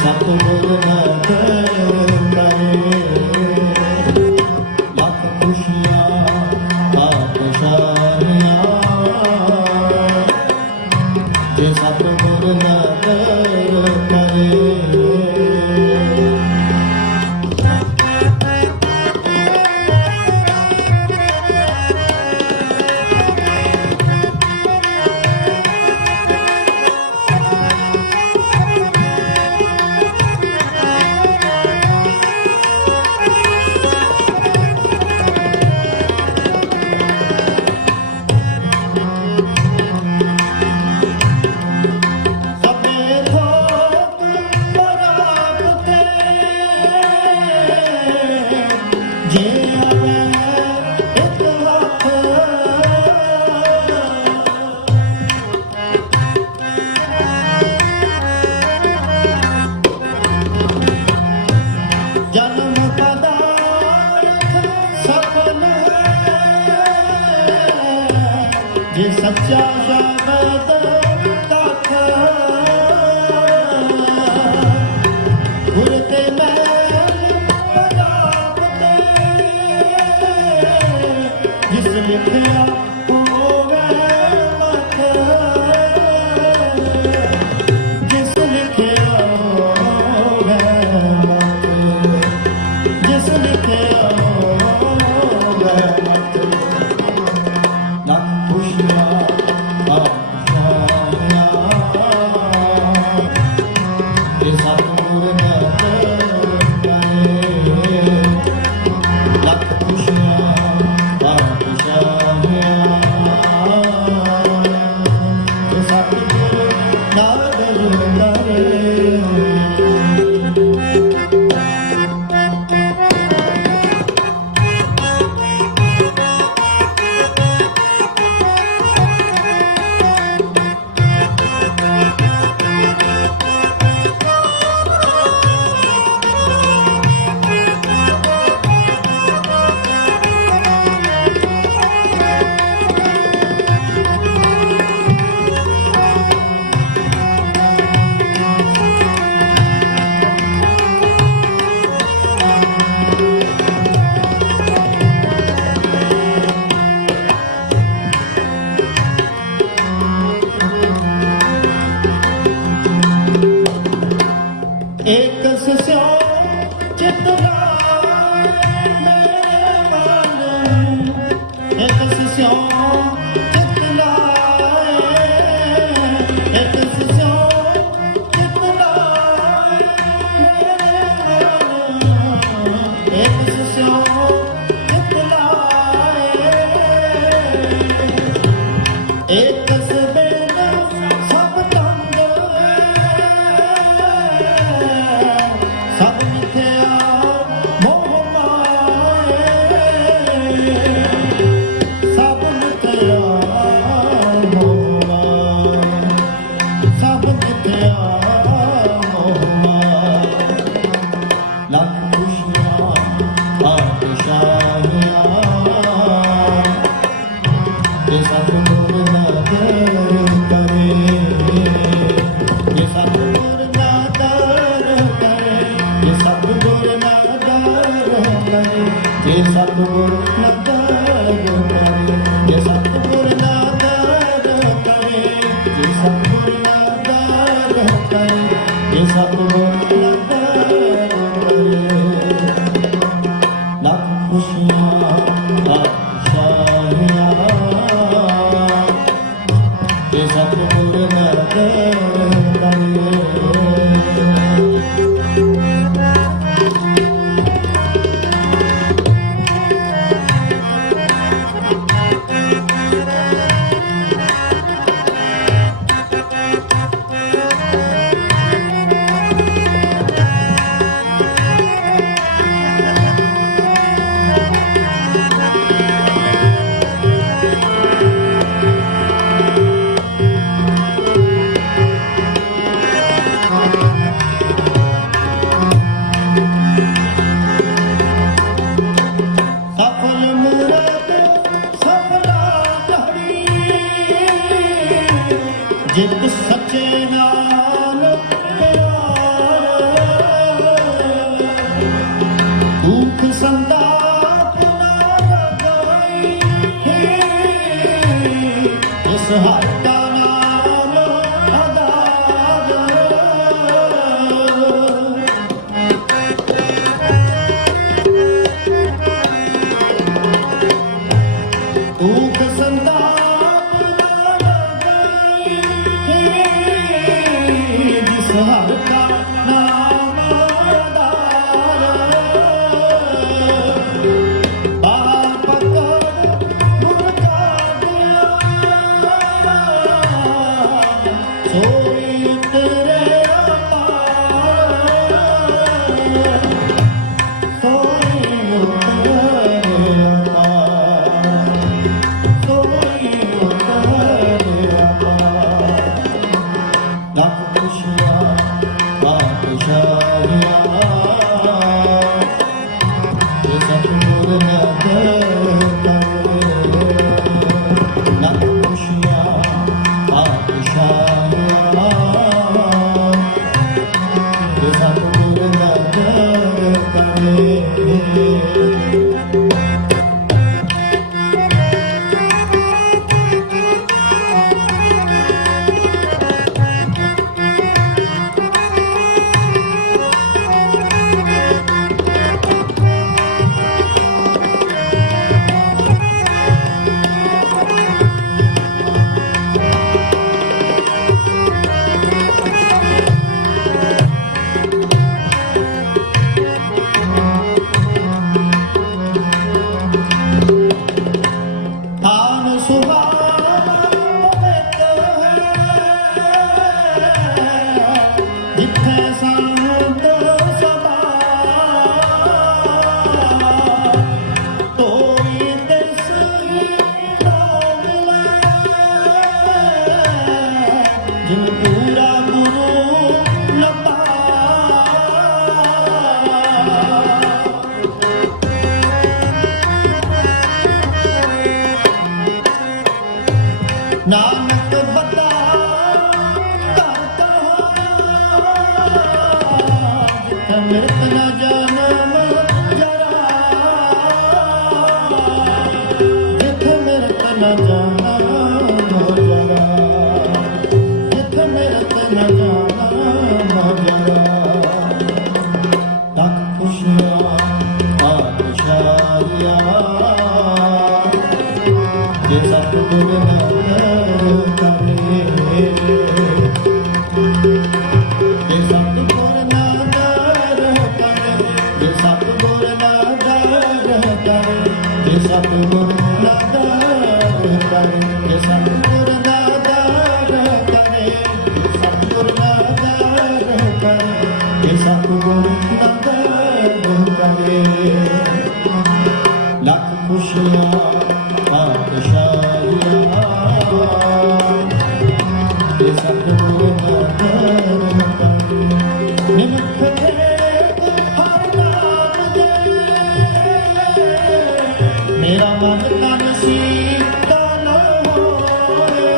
ਸਤਿਗੁਰ ਨਾ ਕਰੇ ਲੱਖ ਖੁਸ਼ੀਆਂ ਆਪ ਸ਼ਾਹੀਆਂ ਜੇ ਸਤਿਗੁਰ ਨਾ ਕਰੇ। ਜੇ ਸੱਚਾ ਸ਼ਬਦ ਤੱਕ ਗੁਰ ਤੇ ਮੈਲ ਪੰਜਾਬ ਤੇ ਜਿਸ ਲਿਖਿਆ ਹੋਵੇ ਮਤ ਜਿਸ ਲਿਖਿਆ ਹੋਵੇ ਮਤ ਜਿਸ ਲਿਖਿਆ ਹੋਵੇ ਮਤ ਲੱਖ ਖੁਸ਼ੀਆਂ ਜੇ ਸਤਿਗੁਰ ਨਾ ਕਰੇ ਲੱਖ ਖੁਸ਼ੀਆਂ ਜੇ ਸਤਿਗੁਰ ਨਾ ਕਰੇ। ਇੱਕ ਸਿਉ ਚਿਤ ਲਾਏ ਮੇਰੇ ਮਨ ਇੱਕ ਸਿਉ ਚਿਤ ਲਾਏ ਇੱਕ ਸਿਉ ਚਿਤ ਲਾਏ ਮੇਰੇ ਮਨ ਇੱਕ ਸਿਉ ਚਿਤ ਲਾਏ ਇੱਕ ਜੇ ਸਤਿਗੁਰ ਨਾ ਕਰੇ ਜੇ ਸਤਿਗੁਰ ਨਾ ਕਰੇ ਜੇ ਸਤਿਗੁਰ ਨਾ ਕਰੇ ਜੇ ਸਤਿਗੁਰ ਨਾ ਕਰੇ ਲੱਖ ਖੁਸ਼ੀਆਂ ਸ਼ਾਹੀਆਂ ਜੇ ਸਤਿਗੁਰ ਨਾ ਕਰੇ। ਜਿਤ ਸੱਚੇ ਨਾਲ ਪਿਆਰ ਹਰ ਕਾ ਨਾਮ ਆਧਾਰ। ਦੁਖ ਸੰਤਾਪ ਨਾ ਲਾਗੈ, ਜਿਸ ਹਰ ਕਾ ਨਾਮ ਆਧਾਰ। ਬਾਹਰ ਪਕੜ ਗੁਰ ਕਾ ਦਿਆ, ਸੋਈ ਉਤਰੇ ਅਪਾਰ। ਸੋਈ ਉਤਰੇ ਅਪਾਰ, ਸੋਈ ਉਤਰੇ ਅਪਾਰ। ਲੱਖ ਖੁਸ਼ੀਆਂ ਬਾਦਸ਼ਾਹੀਆਂ, ਇਹ ਸਤਿਗੁਰ ਨਦਰ ਕਰੇ। ਲੱਖ ਖੁਸ਼ੀਆਂ ਬਾਦਸ਼ਾਹੀਆਂ, ਇਹ ਸਤਿਗੁਰ ਨਦਰ ਕਰੇ। ਆਨ ਸੁਭਾਵਾ ਪਵਿੱਤ ਹੈ, ਜਿੱਥੇ ਸੰਤ ਸਭਾ। ਤੋਈ ਤਿਸ ਨਾ ਮਿਲੈ, ਜਿਨ ਪੂਰਾ ਗੁਰੂ ਲੱਭਾ। ਨਾਨਕ ਬਤਾ ਕਰਤਾ ਹੋਇਆ, ਜਿੱਥੇ ਮਿਰਤ ਨ ਜਨਮ ਜਰਾ। ਜਿੱਥੇ ਮਿਰਤ ਨ ਜਨਮ ਜਰਾ, ਜਿੱਥੇ ਮਿਰਤ ਨ ਜਨਮ ਜਰਾ। ਲੱਖ ਖੁਸ਼ੀਆਂ ਬਾਦਸ਼ਾਹੀਆਂ, ਜੇ ਸਤਿਗੁਰ ਨਦਰ ਕਰੇ। ਜੇ ਸਤਿਗੁਰ ਨਦਰ ਕਰੇ, ਜੇ ਸਤਿਗੁਰ ਨਦਰ ਕਰੇ, ਜੇ ਸਤਿਗੁਰ ਨਦਰ ਕਰੇ, ਜੇ ਸਤਿਗੁਰ ਨਦਰ ਕਰੇ, ਸਤਿਗੁਰ ਨਦਰ ਕਰੇ, ਜੇ ਸਤਿਗੁਰ ਨਦਰ ਕਰੇ। ਲੱਖ ਖੁਸ਼ੀਆਂ ਬਾਦਸ਼ਾਹੀਆਂ, ਇਹ ਸਤਿਗੁਰ ਨਦਰ ਕਰੇ। ਨਿਮਖ ਏਕ ਹਰ ਨਾਮ ਦੇ, ਮੇਰਾ ਮਨ ਤਨ ਸੀਤਲ ਹੋਏ।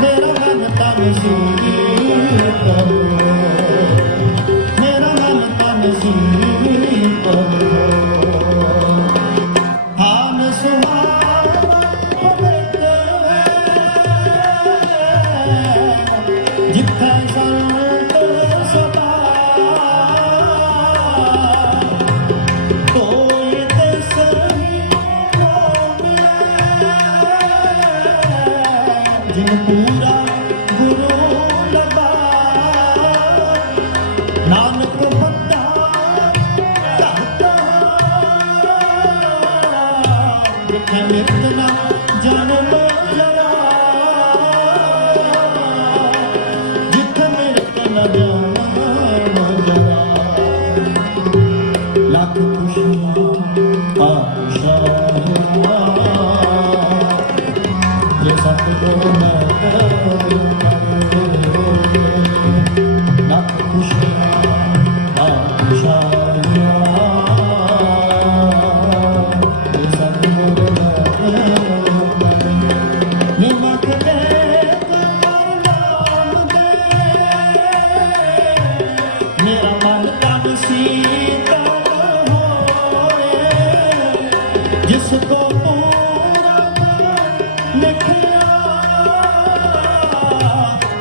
ਮੇਰਾ ਮਨ ਤਨ ਸੀਤਲ ਹੋਏ, ਮੇਰਾ ਮਨ ਤਨ ਸੀਤਲ ਹੋਏ। ਆਨ ਸੁਭਾਵਾ ਪਵਿੱਤ ਹੈ, ਜਿੱਥੇ ਸੰਤ ਸਭਾ। ਤੋਈ ਤਿਸ ਨਾ ਮਿਲੈ, ਜਿਨ ਪੂਰਾ ਗੁਰੂ ਲੱਭਾ। ਨਾਨਕ ਬੰਦਾ ਕਰਤਾ, ਜਿੱਥੇ ਮਿਰਤ ਨ ਜਨਮ ਜਰਾ। ਜਿੱਥੇ ਮਿਰਤ ਨ ਜਨਮ ਜਰਾ। ਲੱਖ ਖੁਸ਼ੀਆਂ ਬਾਦਸ਼ਾਹੀਆਂ, ਜੇ ਸਤਿਗੁਰ ਨਦਰ ਕਰੇ। ਲੱਖ ਖੁਸ਼ੀਆਂ ਬਾਦਸ਼ਾਹੀਆਂ, ਜੇ ਸਤਿਗੁਰ ਨਦਰ ਕਰੇ। ਨਿਮਖ ਏਕ ਹਰ ਨਾਮ ਦੇ, ਮੇਰਾ ਮਨ ਤਨ ਸੀਤਲ ਹੋਏ। ਜਿਸ ਕੋ ਪੂਰਾ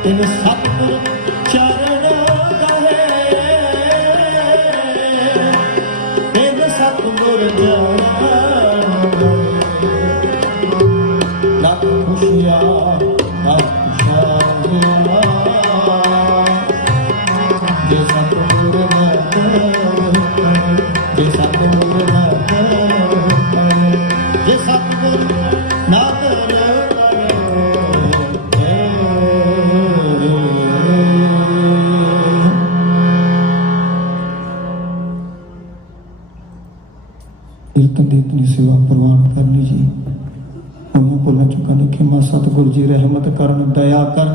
ਤਿਨ ਸਤਿਗੁਰ ਚਰਨ ਗਾਹੇ ਤਿਨ ਸਤਿਗੁਰ ਚਰਨ ਲੱਖ ਖੁਸ਼ੀਆਂ ਲੱਖ ਖੁਸ਼ੀਆਂ ਜੇ ਸਤਿਗੁਰ ਜੇ ਸਤਿਗੁਰ ਜੇ ਸਤਿਗੁਰ ਨਾਮ ਕੀਰਤਨ ਦੀ ਇਤਨੀ ਸੇਵਾ ਪ੍ਰਵਾਨ ਕਰਨੀ ਜੀ। ਹੋਈਆਂ ਭੁੱਲਾਂ ਚੁੱਕਾਂ ਦੀ ਖਿਮਾ ਸਤਿਗੁਰੂ ਜੀ ਰਹਿਮਤ ਕਰਨ ਦਇਆ ਕਰ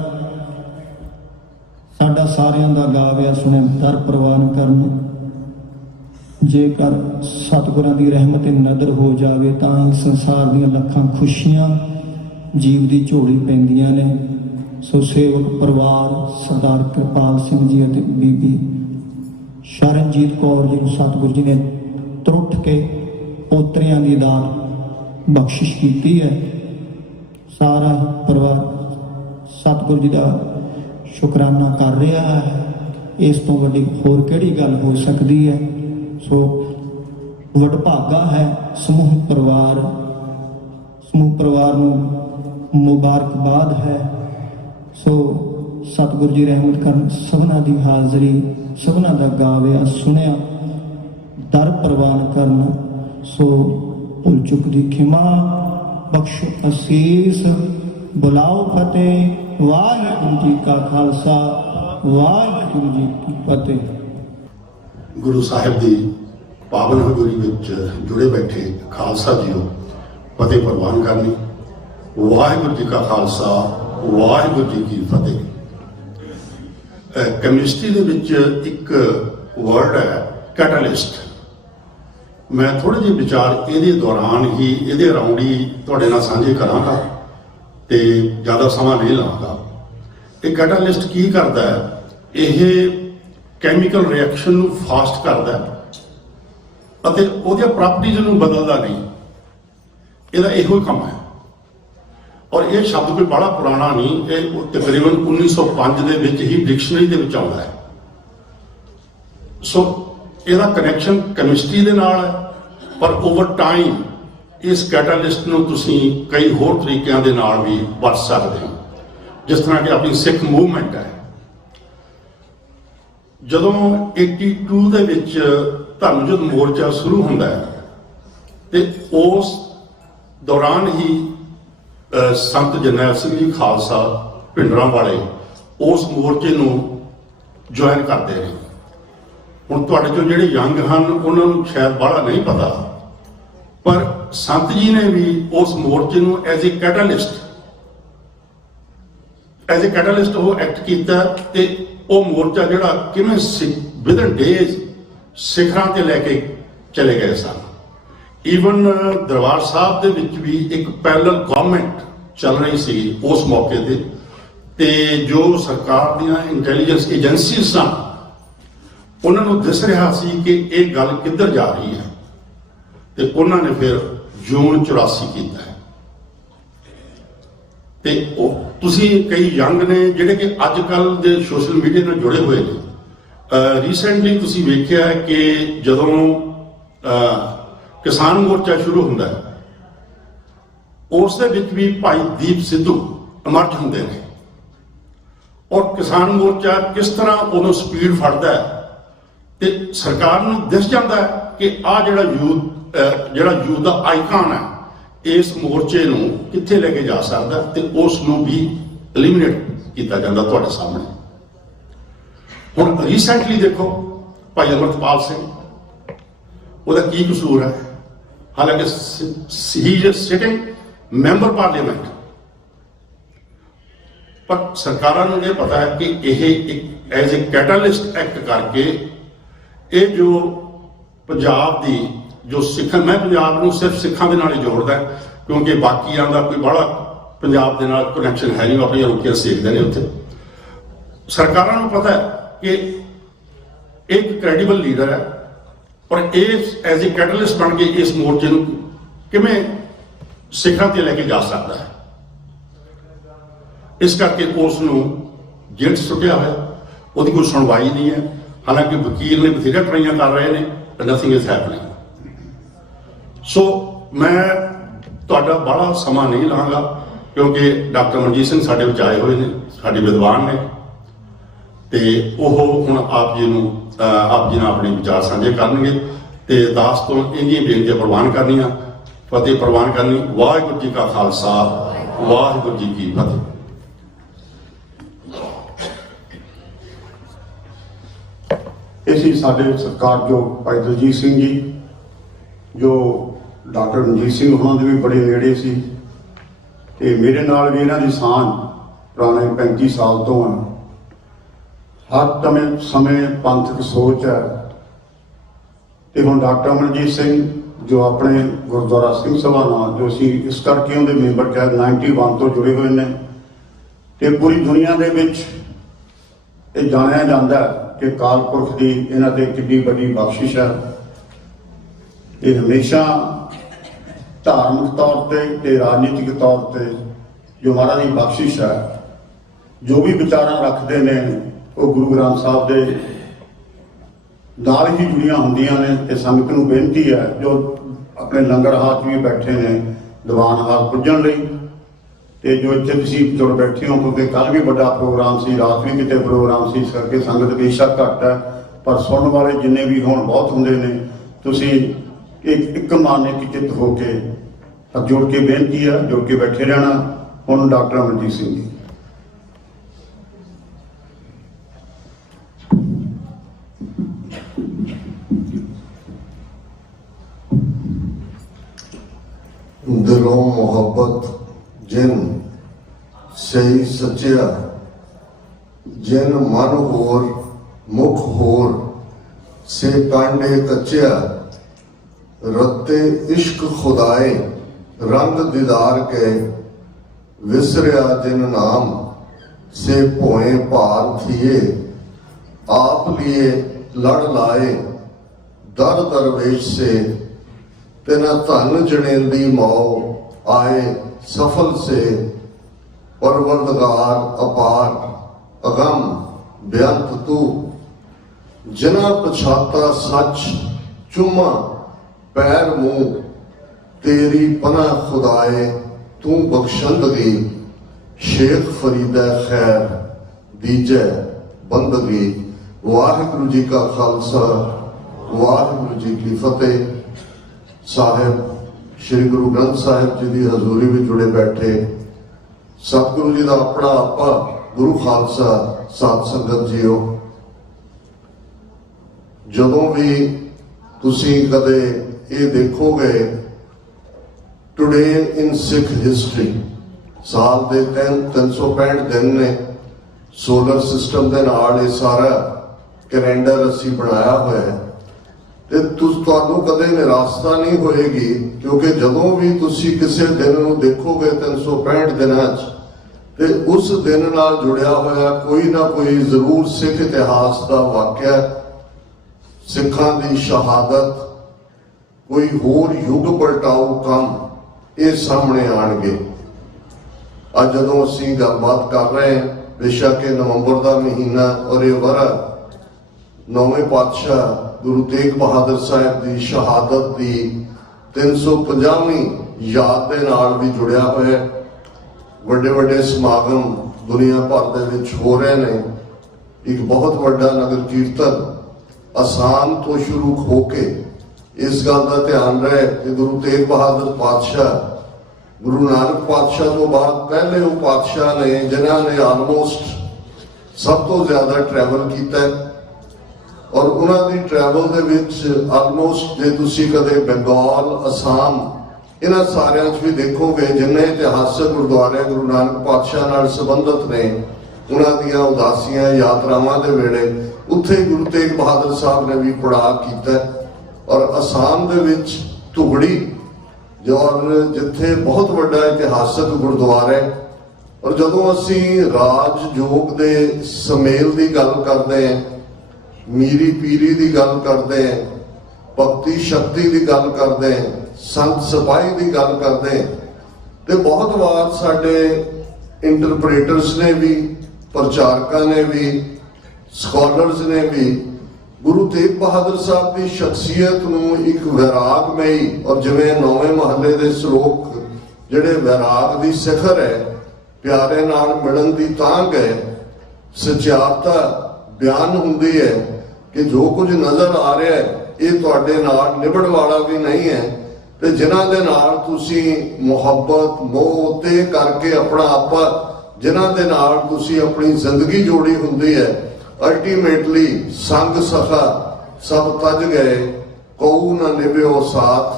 ਸਾਡਾ ਸਾਰਿਆਂ ਦਾ ਗਾਵਿਆ ਸੁਣੇ ਦਰ ਪ੍ਰਵਾਨ ਕਰਨ। ਜੇਕਰ ਸਤਿਗੁਰਾਂ ਦੀ ਰਹਿਮਤ ਨਦਰ ਹੋ ਜਾਵੇ ਤਾਂ ਸੰਸਾਰ ਦੀਆਂ ਲੱਖਾਂ ਖੁਸ਼ੀਆਂ ਜੀਵ ਦੀ ਝੋਲੀ ਪੈਂਦੀਆਂ ਨੇ। ਸੋ ਸੇਵਕ ਪਰਿਵਾਰ ਸਰਦਾਰ ਕਿਰਪਾਲ ਸਿੰਘ ਜੀ ਅਤੇ ਬੀਬੀ ਸ਼ਰਨਜੀਤ ਕੌਰ ਜੀ ਨੂੰ ਸਤਿਗੁਰੂ ਜੀ ਨੇ ਤਰੁੱਠ ਕੇ ਪੋਤਰਿਆਂ ਦੀ ਦਾਤ ਬਖਸ਼ਿਸ਼ ਕੀਤੀ ਹੈ। ਸਾਰਾ ਪਰਿਵਾਰ ਸਤਿਗੁਰੂ ਜੀ ਦਾ ਸ਼ੁਕਰਾਨਾ ਕਰ ਰਿਹਾ ਹੈ। ਇਸ ਤੋਂ ਵੱਡੀ ਹੋਰ ਕਿਹੜੀ ਗੱਲ ਹੋ ਸਕਦੀ ਹੈ। ਸੋ ਵਡਭਾਗਾ ਹੈ ਸਮੂਹ ਪਰਿਵਾਰ ਨੂੰ ਮੁਬਾਰਕਬਾਦ ਹੈ। ਸੋ ਸਤਿਗੁਰੂ ਜੀ ਰਹਿਮਤ ਕਰਨ ਸਭਨਾਂ ਦੀ ਹਾਜ਼ਰੀ ਸਭਨਾਂ ਦਾ ਗਾਵਿਆ ਸੁਣਿਆ ਦਰ ਪ੍ਰਵਾਨ ਕਰਨ। ਸੋ ਭੁੱਲ ਚੁੱਕ ਦੀ ਖਿਮਾ ਬਖਸ਼ੋ ਅਸੀਸ ਬੁਲਾਓ ਫਤਿਹ। ਵਾਹਿਗੁਰੂ ਜੀ ਕਾ ਖਾਲਸਾ ਵਾਹਿਗੁਰੂ ਜੀ ਕੀ ਫਤਿਹ। ਗੁਰੂ ਸਾਹਿਬ ਦੀ ਪਾਵਨ ਹਜ਼ੂਰੀ ਵਿੱਚ ਜੁੜੇ ਬੈਠੇ ਖਾਲਸਾ ਜੀਓ ਫਤਿਹ ਪ੍ਰਵਾਨ ਕਰਨੀ। ਵਾਹਿਗੁਰੂ ਜੀ ਕਾ ਖਾਲਸਾ ਵਾਹਿਗੁਰੂ ਜੀ ਕੀ ਫਤਿਹ। ਕੈਮਿਸਟਰੀ ਦੇ ਵਿੱਚ ਇੱਕ ਵਰਡ ਹੈ ਕੈਟਾਲਿਸਟ। ਮੈਂ ਥੋੜੇ ਜਿਹੇ ਵਿਚਾਰ ਇਹਦੇ ਦੌਰਾਨ ਹੀ ਇਹਦੇ ਅਰਾਊਂਡ ਹੀ ਤੁਹਾਡੇ ਨਾਲ ਸਾਂਝੇ ਕਰਾਂਗਾ ਤੇ ਜ਼ਿਆਦਾ ਸਮਾਂ ਨਹੀਂ ਲਵਾਂਗਾ। ਇਹ ਕੈਟਾਲਿਸਟ ਕੀ ਕਰਦਾ ਹੈ? ਇਹ ਕੈਮੀਕਲ ਰਿਐਕਸ਼ਨ ਨੂੰ ਫਾਸਟ ਕਰਦਾ ਹੈ ਅਤੇ ਉਹਦੀਆਂ ਪ੍ਰਾਪਰਟੀਜ਼ ਨੂੰ ਬਦਲਦਾ ਨਹੀਂ। ਇਹਦਾ ਇਹੋ ਹੀ ਕੰਮ ਹੈ। ਔਰ ਇਹ ਸ਼ਬਦ ਕੋਈ ਬੜਾ ਪੁਰਾਣਾ ਨਹੀਂ, ਇਹ ਤਕਰੀਬਨ 1905 ਦੇ ਵਿੱਚ ਹੀ ਡਿਕਸ਼ਨਰੀ ਦੇ ਵਿੱਚ ਆਉਂਦਾ ਹੈ। ਸੋ ਇਹਦਾ ਕਨੈਕਸ਼ਨ ਕੈਮਿਸਟਰੀ ਦੇ ਨਾਲ ਹੈ, ਪਰ ਓਵਰ ਟਾਈਮ ਇਸ ਕੈਟਾਲਿਸਟ ਨੂੰ ਤੁਸੀਂ ਕਈ ਹੋਰ ਤਰੀਕਿਆਂ ਦੇ ਨਾਲ ਵੀ ਵਰਤ ਸਕਦੇ ਹੋ। ਜਿਸ ਤਰ੍ਹਾਂ ਕਿ ਆਪਣੀ ਸਿੱਖ ਮੂਵਮੈਂਟ ਹੈ। ਜਦੋਂ 82 ਦੇ ਵਿੱਚ ਧਰਮ ਯੁੱਧ ਮੋਰਚਾ ਸ਼ੁਰੂ ਹੁੰਦਾ ਹੈ ਤੇ ਉਸ ਦੌਰਾਨ ਹੀ ਸੰਤ ਜਰਨੈਲ ਸਿੰਘ ਜੀ ਖਾਲਸਾ ਭਿੰਡਰਾਂ ਵਾਲੇ ਉਸ ਮੋਰਚੇ ਨੂੰ ਜੁਆਇਨ ਕਰਦੇ ਨੇ। ਹੁਣ ਤੁਹਾਡੇ ਚੋਂ ਜਿਹੜੇ ਯੰਗ ਹਨ ਉਹਨਾਂ ਨੂੰ ਸ਼ਾਇਦ ਬਾਹਲਾ ਨਹੀਂ ਪਤਾ, ਪਰ ਸੰਤ ਜੀ ਨੇ ਵੀ ਉਸ ਮੋਰਚੇ ਨੂੰ ਐਜ਼ ਏ ਕੈਟਾਲਿਸਟ ਉਹ ਐਕਟ ਕੀਤਾ ਤੇ ਉਹ ਮੋਰਚਾ ਜਿਹੜਾ ਕਿਵੇਂ ਵਿਦਨ ਡੇਜ਼ ਸਿਖਰਾਂ ਤੇ ਲੈ ਕੇ ਚਲੇ ਗਏ ਸਨ। ਈਵਨ ਦਰਬਾਰ ਸਾਹਿਬ ਦੇ ਵਿੱਚ ਵੀ ਇੱਕ ਪੈਰਲਲ ਗਵਰਨਮੈਂਟ ਚੱਲ ਰਹੀ ਸੀ ਉਸ ਮੌਕੇ ਤੇ ਜੋ ਸਰਕਾਰ ਦੀਆਂ ਇੰਟੈਲੀਜੈਂਸ ਏਜੰਸੀਜ਼ ਸਨ ਉਹਨਾਂ ਨੂੰ ਦਿਸ ਰਿਹਾ ਸੀ ਕਿ ਇਹ ਗੱਲ ਕਿੱਧਰ ਜਾ ਰਹੀ ਹੈ ਤੇ ਉਹਨਾਂ ਨੇ ਫਿਰ ਜੂਨ 84 ਕੀਤਾ ਹੈ। ਤੇ ਉਹ ਤੁਸੀਂ ਕਈ ਯੰਗ ਨੇ ਜਿਹੜੇ ਕਿ ਅੱਜ ਕੱਲ੍ਹ ਦੇ ਸੋਸ਼ਲ ਮੀਡੀਆ ਨਾਲ ਜੁੜੇ ਹੋਏ ਨੇ। ਰੀਸੈਂਟਲੀ ਤੁਸੀਂ ਵੇਖਿਆ ਹੈ ਕਿ ਜਦੋਂ ਕਿਸਾਨ ਮੋਰਚਾ ਸ਼ੁਰੂ ਹੁੰਦਾ ਹੈ ਉਸ ਦੇ ਵਿੱਚ ਵੀ ਭਾਈ ਦੀਪ ਸਿੱਧੂ ਇਮਰਜ ਹੁੰਦੇ ਨੇ ਔਰ ਕਿਸਾਨ ਮੋਰਚਾ ਕਿਸ ਤਰ੍ਹਾਂ ਉਹਨੂੰ ਸਪੀਡ ਫੜਦਾ ਹੈ ਤੇ ਸਰਕਾਰ ਨੂੰ ਦਿਸ ਜਾਂਦਾ ਹੈ ਕਿ ਆਹ ਜਿਹੜਾ ਯੂਥ ਦਾ ਆਈਕਨ ਹੈ ਇਸ ਮੋਰਚੇ ਨੂੰ ਕਿੱਥੇ ਲੈ ਕੇ ਜਾ ਸਕਦਾ ਤੇ ਉਸ ਨੂੰ ਵੀ ਐਲੀਮੀਨੇਟ ਕੀਤਾ ਜਾਂਦਾ ਤੁਹਾਡੇ ਸਾਹਮਣੇ। ਹੁਣ ਰੀਸੈਂਟਲੀ ਦੇਖੋ ਭਾਈ ਅਮਰਤਪਾਲ ਸਿੰਘ, ਉਹਦਾ ਕੀ ਕਸੂਰ ਹੈ? ਹਾਲਾਂਕਿ ਹੀ ਇਜ਼ ਸਿਟਿੰਗ ਮੈਂਬਰ ਪਾਰਲੀਮੈਂਟ, ਪਰ ਸਰਕਾਰਾਂ ਨੂੰ ਇਹ ਪਤਾ ਹੈ ਕਿ ਇਹ ਇੱਕ ਐਜ਼ ਏ ਕੈਟਾਲਿਸਟ ਐਕਟ ਕਰਕੇ ਇਹ ਜੋ ਪੰਜਾਬ ਦੀ ਜੋ ਸਿੱਖਾਂ, ਮੈਂ ਪੰਜਾਬ ਨੂੰ ਸਿਰਫ ਸਿੱਖਾਂ ਦੇ ਨਾਲ ਹੀ ਜੋੜਦਾ ਕਿਉਂਕਿ ਬਾਕੀਆਂ ਦਾ ਕੋਈ ਬੜਾ ਪੰਜਾਬ ਦੇ ਨਾਲ ਕਨੈਕਸ਼ਨ ਹੈ ਨਹੀਂ, ਆਪਣੀਆਂ ਰੁਕੀਆਂ ਸੇਕਦੇ ਨੇ ਉੱਥੇ। ਸਰਕਾਰਾਂ ਨੂੰ ਪਤਾ ਹੈ ਕਿ ਇੱਕ ਕ੍ਰੈਡੀਬਲ ਲੀਡਰ ਹੈ ਪਰ ਇਸ ਐਜ਼ ਏ ਕੈਟਾਲਿਸਟ ਬਣ ਕੇ ਇਸ ਮੋਰਚੇ ਨੂੰ ਕਿਵੇਂ ਸਿਖਰਾਂ ਤੇ ਲੈ ਕੇ ਜਾ ਸਕਦਾ ਹੈ। ਇਸ ਕਰਕੇ ਉਸ ਨੂੰ ਜੇਲ੍ਹ 'ਚ ਸੁੱਟਿਆ ਹੋਇਆ, ਉਹਦੀ ਕੋਈ ਸੁਣਵਾਈ ਨਹੀਂ ਹੈ। ਹਾਲਾਂਕਿ ਵਕੀਲ ਨੇ ਬਥੇਰੀਆਂ ਟਰਾਈਆਂ ਕਰ ਰਹੇ ਨੇ, ਨਥਿੰਗ ਇਜ਼ ਹੈਪਨਿੰਗ। ਸੋ ਮੈਂ ਤੁਹਾਡਾ ਬੜਾ ਸਮਾਂ ਨਹੀਂ ਲਵਾਂਗਾ, ਕਿਉਂਕਿ ਡਾਕਟਰ ਮਨਜੀਤ ਸਿੰਘ ਸਾਡੇ ਵਿੱਚ ਆਏ ਹੋਏ ਨੇ, ਸਾਡੇ ਵਿਦਵਾਨ ਨੇ, ਤੇ ਉਹ ਹੁਣ ਆਪ ਜੀ ਨਾਲ ਆਪਣੇ ਵਿਚਾਰ ਸਾਂਝੇ ਕਰਨਗੇ ਤੇ ਦਾਸ ਤੋਂ ਇੰਨੀਆਂ ਬੇਨਤੀਆਂ ਪ੍ਰਵਾਨ ਕਰਨੀਆਂ, ਫਤਿਹ ਪ੍ਰਵਾਨ ਕਰਨੀ। ਵਾਹਿਗੁਰੂ ਜੀ ਕਾ ਖਾਲਸਾ, ਵਾਹਿਗੁਰੂ ਜੀ ਕੀ ਫਤਿਹ। ਇਹ ਸੀ ਸਾਡੇ ਸਤਿਕਾਰਯੋਗ ਭਾਈ ਦਲਜੀਤ ਸਿੰਘ ਜੀ, ਜੋ ਡਾਕਟਰ ਮਨਜੀਤ ਸਿੰਘ ਹੋਰਾਂ ਦੇ ਵੀ ਬੜੇ ਨੇੜੇ ਸੀ, ਤੇ ਮੇਰੇ ਨਾਲ ਵੀ ਇਹਨਾਂ ਦੀ ਸਾਂਝ ਪੁਰਾਣੇ 35 ਸਾਲ ਤੋਂ ਹੈ। ਹਰ ਸਮੇਂ ਪੰਥਕ ਸੋਚ ਹੈ। ਤੇ ਹੁਣ ਡਾਕਟਰ ਮਨਜੀਤ ਸਿੰਘ ਜੋ ਆਪਣੇ ਗੁਰਦੁਆਰਾ ਸਿੰਘ ਸਭਾ ਨਾਲ, ਜੋ ਅਸੀਂ ਇਸ ਕਰਕੇ ਉਹਦੇ ਮੈਂਬਰ ਕਹਿ 91 ਤੋਂ ਜੁੜੇ ਹੋਏ ਨੇ, ਤੇ ਪੂਰੀ ਦੁਨੀਆ ਦੇ ਵਿੱਚ ਇਹ ਜਾਣਿਆ ਜਾਂਦਾ ਕਿ ਅਕਾਲ ਪੁਰਖ ਦੀ ਇਹਨਾਂ ਤੇ ਕਿੰਨੀ ਵੱਡੀ ਬਖਸ਼ਿਸ਼ ਹੈ। ਇਹ ਹਮੇਸ਼ਾ ਧਾਰਮਿਕ ਤੌਰ ਤੇ ਰਾਜਨੀਤਿਕ ਤੌਰ ਤੇ ਜੋ ਮਹਾਰਾਜ ਦੀ ਬਖਸ਼ਿਸ਼ ਹੈ, ਜੋ ਵੀ ਵਿਚਾਰਾਂ ਰੱਖਦੇ ਨੇ ਉਹ ਗੁਰੂ ਗ੍ਰੰਥ ਸਾਹਿਬ ਦੇ ਨਾਲ ਹੀ ਜੁੜੀਆਂ ਹੁੰਦੀਆਂ ਨੇ। ਤੇ ਸੰਗਤ ਨੂੰ ਬੇਨਤੀ ਹੈ ਜੋ ਆਪਣੇ ਲੰਗਰ ਹਾਲ ਵੀ ਬੈਠੇ ਨੇ ਦੀਵਾਨ ਹਾਲ ਪੁੱਜਣ ਲਈ, ਤੇ ਜੋ ਇੱਥੇ ਤੁਸੀਂ ਜੁੜ ਬੈਠੇ ਹੋ, ਕਿਉਂਕਿ ਕੱਲ ਵੀ ਵੱਡਾ ਪ੍ਰੋਗਰਾਮ ਸੀ, ਰਾਤ ਵੀ ਕਿਤੇ ਪ੍ਰੋਗਰਾਮ ਸੀ, ਇਸ ਕਰਕੇ ਸੰਗਤ ਬੇਸ਼ੱਕ ਘੱਟ ਹੈ, ਪਰ ਸੁਣਨ ਵਾਲੇ ਜਿੰਨੇ ਵੀ ਹੁਣ ਬਹੁਤ ਹੁੰਦੇ ਨੇ। ਤੁਸੀਂ ਇੱਕ ਮਨ ਇੱਕ ਚਿੱਤ ਹੋ ਕੇ ਹੱਥ ਜੋੜ ਕੇ ਬੇਨਤੀ ਹੈ, ਜੁੜ ਕੇ ਬੈਠੇ ਰਹਿਣਾ। ਹੁਣ ਡਾਕਟਰ ਅਮਰਜੀਤ ਸਿੰਘ ਜੀ। दिलों मोहब्बत जिन सही सचिया, जिन मन होर मुख होर से कांडे कच्चिया, रत्ते इश्क खुदाए रंग दीदार के, विसरिया जिन नाम से भोए भार थिए, आप लिए लड़ लाए दर दरवेश से, तेना धन जनेंदी मौ आए सफल से, परवरदगार अपार अगम बेअंत तू, जिना पछाता सच चुम्मा पैर मुंह, तेरी पना खुदाए तू बख्शंदगी, शेख फरीदा खैर दीजै बंदगी। वाहिगुरू जी का खालसा, वाहिगुरू जी की फतेह। ਸਾਹਿਬ ਸ਼੍ਰੀ ਗੁਰੂ ਗ੍ਰੰਥ ਸਾਹਿਬ ਜੀ ਦੀ ਹਜ਼ੂਰੀ ਵਿੱਚ ਜੁੜੇ ਬੈਠੇ ਸਤਿਗੁਰੂ ਜੀ ਦਾ ਆਪਣਾ ਆਪਾ ਗੁਰੂ ਖਾਲਸਾ ਸਾਧ ਸੰਗਤ ਜੀਓ, ਜਦੋਂ ਵੀ ਤੁਸੀਂ ਕਦੇ ਇਹ ਦੇਖੋਗੇ ਟੁਡੇ ਇਨ ਸਿੱਖ ਹਿਸਟਰੀ, ਸਾਲ ਦੇ 365 ਦਿਨ ਨੇ, ਸੋਲਰ ਸਿਸਟਮ ਦੇ ਨਾਲ ਇਹ ਸਾਰਾ ਕੈਲੰਡਰ ਅਸੀਂ ਬਣਾਇਆ ਹੋਇਆ ਹੈ, ਤੇ ਤੁਹਾਨੂੰ ਕਦੇ ਨਿਰਾਸ਼ਤਾ ਨਹੀਂ ਹੋਏਗੀ, ਕਿਉਂਕਿ ਜਦੋਂ ਵੀ ਤੁਸੀਂ ਕਿਸੇ ਦਿਨ ਨੂੰ ਦੇਖੋਗੇ 365 ਦਿਨਾਂ 'ਚ, ਤੇ ਉਸ ਦਿਨ ਨਾਲ ਜੁੜਿਆ ਹੋਇਆ ਕੋਈ ਨਾ ਕੋਈ ਜ਼ਰੂਰ ਸਿੱਖ ਇਤਿਹਾਸ ਦਾ ਵਾਕਿਆ, ਸਿੱਖਾਂ ਦੀ ਸ਼ਹਾਦਤ, ਕੋਈ ਹੋਰ ਯੁੱਗ ਪਲਟਾਊ ਕੰਮ ਇਹ ਸਾਹਮਣੇ ਆਣਗੇ। ਅੱਜ ਜਦੋਂ ਅਸੀਂ ਗੱਲਬਾਤ ਕਰ ਰਹੇ ਹਾਂ, ਬੇਸ਼ੱਕ ਇਹ ਨਵੰਬਰ ਦਾ ਮਹੀਨਾ ਔਰ ਇਹ ਵਰ੍ਹਾ ਨੌਵੇਂ ਪਾਤਸ਼ਾਹ ਗੁਰੂ ਤੇਗ ਬਹਾਦਰ ਸਾਹਿਬ ਦੀ ਸ਼ਹਾਦਤ ਦੀ 350ਵੀਂ ਯਾਦ ਦੇ ਨਾਲ ਵੀ ਜੁੜਿਆ ਹੋਇਆ। ਵੱਡੇ ਵੱਡੇ ਸਮਾਗਮ ਦੁਨੀਆ ਭਰ ਦੇ ਵਿੱਚ ਹੋ ਰਹੇ ਨੇ। ਇੱਕ ਬਹੁਤ ਵੱਡਾ ਨਗਰ ਕੀਰਤਨ ਅਸਾਮ ਤੋਂ ਸ਼ੁਰੂ ਹੋ ਕੇ ਇਸ ਗੱਲ ਦਾ ਧਿਆਨ ਰਹੇ ਕਿ ਗੁਰੂ ਤੇਗ ਬਹਾਦਰ ਪਾਤਸ਼ਾਹ ਗੁਰੂ ਨਾਨਕ ਪਾਤਸ਼ਾਹ ਤੋਂ ਬਾਅਦ ਪਹਿਲੇ ਉਹ ਪਾਤਸ਼ਾਹ ਨੇ ਜਿਨ੍ਹਾਂ ਨੇ ਆਲਮੋਸਟ ਸਭ ਤੋਂ ਜ਼ਿਆਦਾ ਟਰੈਵਲ ਕੀਤਾ, ਔਰ ਉਹਨਾਂ ਦੀ ਟਰੈਵਲ ਦੇ ਵਿੱਚ ਆਲਮੋਸਟ ਜੇ ਤੁਸੀਂ ਕਦੇ ਬੰਗਾਲ, ਅਸਾਮ, ਇਹਨਾਂ ਸਾਰਿਆਂ 'ਚ ਵੀ ਦੇਖੋਗੇ ਜਿੰਨੇ ਇਤਿਹਾਸਕ ਗੁਰਦੁਆਰੇ ਗੁਰੂ ਨਾਨਕ ਪਾਤਸ਼ਾਹ ਨਾਲ ਸੰਬੰਧਿਤ ਨੇ, ਉਹਨਾਂ ਦੀਆਂ ਉਦਾਸੀਆਂ ਯਾਤਰਾਵਾਂ ਦੇ ਵੇਲੇ ਉੱਥੇ ਗੁਰੂ ਤੇਗ ਬਹਾਦਰ ਸਾਹਿਬ ਨੇ ਵੀ ਪੜਾਅ ਕੀਤਾ। ਔਰ ਅਸਾਮ ਦੇ ਵਿੱਚ ਧੁਗੜੀ ਜੋ ਜਿੱਥੇ ਬਹੁਤ ਵੱਡਾ ਇਤਿਹਾਸਕ ਗੁਰਦੁਆਰਾ ਹੈ। ਔਰ ਜਦੋਂ ਅਸੀਂ ਰਾਜਯੋਗ ਦੇ ਸਮੇਲ ਦੀ ਗੱਲ ਕਰਦੇ ਹਾਂ, ਮੀਰੀ ਪੀਰੀ ਦੀ ਗੱਲ ਕਰਦੇ ਹਾਂ, ਭਗਤੀ ਸ਼ਕਤੀ ਦੀ ਗੱਲ ਕਰਦੇ ਹਾਂ, ਸੰਤ ਸਿਪਾਹੀ ਦੀ ਗੱਲ ਕਰਦੇ ਹਾਂ, ਤੇ ਬਹੁਤ ਵਾਰ ਸਾਡੇ ਇੰਟਰਪ੍ਰੇਟਰਸ ਨੇ ਵੀ ਪ੍ਰਚਾਰਕਾਂ ਨੇ ਵੀ, ਸਕਾਲਰਸ ਨੇ ਵੀ ਗੁਰੂ ਤੇਗ ਬਹਾਦਰ ਸਾਹਿਬ ਦੀ ਸ਼ਖਸੀਅਤ ਨੂੰ ਇੱਕ ਵੈਰਾਗਮਈ, ਔਰ ਜਿਵੇਂ 9ਵੇਂ ਮਹੱਲੇ ਦੇ ਸ਼ਲੋਕ ਜਿਹੜੇ ਵੈਰਾਗ ਦੀ ਸਿਖਰ ਹੈ, ਪਿਆਰੇ ਨਾਲ ਮਿਲਣ ਦੀ ਤਾਂਘ ਹੈ, ਸਚਿਆਰਤਾ ਬਿਆਨ ਹੁੰਦੀ ਹੈ ਕਿ ਜੋ ਕੁਝ ਨਜ਼ਰ ਆ ਰਿਹਾ ਹੈ ਇਹ ਤੁਹਾਡੇ ਨਾਲ ਨਿਭਣ ਵਾਲਾ ਵੀ ਨਹੀਂ ਹੈ, ਤੇ ਜਿਨ੍ਹਾਂ ਦੇ ਨਾਲ ਤੁਸੀਂ ਮੁਹੱਬਤ ਮੋਹ ਤੇ ਕਰਕੇ ਆਪਣਾ ਆਪਾ, ਜਿਨ੍ਹਾਂ ਦੇ ਨਾਲ ਤੁਸੀਂ ਆਪਣੀ ਜ਼ਿੰਦਗੀ ਜੋੜੀ ਹੁੰਦੀ ਹੈ, ਅਲਟੀਮੇਟਲੀ ਸੰਗ ਸਖਾ ਸਭ ਤਜ ਗਏ, ਕਉ ਨਾ ਨਿਭਿਓ ਸਾਥ,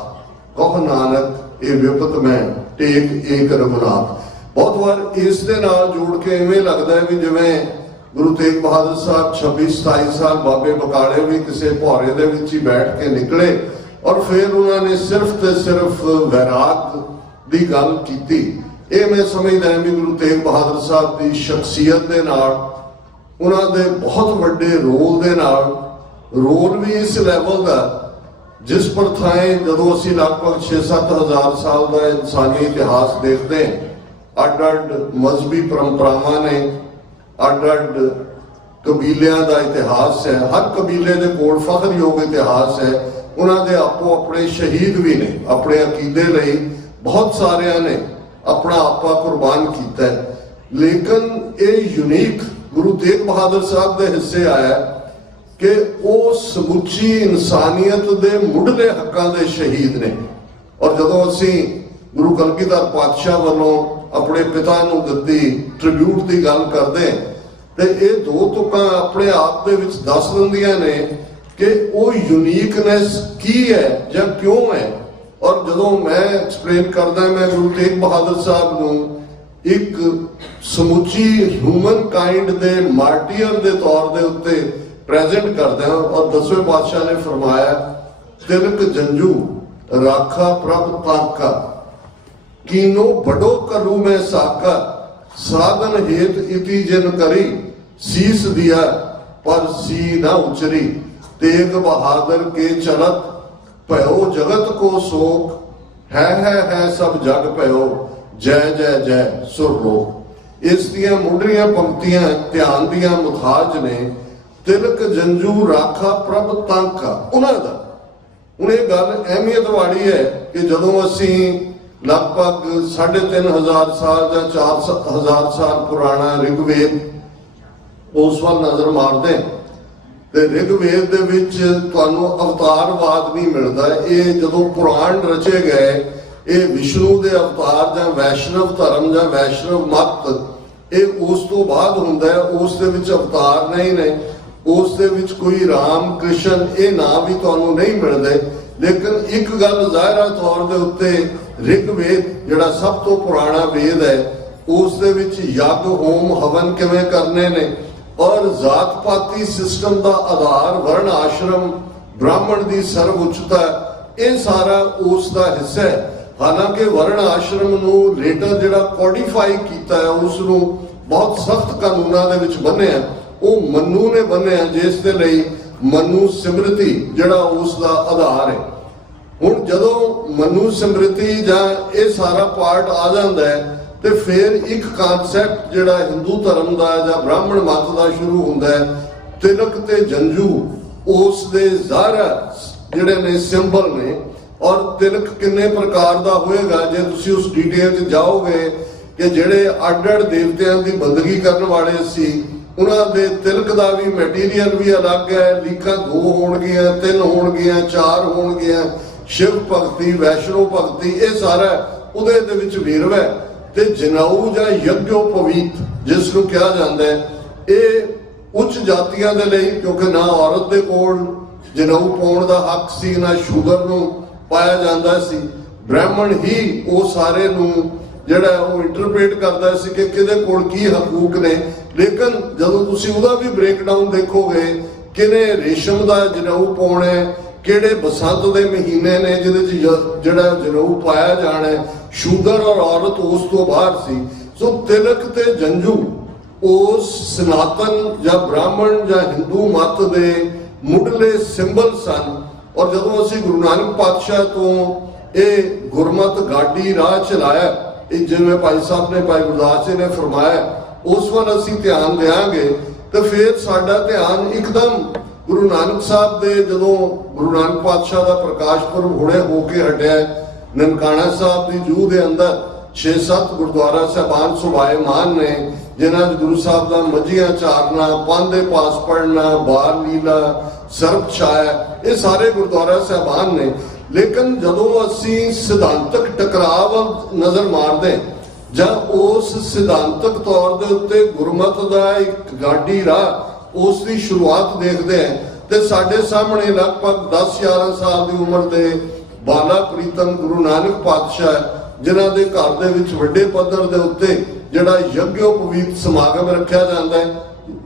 ਕਹ ਨਾਨਕ ਇਹ ਵਿਪਤ ਮੈਂ ਟੇਕ ਏਕ ਰਘੁਨਾਥ। ਬਹੁਤ ਵਾਰ ਇਸ ਦੇ ਨਾਲ ਜੋੜ ਕੇ ਇਵੇਂ ਲੱਗਦਾ ਹੈ ਵੀ ਜਿਵੇਂ ਗੁਰੂ ਤੇਗ ਬਹਾਦਰ ਸਾਹਿਬ 26-27 ਸਾਲ ਬਾਬੇ ਬਕਾਲੇ ਵੀ ਕਿਸੇ ਭੌਰੇ ਦੇ ਵਿੱਚ ਹੀ ਬੈਠ ਕੇ ਨਿਕਲੇ, ਔਰ ਫਿਰ ਉਹਨਾਂ ਨੇ ਸਿਰਫ ਤੇ ਸਿਰਫ ਵੈਰਾਗ ਦੀ ਗੱਲ ਕੀਤੀ। ਇਹ ਮੈਂ ਸਮਝਦਾ ਹਾਂ ਵੀ ਗੁਰੂ ਤੇਗ ਬਹਾਦਰ ਸਾਹਿਬ ਦੀ ਸ਼ਖਸੀਅਤ ਦੇ ਨਾਲ, ਉਹਨਾਂ ਦੇ ਬਹੁਤ ਵੱਡੇ ਰੋਲ ਦੇ ਨਾਲ, ਰੋਲ ਵੀ ਇਸ ਲੈਵਲ ਦਾ ਜਿਸ ਪ੍ਰਥਾएं ਜਦੋਂ ਅਸੀਂ ਲਗਭਗ 6-7 ਹਜ਼ਾਰ ਸਾਲ ਦਾ ਇਨਸਾਨੀ ਇਤਿਹਾਸ ਦੇਖਦੇ ਹਾਂ, ਅੱਡ-ਅੱਡ ਮਜ਼ਹਬੀ ਪਰੰਪਰਾਵਾਂ ਨੇ, ਅੱਡ-ਅੱਡ ਕਬੀਲਿਆਂ ਦਾ ਇਤਿਹਾਸ ਹੈ, ਹਰ ਕਬੀਲੇ ਦੇ ਕੋਲ ਫਖਰਯੋਗ ਇਤਿਹਾਸ ਹੈ, ਉਹਨਾਂ ਦੇ ਆਪੋ ਆਪਣੇ ਸ਼ਹੀਦ ਵੀ ਨੇ, ਆਪਣੇ ਅਕੀਦੇ ਲਈ ਬਹੁਤ ਸਾਰਿਆਂ ਨੇ ਆਪਣਾ ਆਪਾ ਕੁਰਬਾਨ ਕੀਤਾ ਹੈ। ਲੇਕਿਨ ਇਹ ਯੂਨੀਕ ਗੁਰੂ ਤੇਗ ਬਹਾਦਰ ਸਾਹਿਬ ਦੇ ਹਿੱਸੇ ਆਇਆ ਕਿ ਉਹ ਸਮੁੱਚੀ ਇਨਸਾਨੀਅਤ ਦੇ ਮੁੱਢਲੇ ਹੱਕਾਂ ਦੇ ਸ਼ਹੀਦ ਨੇ। ਔਰ ਜਦੋਂ ਅਸੀਂ ਗੁਰੂ ਕਲਗੀਧਰ ਪਾਤਸ਼ਾਹ ਵੱਲੋਂ ਆਪਣੇ ਪਿਤਾ ਨੂੰ ਦਿੱਤੀ ਟ੍ਰਿਬਿਊਟ ਦੀ ਗੱਲ ਕਰਦੇ ਤੇ ਇਹ ਦੋ ਤੁਕਾਂ ਆਪਣੇ ਆਪ ਦੇ ਵਿੱਚ ਦੱਸ ਦਿੰਦੀਆਂ ਨੇ ਕਿ ਉਹ ਯੂਨੀਕਨੈਸ ਕੀ ਹੈ ਜਾਂ ਕਿਉਂ ਹੈ। ਔਰ ਜਦੋਂ ਮੈਂ ਐਕਸਪਲੇਨ ਕਰਦਾ, ਮੈਂ ਗੁਰੂ ਤੇਗ ਬਹਾਦਰ ਸਾਹਿਬ ਨੂੰ ਇੱਕ ਸਮੁੱਚੀ ਹਿਊਮਨ ਕਾਈਂਡ ਦੇ ਮਾਰਟੀਅਰ ਦੇ ਤੌਰ ਦੇ ਉੱਤੇ ਪ੍ਰੈਜ਼ੈਂਟ ਕਰਦਾ ਹਾਂ। ਔਰ 10ਵੇਂ ਪਾਤਸ਼ਾਹ ਨੇ ਫਰਮਾਇਆ, ਤਿਲਕ ਜੰਜੂ ਰਾਖਾ ਪ੍ਰਭ ਤਾਕਾ, ਕੀਨੋ ਬੜੋ ਕਰੂ ਮੈਂ ਸਾਕਾ, ਸਾਧਨ ਹੇਤ ਇਤੀ ਜਿਨ ਕਰੀ, ਸੀਸ ਦਿਆ ਪਰ ਸੀ ਨਾ ਉਚਰੀ, ਤੇਗ ਬਹਾਦਰ ਕੇ ਚਲਤ ਭਇਓ ਜਗਤ ਕੋ ਸੋਕ, ਹੈ ਸਭ ਜਗ ਭਇਓ, ਜੈ ਜੈ ਜੈ ਸੁਰ ਲੋਕ। ਇਸ ਦੀਆਂ ਮੁੱਢਲੀਆਂ ਪੰਕਤੀਆਂ ਧਿਆਨ ਦੀਆਂ ਮੁਤਾਜ ਨੇ। ਤਿਲਕ ਜੰਜੂ ਰਾਖਾ ਪ੍ਰਭ ਤਾਂਕਾ, ਉਹਨਾਂ ਦਾ ਹੁਣ ਇਹ ਗੱਲ ਅਹਿਮੀਅਤ ਵਾਲੀ ਹੈ ਕਿ ਜਦੋਂ ਅਸੀਂ ਲਗਭਗ 3500 ਸਾਲ ਜਾਂ 4000 ਸਾਲ ਪੁਰਾਣਾ ਰਿਗਵੇਦ ਉਸ ਵੱਲ ਨਜ਼ਰ ਮਾਰਦੇ ਤੇ ਰਿਗਵੇਦ ਦੇ ਵਿੱਚ ਤੁਹਾਨੂੰ ਅਵਤਾਰਵਾਦ ਨਹੀਂ ਮਿਲਦਾ। ਇਹ ਜਦੋਂ ਪੁਰਾਣ ਰਚੇ ਗਏ, ਇਹ ਵਿਸ਼ਨੂੰ ਦੇ ਅਵਤਾਰ ਜਾਂ ਵੈਸ਼ਨਵ ਧਰਮ ਜਾਂ ਵੈਸ਼ਨਵ ਮਤ, ਇਹ ਉਸ ਤੋਂ ਬਾਅਦ ਹੁੰਦਾ ਹੈ। ਉਸ ਦੇ ਵਿੱਚ ਅਵਤਾਰ ਨਹੀਂ ਨੇ, ਉਸ ਦੇ ਵਿੱਚ ਕੋਈ ਰਾਮ ਕ੍ਰਿਸ਼ਨ ਇਹ ਨਾਂ ਵੀ ਤੁਹਾਨੂੰ ਨਹੀਂ ਮਿਲਦੇ। ਲੇਕਿਨ ਇੱਕ ਗੱਲ ਜ਼ਾਹਿਰਾ ਤੌਰ ਦੇ ਉੱਤੇ ਰਿਗਵੇਦ ਜਿਹੜਾ ਸਭ ਤੋਂ ਪੁਰਾਣਾ ਵੇਦ ਹੈ, ਉਸ ਦੇ ਵਿੱਚ ਯੱਗ ਹੋਮ ਹਵਨ ਕਿਵੇਂ ਕਰਨੇ ਨੇ, ਔਰ ਜਾਤ ਪਾਤੀ ਸਿਸਟਮ ਦਾ ਆਧਾਰ ਵਰਣ ਆਸ਼ਰਮ, ਬ੍ਰਾਹਮਣ ਦੀ ਸਰਵ ਉੱਚਤਾ, ਇਹ ਸਾਰਾ ਉਸ ਦਾ ਹਿੱਸਾ ਹੈ। ਹਾਲਾਂਕਿ ਵਰਣ ਆਸ਼ਰਮ ਨੂੰ ਲੇਟਰ ਜਿਹੜਾ ਕੋਡੀਫਾਈ ਕੀਤਾ ਹੈ, ਉਸ ਨੂੰ ਬਹੁਤ ਸਖਤ ਕਾਨੂੰਨਾਂ ਦੇ ਵਿੱਚ ਬੰਨਿਆ, ਉਹ ਮਨੂ ਨੇ ਬੰਨਿਆ, ਜਿਸ ਦੇ ਲਈ ਮਨੂ ਸਿਮਰਤੀ ਜਿਹੜਾ ਉਸ ਦਾ ਆਧਾਰ ਹੈ। ਹੁਣ ਜਦੋਂ ਮਨੂ ਸਿਮਰਤੀ ਜਾਂ ਇਹ ਸਾਰਾ ਪਾਰਟ ਆ ਜਾਂਦਾ ਹੈ ਤੇ ਫਿਰ ਇੱਕ ਕਨਸੈਪਟ ਜਿਹੜਾ ਹਿੰਦੂ ਧਰਮ ਦਾ ਜਾਂ ਬ੍ਰਾਹਮਣ ਮਤ ਦਾ ਸ਼ੁਰੂ ਹੁੰਦਾ ਹੈ, ਤਿਲਕ ਤੇ ਜੰਜੂ ਉਸ ਦੇ ਜ਼ਾਹਰਾ ਜਿਹੜੇ ਨੇ ਸਿੰਬਲ ਨੇ। ਔਰ ਤਿਲਕ ਕਿੰਨੇ ਪ੍ਰਕਾਰ ਦਾ ਹੋਏਗਾ, ਜੇ ਤੁਸੀਂ ਉਸ ਡਿਟੇਲ 'ਚ ਜਾਓਗੇ ਕਿ ਜਿਹੜੇ ਅੱਡ-ਅੱਡ ਦੇਵਤਿਆਂ ਦੀ ਬੰਦਗੀ ਕਰਨ ਵਾਲੇ ਸੀ, ਉਹਨਾਂ ਦੇ ਤਿਲਕ ਦਾ ਵੀ ਮਟੀਰੀਅਲ ਵੀ ਅਲੱਗ ਹੈ। ਲੀਕਾਂ 2 ਹੋਣਗੀਆਂ, 3 ਹੋਣਗੀਆਂ, 4 ਹੋਣਗੀਆਂ, ਸ਼ਿਵ ਭਗਤੀ, ਵੈਸ਼ਨੋ ਭਗਤੀ, ਇਹ ਸਾਰਾ ਉਹਦੇ ਦੇ ਵਿੱਚ ਵੇਰਵਾ ਹੈ। ਤੇ ਜਨਾਊ ਜਾਂ ਯੱਗੋਪਵੀਤ ਜਿਸ ਨੂੰ ਕਿਹਾ ਜਾਂਦਾ ਹੈ, ਇਹ ਉੱਚ ਜਾਤੀਆਂ ਦੇ ਲਈ, ਕਿਉਂਕਿ ਨਾ ਔਰਤ ਦੇ ਕੋਲ ਜਨਾਊ ਪਾਉਣ ਦਾ ਹੱਕ ਸੀ, ਨਾ ਸ਼ੂਦਰ ਨੂੰ ਪਾਇਆ ਜਾਂਦਾ ਸੀ। ਬ੍ਰਾਹਮਣ ਹੀ ਉਹ ਸਾਰੇ ਨੂੰ ਜਿਹੜਾ ਉਹ ਇੰਟਰਪ੍ਰੀਟ ਕਰਦਾ ਸੀ ਕਿ ਕਿਹਦੇ ਕੋਲ ਕੀ ਹਕੂਕ ਨੇ। ਲੇਕਿਨ ਜਦੋਂ ਤੁਸੀਂ ਉਹਦਾ ਵੀ ਬ੍ਰੇਕਡਾਊਨ ਦੇਖੋਗੇ, ਕਿਹਨੇ ਰੇਸ਼ਮ ਦਾ ਜਨਾਊ ਪਾਉਣਾ ਹੈ, ਕਿਹੜੇ ਬਸੰਤ ਦੇ ਮਹੀਨੇ ਨੇ ਜਿਹਦੇ 'ਚ ਜਿਹੜਾ ਜਨਾਊ ਪਾਇਆ ਜਾਣਾ ਹੈ, ਸ਼ੂਦਰ ਔਰ ਔਰਤ ਉਸ ਤੋਂ ਬਾਹਰ ਸੀ। ਸੋ ਤਿਲਕ ਤੇ ਜੰਜੂ ਉਸ ਸਨਾਤਨ ਜਾਂ ਬ੍ਰਾਹਮਣ ਜਾਂ ਹਿੰਦੂ ਮਤ ਦੇ ਮੁੱਢਲੇ ਸਿੰਬਲ ਸਨ। ਔਰ ਜਦੋਂ ਅਸੀਂ ਗੁਰੂ ਨਾਨਕ ਪਾਤਸ਼ਾਹ ਤੋਂ ਇਹ ਗੁਰਮਤ ਗਾਡੀ ਰਾਹ ਚਲਾਇਆ, ਇਹ ਜਿਵੇਂ ਭਾਈ ਸਾਹਿਬ ਨੇ, ਭਾਈ ਗੁਰਦਾਸ ਜੀ ਨੇ ਫਰਮਾਇਆ ਉਸ ਵੱਲ ਅਸੀਂ ਧਿਆਨ ਦੇਵਾਂਗੇ ਤੇ ਫਿਰ ਸਾਡਾ ਧਿਆਨ ਇੱਕਦਮ ਗੁਰੂ ਨਾਨਕ ਸਾਹਿਬ ਦੇ, ਜਦੋਂ ਗੁਰੂ ਨਾਨਕ ਪਾਤਸ਼ਾਹ ਦਾ ਪ੍ਰਕਾਸ਼ ਪੁਰਬ ਹੁਣੇ ਹੋ ਕੇ ਹਟਿਆ, ਨਨਕਾਣਾ ਸਾਹਿਬ ਦੀ ਜੂਹ ਦੇ ਅੰਦਰ 6-7 ਗੁਰਦੁਆਰਾ ਸਾਹਿਬਾਨ ਸੁਭਾਏਮਾਨ ਨੇ, ਜਿਨ੍ਹਾਂ 'ਚ ਗੁਰੂ ਸਾਹਿਬ ਦਾ ਮੱਝੀਆਂ ਚਾਰਨਾ, ਪਾਂਦੇ ਪਾਸ ਪੜਨਾ, ਬਾਲ ਲੀਲਾ, ਸਰਬ ਛਾਇਆ, ਇਹ ਸਾਰੇ ਗੁਰਦੁਆਰਾ ਸਾਹਿਬਾਨ ਨੇ। ਲੇਕਿਨ ਜਦੋਂ ਅਸੀਂ ਸਿਧਾਂਤਕ ਟਕਰਾਅ ਵੱਲ ਨਜ਼ਰ ਮਾਰਦੇ ਜਾਂ ਉਸ ਸਿਧਾਂਤਕ ਤੌਰ ਦੇ ਉੱਤੇ ਗੁਰਮਤ ਦਾ ਇੱਕ ਗਾਡੀ ਰਾਹ, ਉਸ ਦੀ ਸ਼ੁਰੂਆਤ ਦੇਖਦੇ ਹਾਂ ਤੇ ਸਾਡੇ ਸਾਹਮਣੇ ਲਗਭਗ 10-11 ਸਾਲ ਦੀ ਉਮਰ ਦੇ ਬਾਲਾ ਪ੍ਰੀਤਮ ਗੁਰੂ ਨਾਨਕ ਪਾਤਸ਼ਾਹ, ਜਿਨ੍ਹਾਂ ਦੇ ਘਰ ਦੇ ਵਿੱਚ ਵੱਡੇ ਪੱਧਰ ਦੇ ਉੱਤੇ ਜਿਹੜਾ ਯੱਗੋਪਵੀਤ ਸਮਾਗਮ ਰੱਖਿਆ ਜਾਂਦਾ ਹੈ,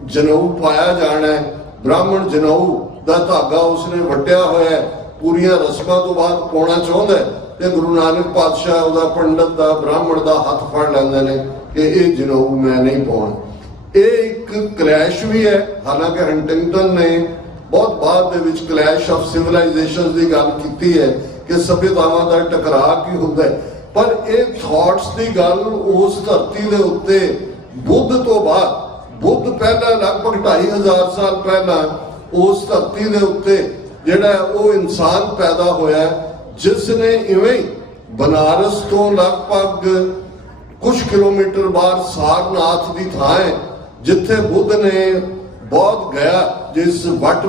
ਜਨੇਊ ਪਾਇਆ ਜਾਣਾ ਹੈ, ਬ੍ਰਾਹਮਣ ਜਨੇਊ ਦਾ ਧਾਗਾ ਉਸਨੇ ਵੱਟਿਆ ਹੋਇਆ ਹੈ, ਪੂਰੀਆਂ ਰਸਮਾਂ ਤੋਂ ਬਾਅਦ ਪਾਉਣਾ ਚਾਹੁੰਦਾ ਤੇ ਗੁਰੂ ਨਾਨਕ ਪਾਤਸ਼ਾਹ ਉਹਦਾ ਪੰਡਤ ਦਾ, ਬ੍ਰਾਹਮਣ ਦਾ ਹੱਥ ਫੜ ਲੈਂਦੇ ਨੇ ਕਿ ਇਹ ਜਨੇਊ ਮੈਂ ਨਹੀਂ ਪਾਉਣਾ। ਇਹ ਇੱਕ ਕਲੈਸ਼ ਵੀ ਹੈ। ਹਾਲਾਂਕਿ ਹੰਟਿੰਗਟਨ ਨੇ ਬਹੁਤ ਬਾਅਦ ਦੇ ਵਿੱਚ ਕਲੈਸ਼ ਆਫ ਸਿਵਲਾਈਜੇਸ਼ਨਸ ਦੀ ਗੱਲ ਕੀਤੀ ਹੈ ਕਿ ਸਭਿਅਤਾਵਾਂ ਦਾ ਟਕਰਾਅ ਕੀ ਹੁੰਦਾ ਹੈ, ਪਰ ਇਹ ਥਾਟਸ ਦੀ ਗੱਲ ਉਸ ਧਰਤੀ ਦੇ ਉੱਤੇ ਬੁੱਧ ਤੋਂ ਬਾਅਦ, ਬੁੱਧ ਪਹਿਲਾਂ ਲਗਭਗ 2500 ਸਾਲ ਪਹਿਲਾਂ ਉਸ ਧਰਤੀ ਦੇ ਉੱਤੇ ਜਿਹੜਾ ਉਹ ਇਨਸਾਨ ਪੈਦਾ ਹੋਇਆ, ਜਿਸ ਨੇ ਇਵੇਂ ਬਨਾਰਸ ਤੋਂ ਲਗਭਗ ਕੁਝ ਕਿਲੋਮੀਟਰ ਬਾਹਰ ਸਾਰਨਾਥ ਦੀ ਥਾਂ ਹੈ, ਜਿੱਥੇ ਬੁੱਧ ਨੇ ਬਹੁਤ ਗਿਆ, ਜਿਸ ਵੱਟ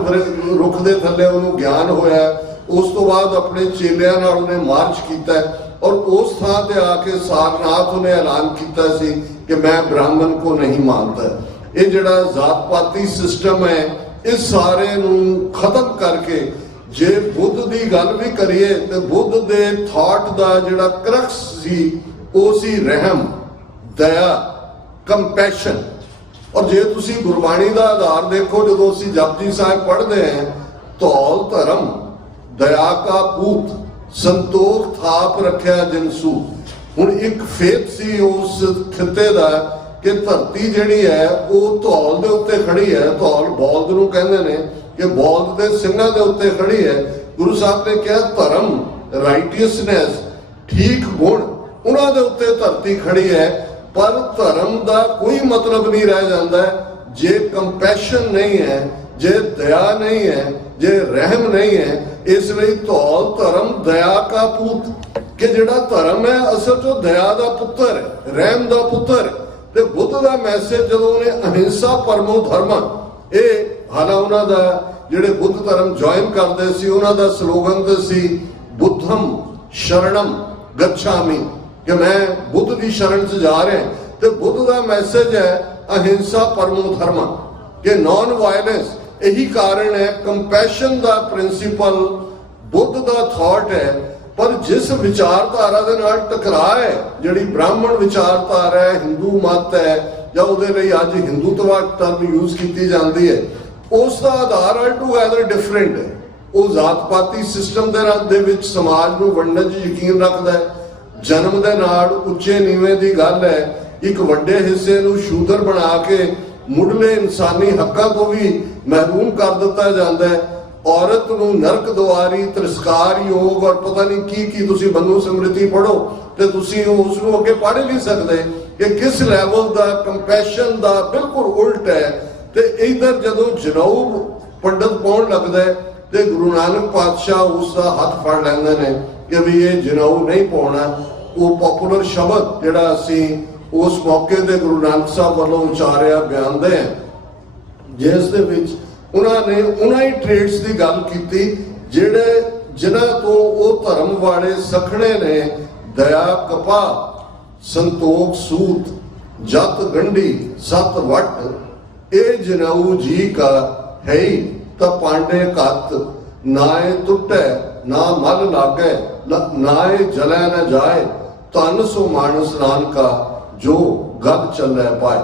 ਰੁੱਖ ਦੇ ਥੱਲੇ ਉਹਨੂੰ ਗਿਆਨ ਹੋਇਆ, ਉਸ ਤੋਂ ਬਾਅਦ ਆਪਣੇ ਚੇਲਿਆਂ ਨਾਲ ਉਹਨੇ ਮਾਰਚ ਕੀਤਾ ਔਰ ਉਸ ਥਾਂ ਤੇ ਆ ਕੇ ਸਾਰਨਾਥ ਉਹਨੇ ਐਲਾਨ ਕੀਤਾ ਸੀ ਕਿ ਮੈਂ ਬ੍ਰਾਹਮਣ ਕੋ ਨਹੀਂ ਮੰਨਦਾ। ਇਹ ਜਿਹੜਾ ਜ਼ਾਤ-ਪਾਤੀ ਸਿਸਟਮ ਹੈ, ਇਸ ਸਾਰੇ ਨੂੰ ਖਤਮ ਕਰਕੇ ਜੇ ਬੁੱਧ ਦੀ ਗੱਲ ਵੀ ਕਰੀਏ ਤੇ ਬੁੱਧ ਦੇ ਥਾਟ ਦਾ ਜਿਹੜਾ ਕਰਕਸ ਸੀ ਉਹ ਸੀ ਰਹਿਮ, ਦਇਆ, ਕੰਪੈਸ਼ਨ। ਔਰ ਜੇ ਤੁਸੀਂ ਗੁਰਬਾਣੀ ਦਾ ਆਧਾਰ ਦੇਖੋ, ਜਦੋਂ ਅਸੀਂ ਜਪਜੀ ਸਾਹਿਬ ਪੜ੍ਹਦੇ ਹਾਂ, ਧੌਲ ਧਰਮ ਦਇਆ ਕਾ ਪੂਤ ਸੰਤੋਖ ਥਾਪ ਰੱਖਿਆ ਜਿਨਸੂ। ਹੁਣ ਇੱਕ ਫੇਥ ਸੀ ਉਸ ਖਿੱਤੇ ਦਾ ਕਿ ਧਰਤੀ ਜਿਹੜੀ ਹੈ ਉਹ ਧੌਲ ਦੇ ਉੱਤੇ ਖੜੀ ਹੈ। ਧੌਲ ਬੌਲਦ ਨੂੰ ਕਹਿੰਦੇ ਨੇ ਕਿ ਬੌਲਦ ਦੇ ਸਿੰਘਾਂ ਦੇ ਉੱਤੇ ਖੜੀ ਹੈ। ਗੁਰੂ ਸਾਹਿਬ ਨੇ ਕਿਹਾ ਧਰਮ, ਰਾਈਟੀਅਸਨੈਸ, ਠੀਕ ਗੁਣ, ਉਹਨਾਂ ਦੇ ਉੱਤੇ ਧਰਤੀ ਖੜੀ ਹੈ। ਪਰ ਧਰਮ ਦਾ ਕੋਈ ਮਤਲਬ ਨਹੀਂ ਰਹਿ ਜਾਂਦਾ ਜੇ ਕੰਪੈਸ਼ਨ ਨਹੀਂ ਹੈ, ਜੇ ਦਇਆ ਨਹੀਂ ਹੈ, ਜੇ ਰਹਿਮ ਨਹੀਂ ਹੈ। ਇਸ ਲਈ ਧੌਲ ਧਰਮ ਦਇਆ ਕਾ ਪੂਤ, ਕਿ ਜਿਹੜਾ ਧਰਮ ਹੈ ਅਸਲ ਚ ਦਇਆ ਦਾ ਪੁੱਤਰ ਹੈ, ਰਹਿਮ ਦਾ ਪੁੱਤਰ ਹੈ। ਤੇ ਬੁੱਧ ਦਾ ਮੈਸੇਜ ਜਦੋਂ ਉਹਨੇ ਅਹਿੰਸਾ ਪਰਮੋ ਧਰਮ, ਇਹ ਹਾਲਾ ਉਹਨਾਂ ਦਾ ਜਿਹੜੇ ਬੁੱਧ ਧਰਮ ਜੁਆਇਨ ਕਰਦੇ ਸੀ ਉਹਨਾਂ ਦਾ ਸਲੋਗਨ ਤੇ ਸੀ ਬੁੱਧਮ ਸ਼ਰਣਮ ਗੱਛਾਮੀ, ਕਿ ਮੈਂ ਬੁੱਧ ਦੀ ਸ਼ਰਨ 'ਚ ਜਾ ਰਿਹਾ। ਤੇ ਬੁੱਧ ਦਾ ਮੈਸੇਜ ਹੈ ਅਹਿੰਸਾ ਪਰਮੋ ਧਰਮ, ਕਿ ਨੌਨ ਵਾਇਲੈਂਸ। ਇਹੀ ਕਾਰਨ ਹੈ ਕੰਪੈਸ਼ਨ ਦਾ ਪ੍ਰਿੰਸੀਪਲ ਬੁੱਧ ਦਾ ਥਾਟ ਹੈ। ਪਰ ਜਿਸ ਵਿਚਾਰਧਾਰਾ ਦੇ ਨਾਲ ਟਕਰਾਅ ਹੈ, ਜਿਹੜੀ ਬ੍ਰਾਹਮਣ ਵਿਚਾਰਧਾਰਾ ਹੈ, ਹਿੰਦੂ ਮਤ ਹੈ, ਜਾਂ ਉਹਦੇ ਲਈ ਅੱਜ ਹਿੰਦੂਤਵਾ ਟਰਮ ਯੂਜ਼ ਕੀਤੀ ਜਾਂਦੀ ਹੈ, ਉਸ ਦਾ ਆਧਾਰ ਆਲਟੂਗੈਦਰ ਡਿਫਰੈਂਟ ਹੈ। ਉਹ ਜ਼ਾਤ-ਪਾਤੀ ਸਿਸਟਮ ਦੇ ਵਿੱਚ ਸਮਾਜ ਨੂੰ ਵੰਡਣ 'ਚ ਯਕੀਨ ਰੱਖਦਾ ਹੈ। ਜਨਮ ਦੇ ਨਾਲ ਉੱਚੇ ਨੀਵੇਂ ਦੀ ਗੱਲ ਹੈ। ਇੱਕ ਵੱਡੇ ਹਿੱਸੇ ਨੂੰ ਸ਼ੂਦਰ ਬਣਾ ਕੇ ਮੁੱਢਲੇ ਇਨਸਾਨੀ ਹੱਕਾਂ ਤੋਂ ਵੀ ਮਹਿਰੂਮ ਕਰ ਦਿੱਤਾ ਜਾਂਦਾ ਹੈ। ਔਰਤ ਨੂੰ ਨਰਕ ਦੁਆਰੀ, ਤਿਰਸਕਾਰ ਯੋਗ ਔਰ ਪਤਾ ਨਹੀਂ ਕੀ ਤੁਸੀਂ ਮਨੂ ਸਮ੍ਰਿਤੀ ਪੜ੍ਹੋ ਤੇ ਤੁਸੀਂ ਉਸ ਨੂੰ ਅੱਗੇ ਪੜ੍ਹ ਨਹੀਂ ਸਕਦੇ ਕਿ ਕਿਸ ਲੈਵਲ ਦਾ ਕੰਪੈਸ਼ਨ ਦਾ ਬਿਲਕੁਲ ਉਲਟ ਹੈ। ਤੇ ਇਧਰ ਜਦੋਂ ਜਨੇਊ ਪੰਡਤ ਪਾਉਣ ਲੱਗਦਾ ਹੈ ਤੇ ਗੁਰੂ ਨਾਨਕ ਪਾਤਸ਼ਾਹ ਉਸ ਦਾ ਹੱਥ ਫੜ ਲੈਂਦੇ ਨੇ ਕਿ ਵੀ ਇਹ ਜਨੇਊ ਨਹੀਂ ਪਾਉਣਾ। ਉਹ ਪਪੂਲਰ ਸ਼ਬਦ ਜਿਹੜਾ ਅਸੀਂ ਉਸ ਮੌਕੇ ਤੇ ਗੁਰੂ ਨਾਨਕ ਸਾਹਿਬ ਵੱਲੋਂ ਉਚਾਰਿਆ ਬਿਆਨਦੇ ਹਾਂ, ਜਿਸ ਦੇ ਵਿੱਚ ਉਹਨਾਂ ਹੀ ਟ੍ਰੇਡਸ ਦੀ ਗੱਲ ਕੀਤੀ ਜਿਨ੍ਹਾਂ ਤੋਂ ਉਹ ਧਰਮ ਵਾਲੇ ਸਖਣੇ ਨੇ ਦਇਆ ਕਪਾ, ਸੰਤੋਖ ਸੂਤ, ਜਤ ਗੰਢੀ, ਸਤ ਵੱਟ। ਇਹ ਜਨੇਊ ਜੀ ਕਾ ਹੈ ਤਾਂ ਪਾਂਡੇ ਘੱਤ, ਨਾਏ ਟੁੱਟੈ ਨਾ ਮਲ ਲਾਗੈ, ਨਾਏ ਜਲੈ ਨਾ ਜਾਏ, ਧਨ ਸੋ ਮਾਨਸ ਨਾਨਕਾ ਜੋ ਗਦ ਚੱਲੈ ਪਾਏ।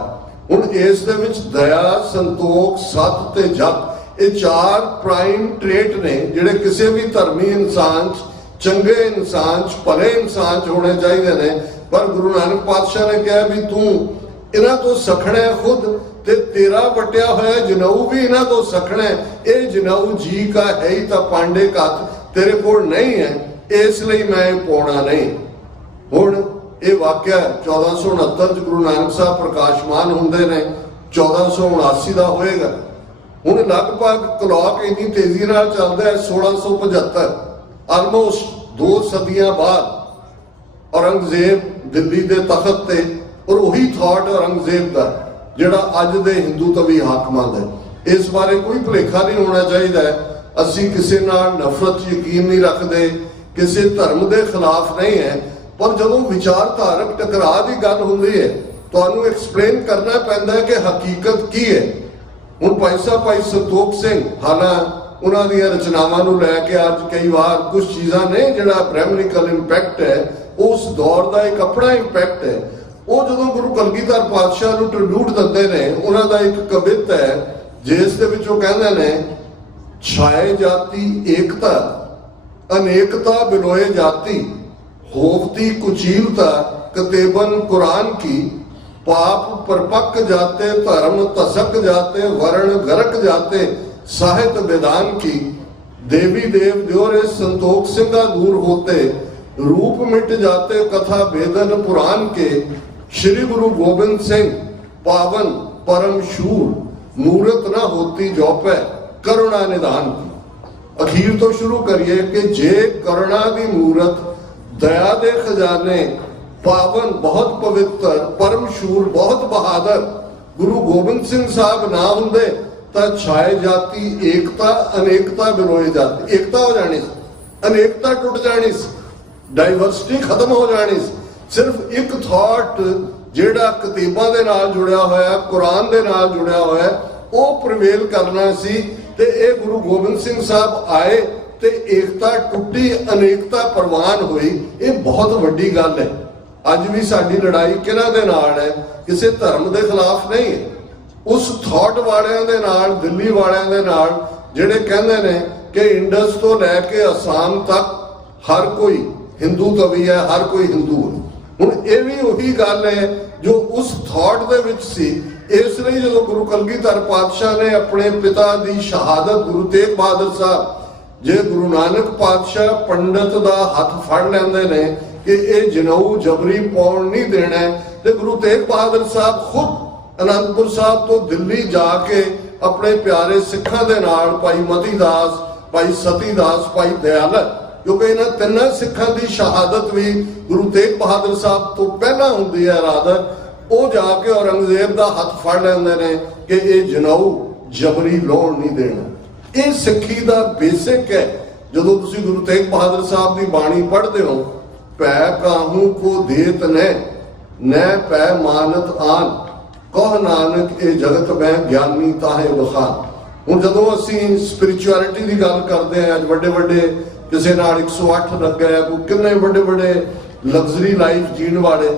ਹੁਣ ਇਸ ਦੇ ਵਿੱਚ ਦਇਆ, ਸੰਤੋਖ, ਸਤ ਤੇ ਜਤ, ਇਹ ਚਾਰ ਪ੍ਰਾਈਮ ਟ੍ਰੇਟ ਨੇ ਜਿਹੜੇ ਕਿਸੇ ਵੀ ਧਰਮੀ ਇਨਸਾਨ 'ਚ, ਚੰਗੇ ਇਨਸਾਨ 'ਚ, ਭਲੇ ਇਨਸਾਨ 'ਚ ਹੋਣੇ ਚਾਹੀਦੇ ਨੇ। ਪਰ ਗੁਰੂ ਨਾਨਕ ਪਾਤਸ਼ਾਹ ਨੇ ਕਿਹਾ ਵੀ ਤੂੰ ਇਹਨਾਂ ਤੋਂ ਸਖਣਾ ਖੁਦ, ਤੇ ਤੇਰਾ ਵਟਿਆ ਹੋਇਆ ਜਨੇਊ ਵੀ ਇਹਨਾਂ ਤੋਂ ਸਖਣਾ। ਇਹ ਜਨੇਊ ਜੀ ਕਾ ਹੈ ਹੀ ਤਾਂ ਪਾਂਡੇ ਘੱਤ, ਤੇਰੇ ਕੋਲ ਨਹੀਂ ਹੈ, ਇਸ ਲਈ ਮੈਂ ਇਹ ਪਾਉਣਾ ਨਹੀਂ। ਹੁਣ ਇਹ ਵਾਕਿਆ 1469 ਚ ਗੁਰੂ ਨਾਨਕ ਸਾਹਿਬ ਪ੍ਰਕਾਸ਼ਮਾਨ ਹੁੰਦੇ ਨੇ, 1479 ਦਾ ਹੋਏਗਾ। ਹੁਣ ਲਗਭਗ ਕਲੌਕ ਇੰਨੀ ਤੇਜ਼ੀ ਨਾਲ ਚੱਲਦਾ ਹੈ 1675, ਆਲਮੋਸਟ 2 ਸਦੀਆਂ ਬਾਅਦ ਔਰੰਗਜ਼ੇਬ ਦਿੱਲੀ ਦੇ ਤਖਤ ਤੇ, ਔਰ ਉਹੀ ਥਾਟ ਔਰੰਗਜ਼ੇਬ ਦਾ ਜਿਹੜਾ ਅੱਜ ਦੇ ਹਿੰਦੂਤਵੀ ਹਾਕਮਾਂ ਦਾ। ਇਸ ਬਾਰੇ ਕੋਈ ਭੁਲੇਖਾ ਨਹੀਂ ਹੋਣਾ ਚਾਹੀਦਾ। ਅਸੀਂ ਕਿਸੇ ਨਾਲ ਨਫ਼ਰਤ ਯਕੀਨ ਨਹੀਂ ਰੱਖਦੇ, ਕਿਸੇ ਧਰਮ ਦੇ ਖਿਲਾਫ ਨਹੀਂ ਹੈ, ਪਰ ਜਦੋਂ ਵਿਚਾਰਧਾਰਕ ਟਕਰਾਅ ਦੀ ਗੱਲ ਹੁੰਦੀ ਹੈ ਤੁਹਾਨੂੰ ਐਕਸਪਲੇਨ ਕਰਨਾ ਪੈਂਦਾ ਹੈ ਕਿ ਹਕੀਕਤ ਕੀ ਹੈ। ਹੁਣ ਭਾਈ ਸੰਤੋਖ ਸਿੰਘ, ਹਾਲਾਂਕਿ ਉਹਨਾਂ ਦੀਆਂ ਰਚਨਾਵਾਂ ਨੂੰ ਲੈ ਕੇ ਅੱਜ ਕਈ ਵਾਰ ਕੁਝ ਚੀਜ਼ਾਂ ਨੇ ਜਿਹੜਾ ਬ੍ਰਹਮਨਿਕਲ ਇੰਪੈਕਟ ਹੈ, ਉਸ ਦੌਰ ਦਾ ਇੱਕ ਆਪਣਾ ਇੰਪੈਕਟ ਹੈ। ਉਹ ਜਦੋਂ ਗੁਰੂ ਕਲਗੀਧਰ ਪਾਤਸ਼ਾਹ ਨੂੰ ਟ੍ਰਿਬਿਊਟ ਦਿੰਦੇ ਨੇ, ਉਹਨਾਂ ਦਾ ਇੱਕ ਕਵਿਤ ਹੈ ਜਿਸ ਦੇ ਵਿੱਚ ਉਹ ਕਹਿੰਦੇ ਨੇ, ਛਾਏ ਜਾਤੀ ਏਕਤਾ ਅਨੇਕਤਾ ਬਿਲੋਏ ਜਾਤੀ, ਹੋਵਤੀ ਕੁਚੀਲਤਾ ਕਤੇਬਨ ਕੁਰਾਨ ਕੀ, पाप परपक जाते धर्म तसक जाते वर्ण गरक जाते साहित्य विधान की, देवी देव द्योरे संतोख सिंगा दूर होते, रूप मिट जाते कथा वेदन पुराण के, श्री गुरु गोबिंद सिंह पावन परम शूर, मूरत न होती जौपै करुणा निधान की। अखीर तो शुरू करिए कि जे करुणा दी मूरत, दया दे खजाने, पावन बहुत पवित्र परम शूर बहुत बहादुर गुरु गोबिंद सिंह साहब ना होंदे तां छाए जाती एकता अनेकता बिलोए जाती, एकता हो जानी सी, अनेकता टुट जानी सी, डाइवर्सिटी खत्म हो जानी सी। सिर्फ एक थॉट जिहड़ा कतीबां दे नाल जुड़िया होया, कुरान दे नाल जुड़िया होया, वो प्रवेल करना सी। ते इह गुरु गोबिंद सिंह साहब आए ते एकता टुटी, अनेकता प्रवान हुई। ये बहुत वड्डी गल है। ਅੱਜ ਵੀ ਸਾਡੀ ਲੜਾਈ ਕਿਹਨਾਂ ਦੇ ਨਾਲ ਹੈ? ਕਿਸੇ ਧਰਮ ਦੇ ਖਿਲਾਫ ਨਹੀਂ ਹੈ, ਉਸ ਥਾਟ ਵਾਲਿਆਂ ਦੇ ਨਾਲ, ਦਿੱਲੀ ਵਾਲਿਆਂ ਦੇ ਨਾਲ ਜਿਹੜੇ ਕਹਿੰਦੇ ਨੇ ਕਿ ਇੰਡਸ ਤੋਂ ਲੈ ਕੇ ਅਸਾਮ ਤੱਕ ਹਰ ਕੋਈ ਹਿੰਦੂ ਤਵੀ ਹੈ, ਹਰ ਕੋਈ ਹਿੰਦੂ ਹੈ। ਹੁਣ ਇਹ ਵੀ ਉਹੀ ਗੱਲ ਹੈ ਜੋ ਉਸ ਥਾਟ ਦੇ ਵਿੱਚ ਸੀ। ਇਸ ਲਈ ਜਦੋਂ ਗੁਰੂ ਕਲਗੀਧਰ ਪਾਤਸ਼ਾਹ ਨੇ ਆਪਣੇ ਪਿਤਾ ਦੀ ਸ਼ਹਾਦਤ, ਗੁਰੂ ਤੇਗ ਬਹਾਦਰ ਸਾਹਿਬ, ਜੇ ਗੁਰੂ ਨਾਨਕ ਪਾਤਸ਼ਾਹ ਪੰਡਤ ਦਾ ਹੱਥ ਫੜ ਲੈਂਦੇ ਨੇ ਕਿ ਇਹ ਜਨਊ ਜਬਰੀ ਪਾਉਣ ਨਹੀਂ ਦੇਣਾ, ਤੇ ਗੁਰੂ ਤੇਗ ਬਹਾਦਰ ਸਾਹਿਬ ਖੁਦ ਅਨੰਦਪੁਰ ਸਾਹਿਬ ਤੋਂ ਦਿੱਲੀ ਜਾ ਕੇ ਆਪਣੇ ਪਿਆਰੇ ਸਿੱਖਾਂ ਦੇ ਨਾਲ, ਭਾਈ ਮਤੀ ਦਾਸ, ਭਾਈ ਸਤੀ ਦਾਸ, ਭਾਈ ਦਿਆਲਤ, ਕਿਉਂਕਿ ਇਹਨਾਂ ਤਿੰਨਾਂ ਸਿੱਖਾਂ ਦੀ ਸ਼ਹਾਦਤ ਵੀ ਗੁਰੂ ਤੇਗ ਬਹਾਦਰ ਸਾਹਿਬ ਤੋਂ ਪਹਿਲਾਂ ਹੁੰਦੀ ਹੈ ਰਾਦਰ, ਉਹ ਜਾ ਕੇ ਔਰੰਗਜ਼ੇਬ ਦਾ ਹੱਥ ਫੜ ਲੈਂਦੇ ਨੇ ਕਿ ਇਹ ਜਨਊ ਜਬਰੀ ਲਾਉਣ ਨਹੀਂ ਦੇਣਾ। ਇਹ ਸਿੱਖੀ ਦਾ ਬੇਸਿਕ ਹੈ। ਜਦੋਂ ਤੁਸੀਂ ਗੁਰੂ ਤੇਗ ਬਹਾਦਰ ਸਾਹਿਬ ਦੀ ਬਾਣੀ ਪੜ੍ਹਦੇ ਹੋ, पै काहू को देत न पै मानत आन, कह नानक ए जगत में ज्ञानी ताहे बखान। ਹੁਣ ਜਦੋਂ ਅਸੀਂ ਸਪਿਰਿਚੁਅਲਿਟੀ ਦੀ ਗੱਲ ਕਰਦੇ ਹਾਂ, ਅੱਜ ਵੱਡੇ ਵੱਡੇ ਕਿਸੇ ਨਾਲ 108 ਲੱਗਾ, ਕੋਈ ਕਿੰਨੇ ਵੱਡੇ ਵੱਡੇ ਲਗਜ਼ਰੀ ਲਾਈਫ ਜੀਣ ਵਾਲੇ,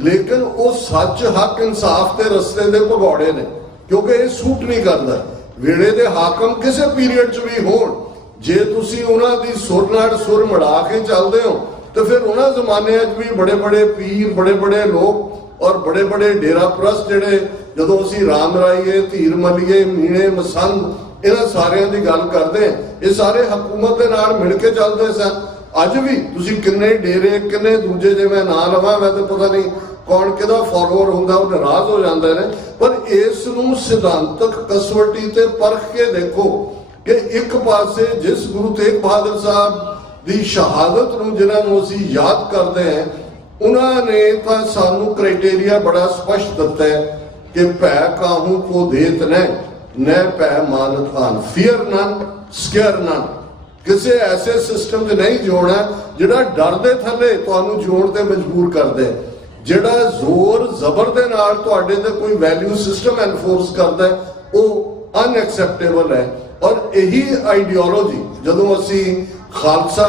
ਲੇਕਿਨ ਉਹ ਸੱਚ, ਹੱਕ, ਇਨਸਾਫ ਤੇ ਰਸਤੇ ਦੇ ਭਗੌੜੇ ਨੇ, ਕਿਉਂਕਿ ਇਹ ਸੂਟ ਨਹੀਂ ਕਰਦਾ। ਵੇਲੇ ਦੇ ਹਾਕਮ ਕਿਸੇ ਪੀਰੀਅਡ 'ਚ ਵੀ ਹੋਣ, ਜੇ ਤੁਸੀਂ ਉਹਨਾਂ ਦੀ ਸੁਰ ਨਾਲ ਸੁਰ ਮਿਲਾ ਕੇ ਚੱਲਦੇ ਹੋ तो फिर उन्होंने जमाने भी बड़े बड़े पीर, बड़े बड़े लोग और बड़े बड़े डेरा प्रस्त जिहड़े, जदों असीं राम राईए, धीर मलीए, मीणे, मसंद इन्हां सारियां दी गल करदे, ये सारे हुकूमत दे नाल मिल के चलदे सन। अज भी तुसीं किन्ने डेरे, किन्ने दूजे, जे मैं ना लवां, मैं तो पता नहीं कौन किहदा फॉलोअर हुंदा, वो नाराज हो जांदे ने। पर इस नूं सिद्धांतक कसवटी ते परख के देखो कि एक पासे जिस गुरु तेग बहादुर साहब ਦੀ ਸ਼ਹਾਦਤ ਨੂੰ ਜਿਨ੍ਹਾਂ ਨੂੰ ਅਸੀਂ ਯਾਦ ਕਰਦੇ ਹਾਂ, ਉਹਨਾਂ ਨੇ ਤਾਂ ਸਾਨੂੰ ਕ੍ਰਾਈਟੇਰੀਆ ਬੜਾ ਸਪਸ਼ਟ ਦਿੱਤਾ ਹੈ ਕਿ ਭੈ ਕਾਹੂ ਕੋ ਦੇਤ न पै मानत आन, fear none, scare none। ਕਿਸੇ ਐਸੇ ਸਿਸਟਮ 'ਚ ਨਹੀਂ ਜਿਉਣਾ ਜਿਹੜਾ ਡਰ ਦੇ ਥੱਲੇ ਤੁਹਾਨੂੰ ਜਿਉਣ ਤੇ ਮਜਬੂਰ ਕਰਦੇ, ਜਿਹੜਾ ਜ਼ੋਰ ਜ਼ਬਰ ਦੇ ਨਾਲ ਤੁਹਾਡੇ ਤੇ ਕੋਈ ਵੈਲਿਊ ਸਿਸਟਮ ਐਨਫੋਰਸ ਕਰਦਾ, ਉਹ ਅਨਐਕਸੈਪਟੇਬਲ ਹੈ। ਔਰ ਇਹੀ ਆਈਡੀਓਲੋਜੀ ਜਦੋਂ ਅਸੀਂ ਖਾਲਸਾ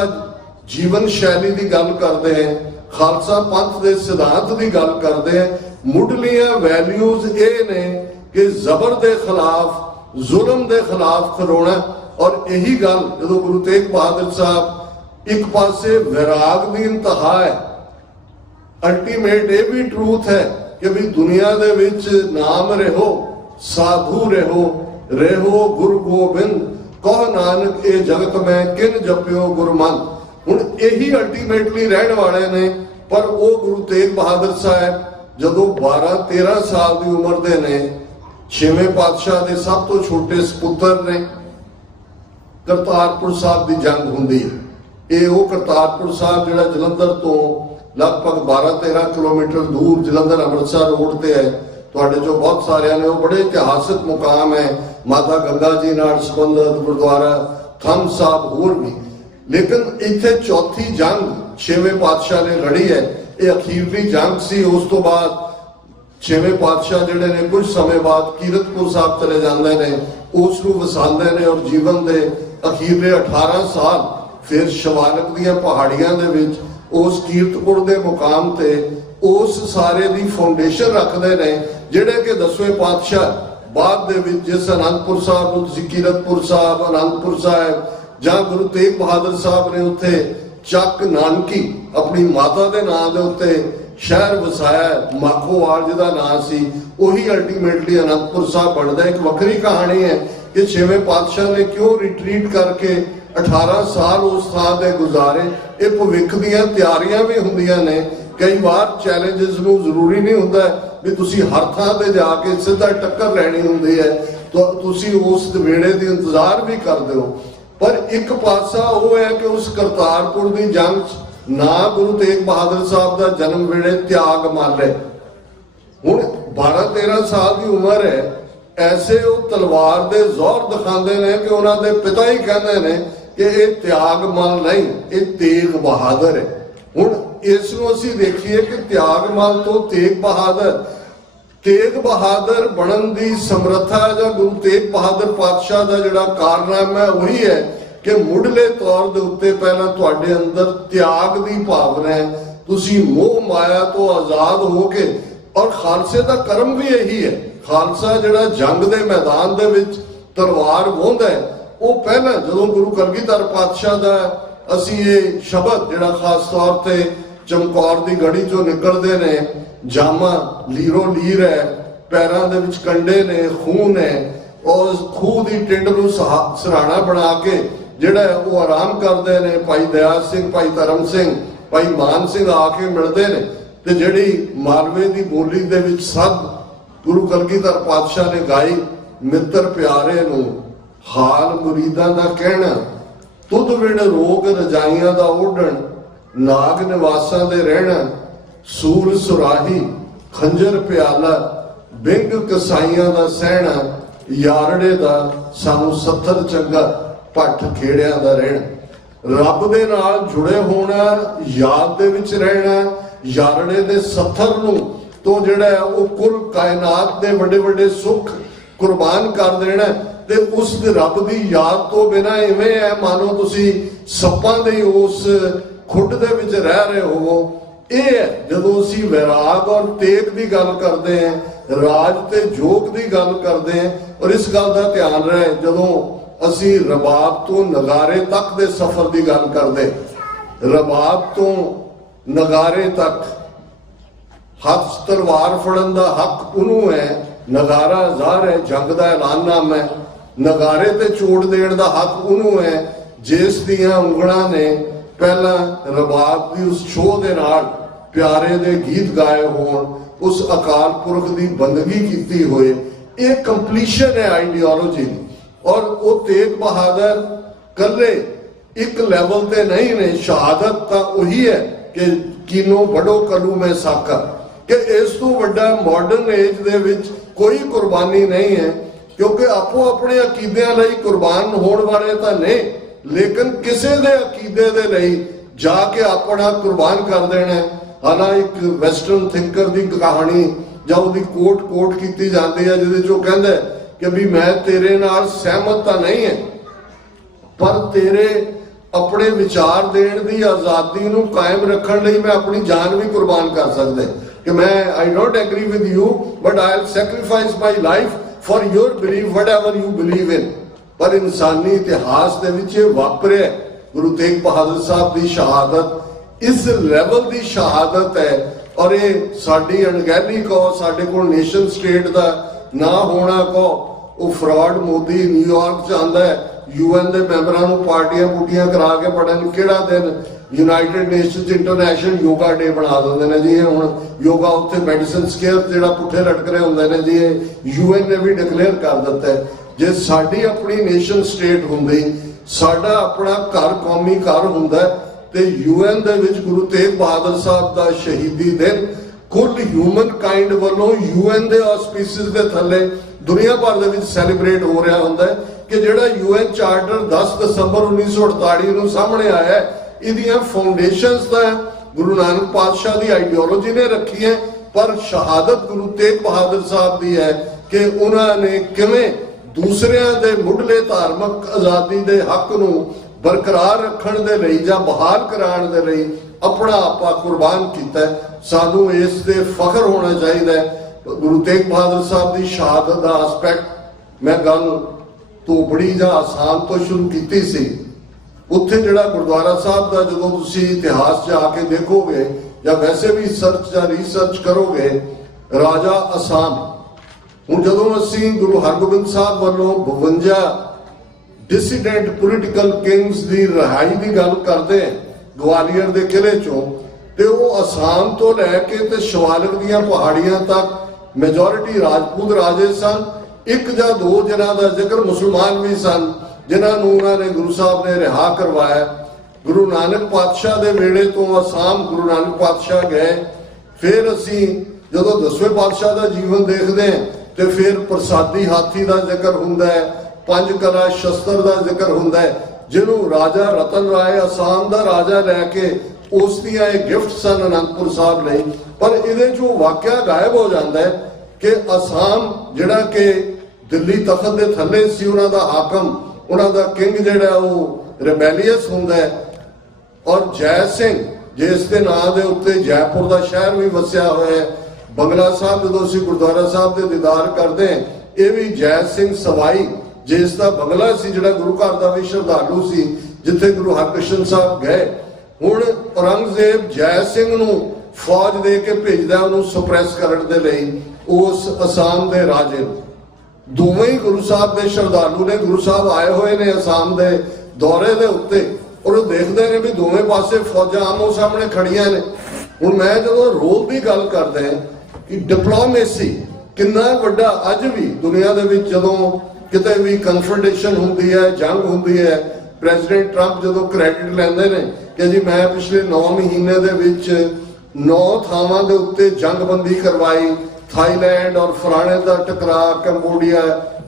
ਜੀਵਨ ਸ਼ੈਲੀ ਦੀ ਗੱਲ ਕਰਦੇ ਹਾਂ, ਖਾਲਸਾ ਪੰਥ ਦੇ ਸਿਧਾਂਤ ਦੀ ਗੱਲ ਕਰਦੇ ਹਾਂ, ਮੁੱਢਲੀਆਂ ਵੈਲਿਊਜ਼ ਇਹ ਨੇ ਕਿ ਜ਼ਬਰ ਦੇ ਖਿਲਾਫ, ਜ਼ੁਲਮ ਦੇ ਖਿਲਾਫ ਖਲੋਣਾ। ਔਰ ਇਹੀ ਗੱਲ ਜਦੋਂ ਗੁਰੂ ਤੇਗ ਬਹਾਦਰ ਸਾਹਿਬ ਇੱਕ ਪਾਸੇ ਵਿਰਾਗ ਦੀ ਇੰਤਹਾ ਹੈ, ਅਲਟੀਮੇਟ ਇਹ ਵੀ ਟਰੂਥ ਹੈ ਕਿ ਵੀ ਦੁਨੀਆ ਦੇ ਵਿੱਚ ਨਾਮ ਰਹੋ, ਸਾਧੂ ਰਹੋ, ਰਹੋ ਗੁਰੂ ਗੋਬਿੰਦ, ਕਹ ਨਾਨਕ ਇਹ ਜਗਤ ਮੈਂ ਕਿਨ ਜਪਿਓ ਗੁਰਮਨ। ਹੁਣ ਇਹੀ ਅਲਟੀਮੇਟਲੀ ਰਹਿਣ ਵਾਲੇ ਨੇ ਪਰ ਉਹ ਗੁਰੂ ਤੇਗ ਬਹਾਦਰ ਸਾਹਿਬ ਜਦੋਂ 12-13 ਸਾਲ ਦੀ ਉਮਰ ਦੇ ਨੇ, 6ਵੇਂ ਪਾਤਸ਼ਾਹ ਦੇ ਸਭ ਤੋਂ ਛੋਟੇ ਸਪੁੱਤਰ ਨੇ, ਕਰਤਾਰਪੁਰ ਸਾਹਿਬ ਦੀ ਜੰਗ ਹੁੰਦੀ ਹੈ। ਇਹ ਉਹ ਕਰਤਾਰਪੁਰ ਸਾਹਿਬ ਜਿਹੜਾ ਜਲੰਧਰ ਤੋਂ ਲਗਭਗ 12-13 ਕਿਲੋਮੀਟਰ ਦੂਰ ਜਲੰਧਰ ਅੰਮ੍ਰਿਤਸਰ ਰੋਡ ਤੇ ਹੈ। ਤੁਹਾਡੇ ਚੋਂ ਬਹੁਤ ਸਾਰਿਆਂ ਨੇ ਉਹ ਬੜੇ ਇਤਿਹਾਸਕ ਮੁਕਾਮ ਹੈ, ਮਾਤਾ ਗੰਗਾ ਜੀ ਨਾਲ ਸੰਬੰਧਿਤ ਗੁਰਦੁਆਰਾ ਥੰਮ ਸਾਹਿਬ, ਹੋਰ ਵੀ। ਲੇਕਿਨ ਇੱਥੇ ਚੌਥੀ ਜੰਗ 6ਵੇਂ ਪਾਤਸ਼ਾਹ ਨੇ ਲੜੀ ਹੈ। ਇਹ ਅਖੀਰਲੀ ਜੰਗ ਸੀ। ਉਸ ਤੋਂ ਬਾਅਦ 6ਵੇਂ ਪਾਤਸ਼ਾਹ ਜਿਹੜੇ ਨੇ ਕੁਝ ਸਮੇਂ ਬਾਅਦ ਕੀਰਤਪੁਰ ਸਾਹਿਬ ਚਲੇ ਜਾਂਦੇ ਨੇ, ਉਸ ਨੂੰ ਵਸਾਉਂਦੇ ਨੇ, ਔਰ ਜੀਵਨ ਦੇ ਅਖੀਰਲੇ 18 ਸਾਲ ਫਿਰ ਸ਼ਿਵਾਲਿਕ ਦੀਆਂ ਪਹਾੜੀਆਂ ਦੇ ਵਿੱਚ ਉਸ ਕੀਰਤਪੁਰ ਦੇ ਮੁਕਾਮ ਤੇ ਉਸ ਸਾਰੇ ਦੀ ਫਾਊਂਡੇਸ਼ਨ ਰੱਖਦੇ ਨੇ, ਜਿਹੜੇ ਕਿ 10ਵੇਂ ਪਾਤਸ਼ਾਹ ਬਾਅਦ ਦੇ ਵਿੱਚ ਜਿਸ ਅਨੰਦਪੁਰ ਸਾਹਿਬ ਨੂੰ ਤੁਸੀਂ ਕੀਰਤਪੁਰ ਸਾਹਿਬ, ਅਨੰਦਪੁਰ ਸਾਹਿਬ, ਜਾਂ ਗੁਰੂ ਤੇਗ ਬਹਾਦਰ ਸਾਹਿਬ ਨੇ ਉੱਥੇ ਚੱਕ ਨਾਨਕੀ ਆਪਣੀ ਮਾਤਾ ਦੇ ਨਾਂ ਦੇ ਉੱਤੇ ਸ਼ਹਿਰ ਵਸਾਇਆ, ਮਾਖੋਵਾਲ ਜਿਹਦਾ ਨਾਂ ਸੀ, ਉਹੀ ਅਲਟੀਮੇਟਲੀ ਅਨੰਦਪੁਰ ਸਾਹਿਬ ਬਣਦਾ। ਇੱਕ ਵੱਖਰੀ ਕਹਾਣੀ ਹੈ ਕਿ 6ਵੇਂ ਪਾਤਸ਼ਾਹ ਨੇ ਕਿਉਂ ਰਿਟਰੀਟ ਕਰਕੇ 18 ਸਾਲ ਉਸ ਥਾਂ ਤੇ ਗੁਜ਼ਾਰੇ। ਇਹ ਭਵਿੱਖ ਦੀਆਂ ਤਿਆਰੀਆਂ ਵੀ ਹੁੰਦੀਆਂ ਨੇ। ਕਈ ਵਾਰ ਚੈਲੰਜਸ ਨੂੰ ਜ਼ਰੂਰੀ ਨਹੀਂ ਹੁੰਦਾ ਵੀ ਤੁਸੀਂ ਹਰ ਥਾਂ ਤੇ ਜਾ ਕੇ ਸਿੱਧਾ ਟੱਕਰ ਲੈਣੀ ਹੁੰਦੀ ਹੈ, ਤੁਸੀਂ ਉਸ ਵੇਲੇ ਦੀ ਇੰਤਜ਼ਾਰ ਵੀ ਕਰਦੇ ਹੋ। ਪਰ ਇੱਕ ਪਾਸਾ ਉਹ ਹੈ ਕਿ ਉਸ ਕਰਤਾਰਪੁਰ ਦੀ ਜੰਗ 'ਚ ਨਾ ਗੁਰੂ ਤੇਗ ਬਹਾਦਰ ਸਾਹਿਬ ਦਾ ਜਨਮ ਵੇਲੇ ਤਿਆਗ ਮਾਲੇ। ਹੁਣ 12-13 ਸਾਲ ਦੀ ਉਮਰ ਹੈ, ਐਸੇ ਉਹ ਤਲਵਾਰ ਦੇ ਜ਼ੋਰ ਦਿਖਾਉਂਦੇ ਨੇ ਕਿ ਉਹਨਾਂ ਦੇ ਪਿਤਾ ਹੀ ਕਹਿੰਦੇ ਨੇ ਕਿ ਇਹ ਤਿਆਗ ਮਲ ਨਹੀਂ, ਇਹ ਤੇਗ ਬਹਾਦਰ ਹੈ। ਹੁਣ ਇਸ ਨੂੰ ਅਸੀਂ ਦੇਖੀਏ ਕਿ ਤਿਆਗ ਮਲ ਤੋਂ ਤੇਗ ਬਹਾਦਰ ਬਣਨ ਦੀ ਸਮਰੱਥਾ ਜਾਂ ਗੁਰੂ ਤੇਗ ਬਹਾਦਰ ਪਾਤਸ਼ਾਹ ਦਾ ਜਿਹੜਾ ਕਾਰਨਾਮਾ ਹੈ ਉਹੀ ਹੈ ਕਿ ਮੁੱਢਲੇ ਤੌਰ ਦੇ ਉੱਤੇ ਪਹਿਲਾਂ ਤੁਹਾਡੇ ਅੰਦਰ ਤਿਆਗ ਦੀ ਭਾਵਨਾ ਹੈ। ਤੁਸੀਂ ਮੋਹ ਮਾਇਆ ਤੋਂ ਆਜ਼ਾਦ ਹੋ ਕੇ, ਔਰ ਖਾਲਸੇ ਦਾ ਕਰਮ ਵੀ ਇਹੀ ਹੈ। ਖਾਲਸਾ ਜਿਹੜਾ ਜੰਗ ਦੇ ਮੈਦਾਨ ਦੇ ਵਿੱਚ ਤਲਵਾਰ ਵਾਹੁੰਦਾ ਹੈ, ਉਹ ਪਹਿਲਾਂ ਜਦੋਂ ਗੁਰੂ ਕਲਗੀਧਰ ਪਾਤਸ਼ਾਹ ਦਾ ਅਸੀਂ ਇਹ ਸ਼ਬਦ ਜਿਹੜਾ ਖਾਸ ਤੌਰ ਤੇ ਚਮਕੌਰ ਦੀ ਗੜੀ ਚੋਂ ਨਿਕਲਦੇ ਨੇ, ਜਾਮਾ ਲੀਰੋ ਲੀਰ ਹੈ, ਪੈਰਾਂ ਦੇ ਵਿੱਚ ਕੰਡੇ ਨੇ, ਖੂਨ ਹੈ, ਔਰ ਖੂਹ ਦੀ ਟਿੰਡ ਨੂੰ ਸਰਾਣਾ ਬਣਾ ਕੇ ਜਿਹੜਾ ਉਹ ਆਰਾਮ ਕਰਦੇ ਨੇ। ਭਾਈ ਦਇਆ ਸਿੰਘ, ਭਾਈ ਧਰਮ ਸਿੰਘ, ਭਾਈ ਮਾਨ ਸਿੰਘ ਆ ਕੇ ਮਿਲਦੇ ਨੇ, ਤੇ ਜਿਹੜੀ ਮਾਲਵੇ ਦੀ ਬੋਲੀ ਦੇ ਵਿੱਚ ਸਦ ਗੁਰੂ ਕਲਗੀਧਰ ਪਾਤਸ਼ਾਹ ਨੇ ਗਾਈ, ਮਿੱਤਰ ਪਿਆਰੇ ਨੂੰ ਹਾਲ ਮੁਰੀਦਾਂ ਦਾ ਕਹਿਣਾ, ਤੁਧ ਵਿਣ ਰੋਗ ਰਜਾਈਆਂ ਦਾ ਓਢਣ, ਨਾਗ ਨਿਵਾਸਾਂ ਦੇ ਰਹਿਣਾ, ਸੂਲ ਸੁਰਾਹੀ ਖੰਜਰ ਪਿਆਲਾ, ਬਿੰਗ ਕਸਾਈਆਂ ਦਾ ਸਹਿਣਾ, ਯਾਰੜੇ ਦਾ ਸਾਨੂੰ ਸੱਥਰ ਚੰਗਾ, ਭੱਠ ਖੇੜਿਆਂ ਦਾ ਰਹਿਣਾ। ਰੱਬ ਦੇ ਨਾਲ ਜੁੜੇ ਹੋਣਾ, ਯਾਦ ਦੇ ਵਿੱਚ ਰਹਿਣਾ, ਯਾਰੜੇ ਦੇ ਸੱਥਰ ਨੂੰ ਤੋਂ ਜਿਹੜਾ ਉਹ ਕੁੱਲ ਕਾਇਨਾਤ ਦੇ ਵੱਡੇ ਵੱਡੇ ਸੁੱਖ ਕੁਰਬਾਨ ਕਰ ਦੇਣਾ, ਤੇ ਉਸ ਦੇ ਰੱਬ ਦੀ ਯਾਦ ਤੋਂ ਬਿਨਾਂ ਇਵੇਂ ਹੈ ਮਾਨੋ ਤੁਸੀਂ ਸੱਪਾਂ ਦੇ ਉਸ ਖੁੱਡ ਦੇ ਵਿੱਚ ਰਹਿ ਰਹੇ ਹੋਵੋ। ਇਹ ਹੈ ਜਦੋਂ ਅਸੀਂ ਵੈਰਾਗ ਔਰ ਤੇਗ ਦੀ ਗੱਲ ਕਰਦੇ ਹਾਂ, ਰਾਜ ਤੇ ਜੋਗ ਦੀ ਗੱਲ ਕਰਦੇ ਹਾਂ। ਔਰ ਇਸ ਗੱਲ ਦਾ ਧਿਆਨ ਰਹੇ, ਜਦੋਂ ਅਸੀਂ ਰਬਾਬ ਤੋਂ ਨਗਾਰੇ ਤੱਕ ਦੇ ਸਫ਼ਰ ਦੀ ਗੱਲ ਕਰਦੇ, ਰਬਾਬ ਤੋਂ ਨਗਾਰੇ ਤੱਕ ਹੱਥ ਤਲਵਾਰ ਫੜਨ ਦਾ ਹੱਕ ਉਹਨੂੰ ਹੈ, ਨਗਾਰਾ ਜ਼ਾਹਰ ਹੈ ਜੰਗ ਦਾ ਐਲਾਨਨਾਮਾ ਹੈ, ਨਗਾਰੇ ਤੇ ਚੋੜ ਦੇਣ ਦਾ ਹੱਕ ਉਹਨੂੰ ਹੈ ਜਿਸ ਦੀਆਂ ਉਂਗਲਾਂ ਨੇ ਪਹਿਲਾਂ ਰਬਾਬ ਦੀ ਉਸ ਛੋਹ ਦੇ ਨਾਲ ਪਿਆਰੇ ਦੇ ਗੀਤ ਗਾਏ ਹੋਣ, ਉਸ ਅਕਾਲ ਪੁਰਖ ਦੀ ਬੰਦਗੀ ਕੀਤੀ ਹੋਏ। ਇਹ ਕੰਪਲੀਸ਼ਨ ਹੈ ਆਈਡੀਓਲੋਜੀ ਦੀ। ਔਰ ਉਹ ਤੇਗ ਬਹਾਦਰ ਕੱਲੇ ਇੱਕ ਲੈਵਲ ਤੇ ਨਹੀਂ ਨੇ। ਸ਼ਹਾਦਤ ਤਾਂ ਉਹੀ ਹੈ ਕਿ ਕਿਨੋ ਬੜੋ ਕਲੂ ਮੈਂ ਸਾਕਾ, ਕਿ ਇਸ ਤੋਂ ਵੱਡਾ ਮਾਡਰਨ ਏਜ ਦੇ ਵਿੱਚ ਕੋਈ ਕੁਰਬਾਨੀ ਨਹੀਂ ਹੈ, ਕਿਉਂਕਿ ਆਪੋ ਆਪਣੇ ਅਕੀਦਿਆਂ ਲਈ ਕੁਰਬਾਨ ਹੋਣ ਵਾਲੇ ਤਾਂ ਨਹੀਂ, ਲੇਕਿਨ ਕਿਸੇ ਦੇ ਅਕੀਦੇ ਦੇ ਲਈ ਜਾ ਕੇ ਆਪਣਾ ਕੁਰਬਾਨ ਕਰ ਦੇਣਾ। ਹਾਲਾਂ ਇੱਕ ਵੈਸਟਰਨ ਥਿੰਕਰ ਦੀ ਕਹਾਣੀ ਜਾਂ ਉਹਦੀ ਕੋਟ ਕੀਤੀ ਜਾਂਦੀ ਹੈ, ਜਿਹਦੇ ਚੋਂ ਕਹਿੰਦਾ ਕਿ ਵੀ ਮੈਂ ਤੇਰੇ ਨਾਲ ਸਹਿਮਤ ਤਾਂ ਨਹੀਂ ਹੈ, ਪਰ ਤੇਰੇ ਆਪਣੇ ਵਿਚਾਰ ਦੇਣ ਦੀ ਆਜ਼ਾਦੀ ਨੂੰ ਕਾਇਮ ਰੱਖਣ ਲਈ ਮੈਂ ਆਪਣੀ ਜਾਨ ਵੀ ਕੁਰਬਾਨ ਕਰ ਸਕਦਾ ਕਿ ਮੈਂ I don't agree with you but I'll sacrifice my life for your belief whatever you believe in। ਪਰ ਇਨਸਾਨੀ ਇਤਿਹਾਸ ਦੇ ਵਿੱਚ ਇਹ ਵਾਪਰਿਆ। ਗੁਰੂ ਤੇਗ ਬਹਾਦਰ ਸਾਹਿਬ ਦੀ ਸ਼ਹਾਦਤ ਇਸ ਲੈਵਲ ਦੀ ਸ਼ਹਾਦਤ ਹੈ, ਔਰ ਇਹ ਸਾਡੀ ਅਣਗਹਿਲੀ ਕਹੋ, ਸਾਡੇ ਕੋਲ ਨੇਸ਼ਨ ਸਟੇਟ ਦਾ ਨਾ ਹੋਣਾ ਕਹੋ। ਉਹ ਫਰਾਡ ਮੋਦੀ ਨਿਊਯਾਰਕ ਚ ਆਂਦਾ ਹੈ, UN ਦੇ ਮੈਂਬਰਾਂ ਨੂੰ ਪਾਰਟੀਆਂ ਪੁੱਟੀਆਂ ਕਰਾ ਕੇ ਪਤਾ ਨਹੀਂ ਕਿਹੜਾ ਦਿਨ ਯੂਨਾਈਟਿਡ ਨੇਸ਼ਨਸ ਇੰਟਰਨੈਸ਼ਨਲ ਯੋਗਾ ਡੇ ਬਣਾ ਦਿੰਦੇ ਨੇ ਜੀ। ਇਹ ਹੁਣ ਯੋਗਾ ਉੱਥੇ ਮੈਡੀਸਨ ਸਕੇਅਰ ਜਿਹੜਾ ਪੁੱਠੇ ਲਟਕ ਰਹੇ ਹੁੰਦੇ ਨੇ ਜੀ, ਇਹ UN ਨੇ ਵੀ ਡਿਕਲੇਅਰ ਕਰ ਦਿੱਤਾ ਹੈ। ਜੇ ਸਾਡੀ ਆਪਣੀ ਨੇਸ਼ਨ ਸਟੇਟ ਹੁੰਦੀ, ਸਾਡਾ ਆਪਣਾ ਘਰ ਕੌਮੀ ਘਰ ਹੁੰਦਾ ਤੇ UN ਦੇ ਵਿੱਚ ਗੁਰੂ ਤੇਗ ਬਹਾਦਰ ਸਾਹਿਬ ਦਾ ਸ਼ਹੀਦੀ ਦਿਨ ਕੁੱਲ ਹਿਊਮਨ ਕਾਈਂਡ ਵੱਲੋਂ UN ਦੇ ਆਸਪੀਸਿਸ ਦੇ ਥੱਲੇ ਦੁਨੀਆ ਭਰ ਦੇ ਵਿੱਚ ਸੈਲੀਬ੍ਰੇਟ ਹੋ ਰਿਹਾ ਹੁੰਦਾ ਹੈ ਕਿ ਜਿਹੜਾ UN ਚਾਰਟਰ 10 ਦਸੰਬਰ 1948 ਨੂੰ ਸਾਹਮਣੇ ਆਇਆ ਹੈ, ਇਹਦੀਆਂ ਫਾਊਂਡੇਸ਼ਨਸ ਤਾਂ ਗੁਰੂ ਨਾਨਕ ਪਾਤਸ਼ਾਹ ਦੀ ਆਈਡੀਓਲੋਜੀ ਨੇ ਰੱਖੀ ਹੈ, ਪਰ ਸ਼ਹਾਦਤ ਗੁਰੂ ਤੇਗ ਬਹਾਦਰ ਸਾਹਿਬ ਦੀ ਹੈ ਕਿ ਉਹਨਾਂ ਨੇ ਕਿਵੇਂ ਦੂਸਰਿਆਂ ਦੇ ਮੁੱਢਲੇ ਧਾਰਮਿਕ ਆਜ਼ਾਦੀ ਦੇ ਹੱਕ ਨੂੰ ਬਰਕਰਾਰ ਰੱਖਣ ਦੇ ਲਈ ਜਾਂ ਬਹਾਲ ਕਰਾਉਣ ਦੇ ਲਈ ਆਪਣਾ ਆਪਾ ਕੁਰਬਾਨ ਕੀਤਾ। ਸਾਨੂੰ ਇਸ ਤੇ ਫਖਰ ਹੋਣਾ ਚਾਹੀਦਾ ਹੈ। ਗੁਰੂ ਤੇਗ ਬਹਾਦਰ ਸਾਹਿਬ ਦੀ ਸ਼ਹਾਦਤ ਦਾ ਐਸਪੈਕਟ ਮੈਂ ਗੱਲ ਧੂਪੜੀ ਜਾਂ ਆਸਾਮ ਤੋਂ ਸ਼ੁਰੂ ਕੀਤੀ ਸੀ। ਉੱਥੇ ਜਿਹੜਾ ਗੁਰਦੁਆਰਾ ਸਾਹਿਬ ਦਾ ਜਦੋਂ ਤੁਸੀਂ ਇਤਿਹਾਸ 'ਚ ਆ ਕੇ ਦੇਖੋਗੇ ਜਾਂ ਵੈਸੇ ਵੀ ਸਰਚ ਜਾਂ ਰਿਸਰਚ ਕਰੋਗੇ, ਰਾਜਾ ਆਸਾਮ, ਹੁਣ ਜਦੋਂ ਅਸੀਂ ਗੁਰੂ ਹਰਗੋਬਿੰਦ ਸਾਹਿਬ ਵੱਲੋਂ 52 ਡਿਸੀਡੈਂਟ ਪੋਲੀਟੀਕਲ ਕਿੰਗਸ ਦੀ ਰਿਹਾਈ ਦੀ ਗੱਲ ਕਰਦੇ ਗਵਾਲੀਅਰ ਦੇ ਕਿਲੇ ਚੋਂ, ਤੇ ਉਹ ਆਸਾਮ ਤੋਂ ਲੈ ਕੇ ਤੇ ਸ਼ਿਵਾਲਿਕ ਦੀਆਂ ਪਹਾੜੀਆਂ ਤੱਕ ਮੈਜੋਰਿਟੀ ਰਾਜਪੂਤ ਰਾਜੇ ਸਨ। ਇੱਕ ਜਾਂ ਦੋ ਜਿਨ੍ਹਾਂ ਦਾ ਜ਼ਿਕਰ ਮੁਸਲਮਾਨ ਵੀ ਸਨ, ਜਿਨ੍ਹਾਂ ਨੂੰ ਉਹਨਾਂ ਨੇ ਗੁਰੂ ਸਾਹਿਬ ਨੇ ਰਿਹਾ ਕਰਵਾਇਆ। ਗੁਰੂ ਨਾਨਕ ਪਾਤਸ਼ਾਹ ਦੇ ਵੇਲੇ ਤੋਂ ਆਸਾਮ ਗੁਰੂ ਨਾਨਕ ਪਾਤਸ਼ਾਹ ਗਏ। ਫਿਰ ਅਸੀਂ ਜਦੋਂ 10ਵੇਂ ਪਾਤਸ਼ਾਹ ਦਾ ਜੀਵਨ ਦੇਖਦੇ ਹਾਂ ਤੇ ਫਿਰ ਪ੍ਰਸਾਦੀ ਹਾਥੀ ਦਾ ਜ਼ਿਕਰ ਹੁੰਦਾ ਹੈ, ਪੰਜ ਕਲਾ ਸ਼ਸਤਰ ਦਾ ਜ਼ਿਕਰ ਹੁੰਦਾ ਹੈ, ਜਿਹਨੂੰ ਰਾਜਾ ਰਤਨ ਰਾਏ ਆਸਾਮ ਦਾ ਰਾਜਾ ਲੈ ਕੇ ਉਸ ਦੀਆਂ ਇਹ ਗਿਫਟ ਸਨ ਅਨੰਦਪੁਰ ਸਾਹਿਬ ਲਈ। ਪਰ ਇਹਦੇ ਚੋਂ ਵਾਕਿਆ ਗਾਇਬ ਹੋ ਜਾਂਦਾ ਹੈ ਕਿ ਆਸਾਮ ਜਿਹੜਾ ਕਿ ਦਿੱਲੀ ਤਖਤ ਦੇ ਥੱਲੇ ਸੀ, ਉਹਨਾਂ ਦਾ ਹਾਕਮ, ਉਹਨਾਂ ਦਾ ਕਿੰਗ ਜਿਹੜਾ ਉਹ ਰਿਬੈਲੀਅਸ ਹੁੰਦਾ ਹੈ। ਔਰ ਜੈ ਸਿੰਘ ਜਿਸ ਦੇ ਨਾਂ ਦੇ ਉੱਤੇ ਜੈਪੁਰ ਦਾ ਸ਼ਹਿਰ ਵੀ ਵਸਿਆ ਹੋਇਆ ਹੈ। ਬੰਗਲਾ ਸਾਹਿਬ ਜਦੋਂ ਅਸੀਂ ਗੁਰਦੁਆਰਾ ਸਾਹਿਬ ਦੇ ਦੀਦਾਰ ਕਰਦੇ ਹਾਂ, ਇਹ ਵੀ ਜੈ ਸਿੰਘ ਸਵਾਈ ਜਿਸ ਦਾ ਬੰਗਲਾ ਸੀ, ਜਿਹੜਾ ਗੁਰੂ ਘਰ ਦਾ ਵੀ ਸ਼ਰਧਾਲੂ ਸੀ, ਜਿੱਥੇ ਗੁਰੂ ਹਰਕ੍ਰਿਸ਼ਨ ਸਾਹਿਬ ਗਏ। ਹੁਣ ਔਰੰਗਜ਼ੇਬ ਜੈ ਸਿੰਘ ਨੂੰ ਫੌਜ ਦੇ ਕੇ ਭੇਜਦਾ ਉਹਨੂੰ ਸਪਰੈਸ ਕਰਨ ਦੇ ਲਈ ਉਸ ਅਸਾਮ ਦੇ ਰਾਜੇ ਨੂੰ। ਦੋਵੇਂ ਹੀ ਗੁਰੂ ਸਾਹਿਬ ਦੇ ਸ਼ਰਧਾਲੂ ਨੇ, ਗੁਰੂ ਸਾਹਿਬ ਆਏ ਹੋਏ ਨੇ ਅਸਾਮ ਦੇ ਦੌਰੇ ਦੇ ਉੱਤੇ, ਔਰ ਉਹ ਦੇਖਦੇ ਨੇ ਵੀ ਦੋਵੇਂ ਪਾਸੇ ਫੌਜਾਂ ਆਮੋ ਸਾਹਮਣੇ ਖੜੀਆਂ ਨੇ। ਹੁਣ ਮੈਂ ਜਦੋਂ ਰੋਲ ਦੀ ਗੱਲ ਕਰਦਾ ਕਿ ਡਿਪਲੋਮੇਸੀ ਕਿੰਨਾ ਵੱਡਾ ਅੱਜ ਵੀ ਦੁਨੀਆ ਦੇ ਵਿੱਚ ਜਦੋਂ ਕਿਤੇ ਵੀ ਕਨਫਰੰਟੇਸ਼ਨ ਹੁੰਦੀ ਹੈ, ਜੰਗ ਹੁੰਦੀ ਹੈ, ਪ੍ਰੈਜ਼ੀਡੈਂਟ ਟਰੰਪ ਜਦੋਂ ਕ੍ਰੈਡਿਟ ਲੈਂਦੇ ਨੇ ਕਿ ਜੀ ਮੈਂ ਪਿਛਲੇ 9 ਮਹੀਨੇ ਦੇ ਵਿੱਚ 9 ਥਾਵਾਂ ਦੇ ਉੱਤੇ ਜੰਗਬੰਦੀ ਕਰਵਾਈ, थाईलैंड और फलाने का टकरा, कंबोडिया,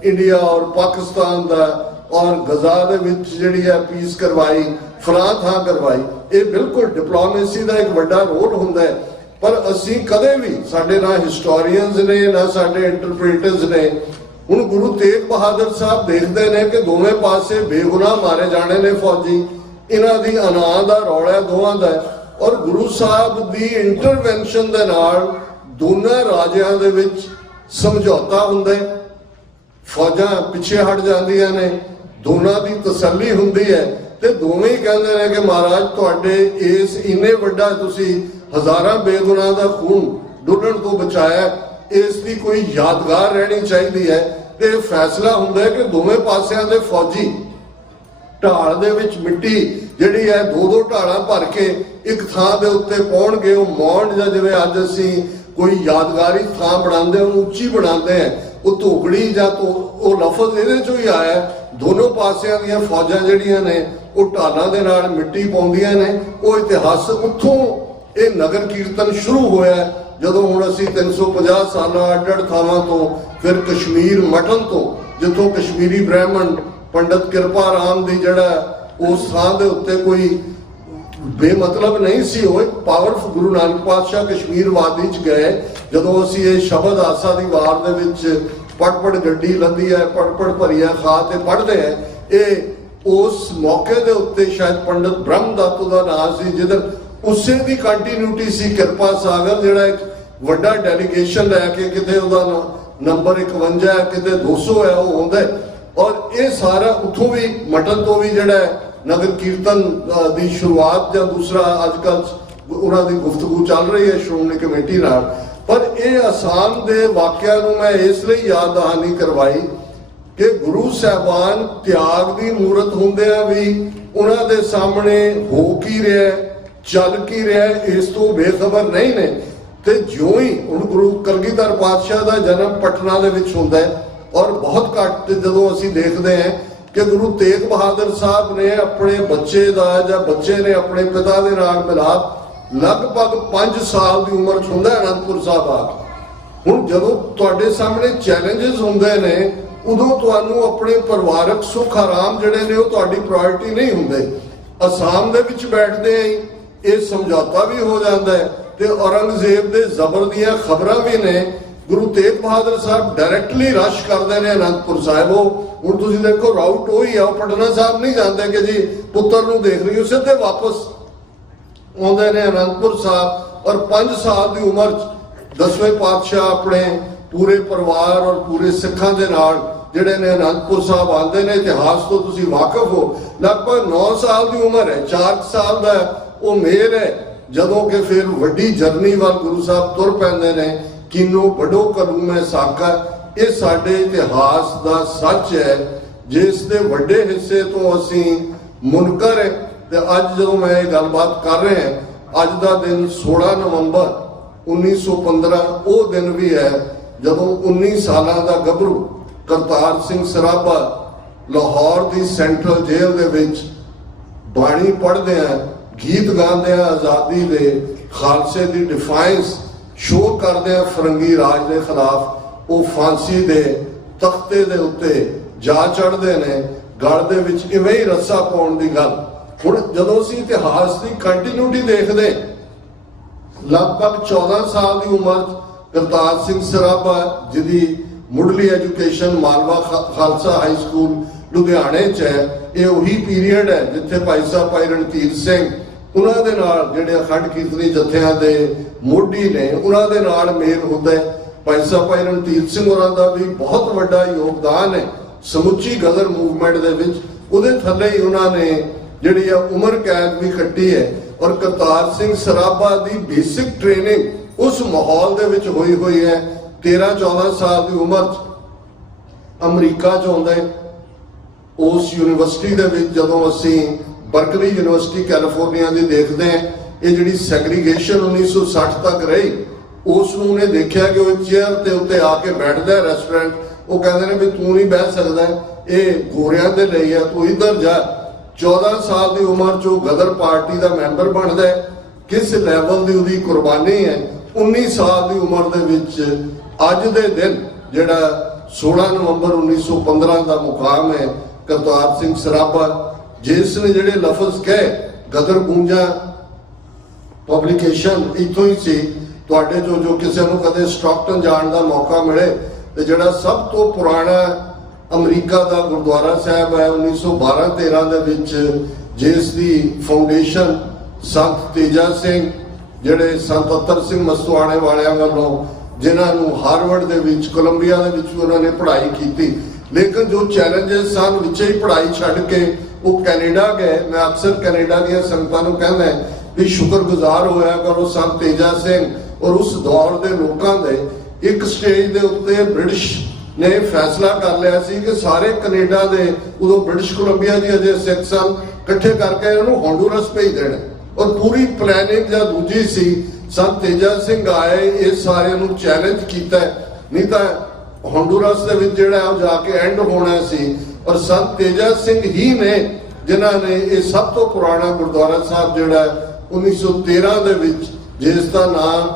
इंडिया और पाकिस्तान का, और गजा दे विच जिहड़ी है पीस करवाई, फलां थां करवाई। ये बिल्कुल डिप्लोमेसी का एक बड़ा रोल हुंदा है। पर असी कदे भी साडे ना हिस्टोरियंस ने ना साडे इंटरप्रेटर्स ने, हुण गुरु तेग बहादुर साहब देखते हैं कि दोवें पासे बेगुनाह मारे जाने ने फौजी, इन्हां दी अनां दा रौला दोवां दा, और गुरु साहब दी इंटरवेंशन दे नाल दोनों राजियां दे विच समझौता हुंदा है, फौजां पिछे हट जांदियां ने, दोनों की तसल्ली हुंदी है, ते दोवें ही कहंदे ने कि महाराज तुहाडे इस इन्ने वड्डा तुसीं हज़ारां बेगुनाह दा खून डुੱਲਣ तो बचाया, इसकी कोई यादगार रहनी चाहिए है। ते फैसला हुंदा है कि दोवें पासियां दे फौजी ढाल दे विच मिट्टी जिहड़ी है 2-2 ढालां भर के एक थां दे उत्ते पाउणगे, वो मौंड जां जिवें अज असीं कोई यादगारी थां बनाते हैं, उच्ची बनाते हैं, वो धोकड़ी या तो वो लफज ये चो ही आया। दोनों पासियां दियां फौजां जिहड़ियां ने वो ढालां दे नाल मिट्टी पाउंदियां ने। वो इतिहास उत्थों ये नगर कीर्तन शुरू होया जदों हुण असीं 350 साल अड्ड थावां तो, फिर कश्मीर मठन तो, जिथों कश्मीरी ब्राह्मण पंडित किरपा राम दी जिहड़ा उस थां दे उत्ते कोई बेमतलब नहीं सी, वो एक पावरफुल गुरु नानक पातशाह कश्मीर वादी च गए। जदों असीं ये शब्द आसा दी वार दे विच पड़ गड्डी लंदी है, पड़ भरी है, खा ते पढ़ते हैं, ये उस मौके दे उत्ते शायद पंडित ब्रह्मदत्त दा नाम सी, जिधर उसे दी कंटिन्यूटी सी। किरपा सागर जिहड़ा एक वड्डा डेलीगेशन लैके किते उहदा नंबर 51 है, किते 200 है, वो हुंदा है। और ये सारा उत्थों भी मटन तो भी जिहड़ा नगर कीर्तन की शुरुआत या दूसरा अजकल उन्होंने गुफ्तगू चल रही है श्रोमणी कमेटी नाल। पर यह आसाम के वाकिया मैं इसलिए याद दहानी करवाई ਕਿ ਗੁਰੂ ਸਾਹਿਬਾਨ ਤਿਆਗ ਦੀ ਮੂਰਤ ਹੁੰਦਿਆਂ ਵੀ ਉਹਨਾਂ ਦੇ ਸਾਹਮਣੇ ਹੋ ਕੀ ਰਿਹਾ, ਚੱਲ ਕੀ ਰਿਹਾ, ਇਸ ਤੋਂ ਬੇਖਬਰ ਨਹੀਂ ਨੇ। ਤੇ ਜਿਉਂ ਹੀ ਹੁਣ ਗੁਰੂ ਕਲਗੀਧਰ ਪਾਤਸ਼ਾਹ ਦਾ ਜਨਮ ਪਟਨਾ ਦੇ ਵਿੱਚ ਹੁੰਦਾ ਹੈ, ਔਰ ਬਹੁਤ ਘੱਟ ਜਦੋਂ ਅਸੀਂ ਦੇਖਦੇ ਹਾਂ ਕਿ ਗੁਰੂ ਤੇਗ ਬਹਾਦਰ ਸਾਹਿਬ ਨੇ ਆਪਣੇ ਬੱਚੇ ਦਾ ਜਾਂ ਬੱਚੇ ਨੇ ਆਪਣੇ ਪਿਤਾ ਦੇ ਨਾਲ ਮਿਲਾਪ ਲਗਭਗ 5 ਸਾਲ ਦੀ ਉਮਰ 'ਚ ਹੁੰਦਾ ਅਨੰਦਪੁਰ ਸਾਹਿਬ ਆ ਕੇ। ਹੁਣ ਜਦੋਂ ਤੁਹਾਡੇ ਸਾਹਮਣੇ ਚੈਲੰਜਸ ਹੁੰਦੇ ਨੇ, ਉਦੋਂ ਤੁਹਾਨੂੰ ਆਪਣੇ ਪਰਿਵਾਰਕ ਸੁੱਖ ਆਰਾਮ ਜਿਹੜੇ ਨੇ ਉਹ ਤੁਹਾਡੀ ਪ੍ਰਾਇੋਰਟੀ ਨਹੀਂ ਹੁੰਦੇ। ਅਸਾਮ ਦੇ ਵਿੱਚ ਬੈਠਦੇ ਆਂ ਇਹ ਸਮਝੌਤਾ ਵੀ ਹੋ ਜਾਂਦਾ ਹੈ ਤੇ ਔਰੰਗਜ਼ੇਬ ਦੇ ਜ਼ਬਰ ਦੀਆਂ ਖਬਰਾਂ ਵੀ ਨੇ। ਗੁਰੂ ਤੇਗ ਬਹਾਦਰ ਸਾਹਿਬ ਡਾਇਰੈਕਟਲੀ ਰਸ਼ ਕਰਦੇ ਨੇ ਅਨੰਦਪੁਰ ਸਾਹਿਬ। ਹੁਣ ਤੁਸੀਂ ਦੇਖੋ ਰਾਊਟ ਉਹੀ ਆ, ਉਹ ਪਟਨਾ ਸਾਹਿਬ ਨਹੀਂ ਜਾਂਦੇ ਕਿ ਜੀ ਪੁੱਤਰ ਨੂੰ ਦੇਖ ਲਈਏ, ਸਿੱਧੇ ਵਾਪਸ ਆਉਂਦੇ ਨੇ ਅਨੰਦਪੁਰ ਸਾਹਿਬ। ਔਰ 5 ਸਾਲ ਦੀ ਉਮਰ 'ਚ 10ਵੇਂ ਪਾਤਸ਼ਾਹ ਆਪਣੇ ਪੂਰੇ ਪਰਿਵਾਰ ਔਰ ਪੂਰੇ ਸਿੱਖਾਂ ਦੇ ਨਾਲ ਜਿਹੜੇ ਨੇ ਅਨੰਦਪੁਰ ਸਾਹਿਬ ਆਉਂਦੇ ਨੇ। ਇਤਿਹਾਸ ਤੋਂ ਤੁਸੀਂ ਵਾਕਿਫ ਹੋ। ਲਗਭਗ 9 ਸਾਲ ਦੀ ਉਮਰ ਹੈ, 4 ਸਾਲ ਦਾ ਉਹ ਮੇਲ ਹੈ ਜਦੋਂ ਕਿ ਫਿਰ ਵੱਡੀ ਜਰਨੀ ਵੱਲ ਗੁਰੂ ਸਾਹਿਬ ਤੁਰ ਪੈਂਦੇ ਨੇ। ਕਿਨੋ ਵੱਡੋ ਕਰੂ ਮੈਂ ਸਾਕਾ, ਇਹ ਸਾਡੇ ਇਤਿਹਾਸ ਦਾ ਸੱਚ ਹੈ ਜਿਸ ਦੇ ਵੱਡੇ ਹਿੱਸੇ ਤੋਂ ਅਸੀਂ ਮੁਨਕਰ ਹੈ। ਤੇ ਅੱਜ ਜਦੋਂ ਮੈਂ ਇਹ ਗੱਲਬਾਤ ਕਰ ਰਿਹਾ, ਅੱਜ ਦਾ ਦਿਨ 16 ਨਵੰਬਰ 1915 ਉਹ ਦਿਨ ਵੀ ਹੈ ਜਦੋਂ 19 ਸਾਲਾਂ ਦਾ ਗੱਭਰੂ ਕਰਤਾਰ ਸਿੰਘ ਸਰਾਭਾ ਲਾਹੌਰ ਦੀ ਸੈਂਟਰਲ ਜੇਲ੍ਹ ਦੇ ਵਿੱਚ ਬਾਣੀ ਪੜ੍ਹਦੇ ਆ, ਗੀਤ ਗਾਉਂਦੇ ਆ ਆਜ਼ਾਦੀ ਦੇ, ਖਾਲਸੇ ਦੀ ਡਿਫਾਈਂਸ ਸ਼ੋਅ ਕਰਦੇ ਆ ਫਰੰਗੀ ਰਾਜ ਦੇ ਖਿਲਾਫ। ਉਹ ਫਾਂਸੀ ਦੇ ਤਖਤੇ ਦੇ ਉੱਤੇ ਜਾ ਚੜ੍ਹਦੇ ਨੇ, ਗਲ ਦੇ ਵਿੱਚ ਇਵੇਂ ਹੀ ਰੱਸਾ ਪਾਉਣ ਦੀ ਗੱਲ। ਹੁਣ ਜਦੋਂ ਅਸੀਂ ਇਤਿਹਾਸ ਦੀ ਕੰਟੀਨਿਊਟੀ ਦੇਖਦੇ, ਲਗਭਗ 14 ਸਾਲ ਦੀ ਉਮਰ ਕਰਤਾਰ ਸਿੰਘ ਸਰਾਭਾ ਜਿਹਦੀ ਮੁੱਢਲੀ education Malwa Khalsa high school ਲੁਧਿਆਣੇ 'ਚ ਹੈ, ਇਹ ਉਹੀ ਪੀਰੀਅਡ ਹੈ ਜਿੱਥੇ ਭਾਈ ਸਾਹਿਬ ਭਾਈ ਰਣਧੀਰ ਸਿੰਘ ਉਹਨਾਂ ਦੇ ਨਾਲ ਜਿਹੜੇ ਅਖੰਡ ਕੀਰਤਨੀ ਜਥਿਆਂ ਦੇ ਮੋਢੀ ਨੇ ਉਹਨਾਂ ਦੇ ਨਾਲ ਮੇਲ ਹੁੰਦਾ ਹੈ। ਭਾਈ ਸਾਹਿਬ ਭਾਈ ਰਣਧੀਰ ਸਿੰਘ ਹੋਰਾਂ ਦਾ ਵੀ ਬਹੁਤ ਵੱਡਾ ਯੋਗਦਾਨ ਹੈ ਸਮੁੱਚੀ ਗਦਰ ਮੂਵਮੈਂਟ ਦੇ ਵਿੱਚ। ਉਹਦੇ ਥੱਲੇ ਹੀ ਉਹਨਾਂ ਨੇ ਜਿਹੜੀ ਆ ਉਮਰ ਕੈਦ ਵੀ ਕੱਟੀ ਹੈ। ਔਰ ਕਰਤਾਰ ਸਿੰਘ ਸਰਾਭਾ ਦੀ ਬੇਸਿਕ ਟ੍ਰੇਨਿੰਗ ਉਸ ਮਾਹੌਲ ਦੇ ਵਿੱਚ ਹੋਈ ਹੈ। 13-14 ਸਾਲ ਦੀ ਉਮਰ 'ਚ ਅਮਰੀਕਾ 'ਚ ਆਉਂਦਾ ਹੈ। ਉਸ ਯੂਨੀਵਰਸਿਟੀ ਦੇ ਵਿੱਚ ਜਦੋਂ ਅਸੀਂ ਬਰਕਲੀ ਯੂਨੀਵਰਸਿਟੀ ਕੈਲੀਫੋਰਨੀਆ ਦੀ ਦੇਖਦੇ ਹਾਂ, ਇਹ ਜਿਹੜੀ ਸੈਗਰੀਗੇਸ਼ਨ 1960 ਤੱਕ ਰਹੀ, ਉਸ ਨੂੰ ਉਹਨੇ ਦੇਖਿਆ ਕਿ ਉਹ ਚੇਅਰ ਦੇ ਉੱਤੇ ਆ ਕੇ ਬੈਠਦਾ ਹੈ ਰੈਸਟੋਰੈਂਟ। ਉਹ ਕਹਿੰਦੇ ਨੇ ਵੀ ਤੂੰ ਨਹੀਂ ਬਹਿ ਸਕਦਾ, ਇਹ ਗੋਰਿਆਂ ਦੇ ਲਈ ਆ, ਤੂੰ ਇੱਧਰ ਜਾ। 14 ਸਾਲ ਦੀ ਉਮਰ 'ਚ ਉਹ ਗਦਰ ਪਾਰਟੀ ਦਾ ਮੈਂਬਰ ਬਣਦਾ ਹੈ। ਕਿਸ ਲੈਵਲ ਦੀ ਉਹਦੀ ਕੁਰਬਾਨੀ ਹੈ। 19 ਸਾਲ ਦੀ ਉਮਰ ਦੇ ਵਿੱਚ ਅੱਜ ਦੇ ਦਿਨ ਜਿਹੜਾ 16 ਨਵੰਬਰ 1915 ਦਾ ਮੁਕਾਮ ਹੈ ਕਰਤਾਰ ਸਿੰਘ ਸਰਾਭਾ, ਜਿਸ ਨੇ ਜਿਹੜੇ ਲਫ਼ਜ਼ ਕਹੇ, ਗਦਰ ਗੂੰਜਾ ਪਬਲਿਕੇਸ਼ਨ ਇੱਥੋਂ ਹੀ ਸੀ। ਤੁਹਾਡੇ ਜੋ ਕਿਸੇ ਨੂੰ ਕਦੇ ਸਟਾਕਟਨ ਜਾਣ ਦਾ ਮੌਕਾ ਮਿਲੇ ਤੇ ਜਿਹੜਾ ਸਭ ਤੋਂ ਪੁਰਾਣਾ ਅਮਰੀਕਾ ਦਾ ਗੁਰਦੁਆਰਾ ਸਾਹਿਬ ਹੈ 1912-13 ਦੇ ਵਿੱਚ, ਜਿਸ ਦੀ ਫਾਊਂਡੇਸ਼ਨ ਸੰਤ ਤੇਜਾ ਸਿੰਘ ਜਿਹੜੇ ਸੰਤ ਅਤਰ ਸਿੰਘ ਮਸਤੂਆਣੇ ਵਾਲਿਆਂ ਵੱਲੋਂ, ਜਿਨ੍ਹਾਂ ਨੂੰ ਹਾਰਵਰਡ ਦੇ ਵਿੱਚ ਕੋਲੰਬੀਆ ਦੇ ਵਿੱਚ ਉਹਨਾਂ ਨੇ ਪੜ੍ਹਾਈ ਕੀਤੀ, ਲੇਕਿਨ ਜੋ ਚੈਲੰਜਸ ਸਨ ਵਿੱਚ ਹੀ ਪੜ੍ਹਾਈ ਛੱਡ ਕੇ ਉਹ ਕੈਨੇਡਾ ਗਏ। ਮੈਂ ਅਕਸਰ ਕੈਨੇਡਾ ਦੀਆਂ ਸੰਗਤਾਂ ਨੂੰ ਕਹਿੰਦਾ ਵੀ ਸ਼ੁਕਰਗੁਜ਼ਾਰ ਹੋਇਆ ਕਰੋ ਸੰਤ ਤੇਜਾ ਸਿੰਘ ਔਰ ਉਸ ਦੌਰ ਦੇ ਲੋਕਾਂ ਦੇ। ਇੱਕ ਸਟੇਜ ਦੇ ਉੱਤੇ ਬ੍ਰਿਟਿਸ਼ ਨੇ ਫੈਸਲਾ ਕਰ ਲਿਆ ਸੀ ਕਿ ਸਾਰੇ ਕੈਨੇਡਾ ਦੇ, ਉਦੋਂ ਬ੍ਰਿਟਿਸ਼ ਕੋਲੰਬੀਆ ਦੀ ਅਜੇ ਸਿੱਖ ਸਨ, ਇਕੱਠੇ ਕਰਕੇ ਇਹਨਾਂ ਨੂੰ ਹੌਂਡੂਰਸ ਭੇਜ ਦੇਣਾ। ਔਰ ਪੂਰੀ ਪਲੈਨਿੰਗ ਜਾਂ ਦੂਜੀ ਸੀ। ਸੰਤ ਤੇਜਾ ਸਿੰਘ ਆਏ, ਇਹ ਸਾਰਿਆਂ ਨੂੰ ਚੈਲੰਜ ਕੀਤਾ, ਨਹੀਂ ਤਾਂ ਹੌਂਡੂਰਸ ਦੇ ਵਿੱਚ ਜਿਹੜਾ ਉਹ ਜਾ ਕੇ ਐਂਡ ਹੋਣਾ ਸੀ। ਔਰ ਸੰਤ ਤੇਜਾ ਸਿੰਘ ਹੀ ਨੇ ਜਿਨ੍ਹਾਂ ਨੇ ਇਹ ਸਭ ਤੋਂ ਪੁਰਾਣਾ ਗੁਰਦੁਆਰਾ ਸਾਹਿਬ ਜਿਹੜਾ 1913 ਦੇ ਵਿੱਚ, ਜਿਸ ਦਾ ਨਾਮ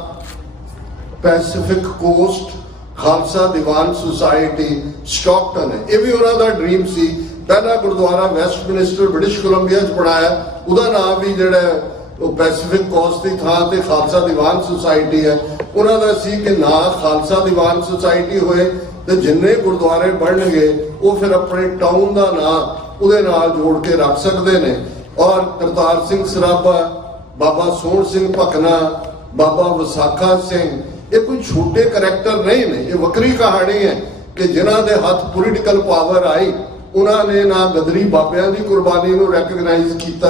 Pacific cost Khalsa Diwan society Stockton ਹੈ, ਇਹ ਵੀ ਉਹਨਾਂ ਦਾ ਡ੍ਰੀਮ ਸੀ। ਪਹਿਲਾ ਗੁਰਦੁਆਰਾ ਵੈਸਟਮਿਨਿਸਟਰ ਬ੍ਰਿਟਿਸ਼ ਕੋਲੰਬੀਆ 'ਚ ਬਣਾਇਆ, ਉਹਦਾ ਨਾਮ ਵੀ ਜਿਹੜਾ ਉਹ ਪੈਸੀਫਿਕ ਕੋਸਟ ਦੀ ਥਾਂ ਤੇ ਖਾਲਸਾ ਦੀਵਾਨ ਸੁਸਾਇਟੀ ਹੈ। ਉਹਨਾਂ ਦਾ ਸੀ ਕਿ ਨਾ ਖਾਲਸਾ ਦੀਵਾਨ ਸੁਸਾਇਟੀ ਹੋਏ ਤੇ ਜਿੰਨੇ ਗੁਰਦੁਆਰੇ ਬਣਨਗੇ ਉਹ ਫਿਰ ਆਪਣੇ ਟਾਊਨ ਦਾ ਨਾਂ ਉਹਦੇ ਨਾਲ ਜੋੜ ਕੇ ਰੱਖ ਸਕਦੇ ਨੇ। ਔਰ ਕਰਤਾਰ ਸਿੰਘ ਸਰਾਭਾ, ਬਾਬਾ ਸੋਹਣ ਸਿੰਘ ਭਕਨਾ, ਬਾਬਾ ਵਿਸਾਖਾ ਸਿੰਘ, ਇਹ ਕੋਈ ਛੋਟੇ ਕਰੈਕਟਰ ਨਹੀਂ ਨੇ। ਇਹ ਵੱਖਰੀ ਕਹਾਣੀ ਹੈ ਕਿ ਜਿਨ੍ਹਾਂ ਦੇ ਹੱਥ ਪੋਲੀਟੀਕਲ ਪਾਵਰ ਆਈ, ਉਹਨਾਂ ਨੇ ਨਾ ਗਦਰੀ ਬਾਬਿਆਂ ਦੀ ਕੁਰਬਾਨੀ ਨੂੰ ਰੈਕਗਨਾਈਜ਼ ਕੀਤਾ,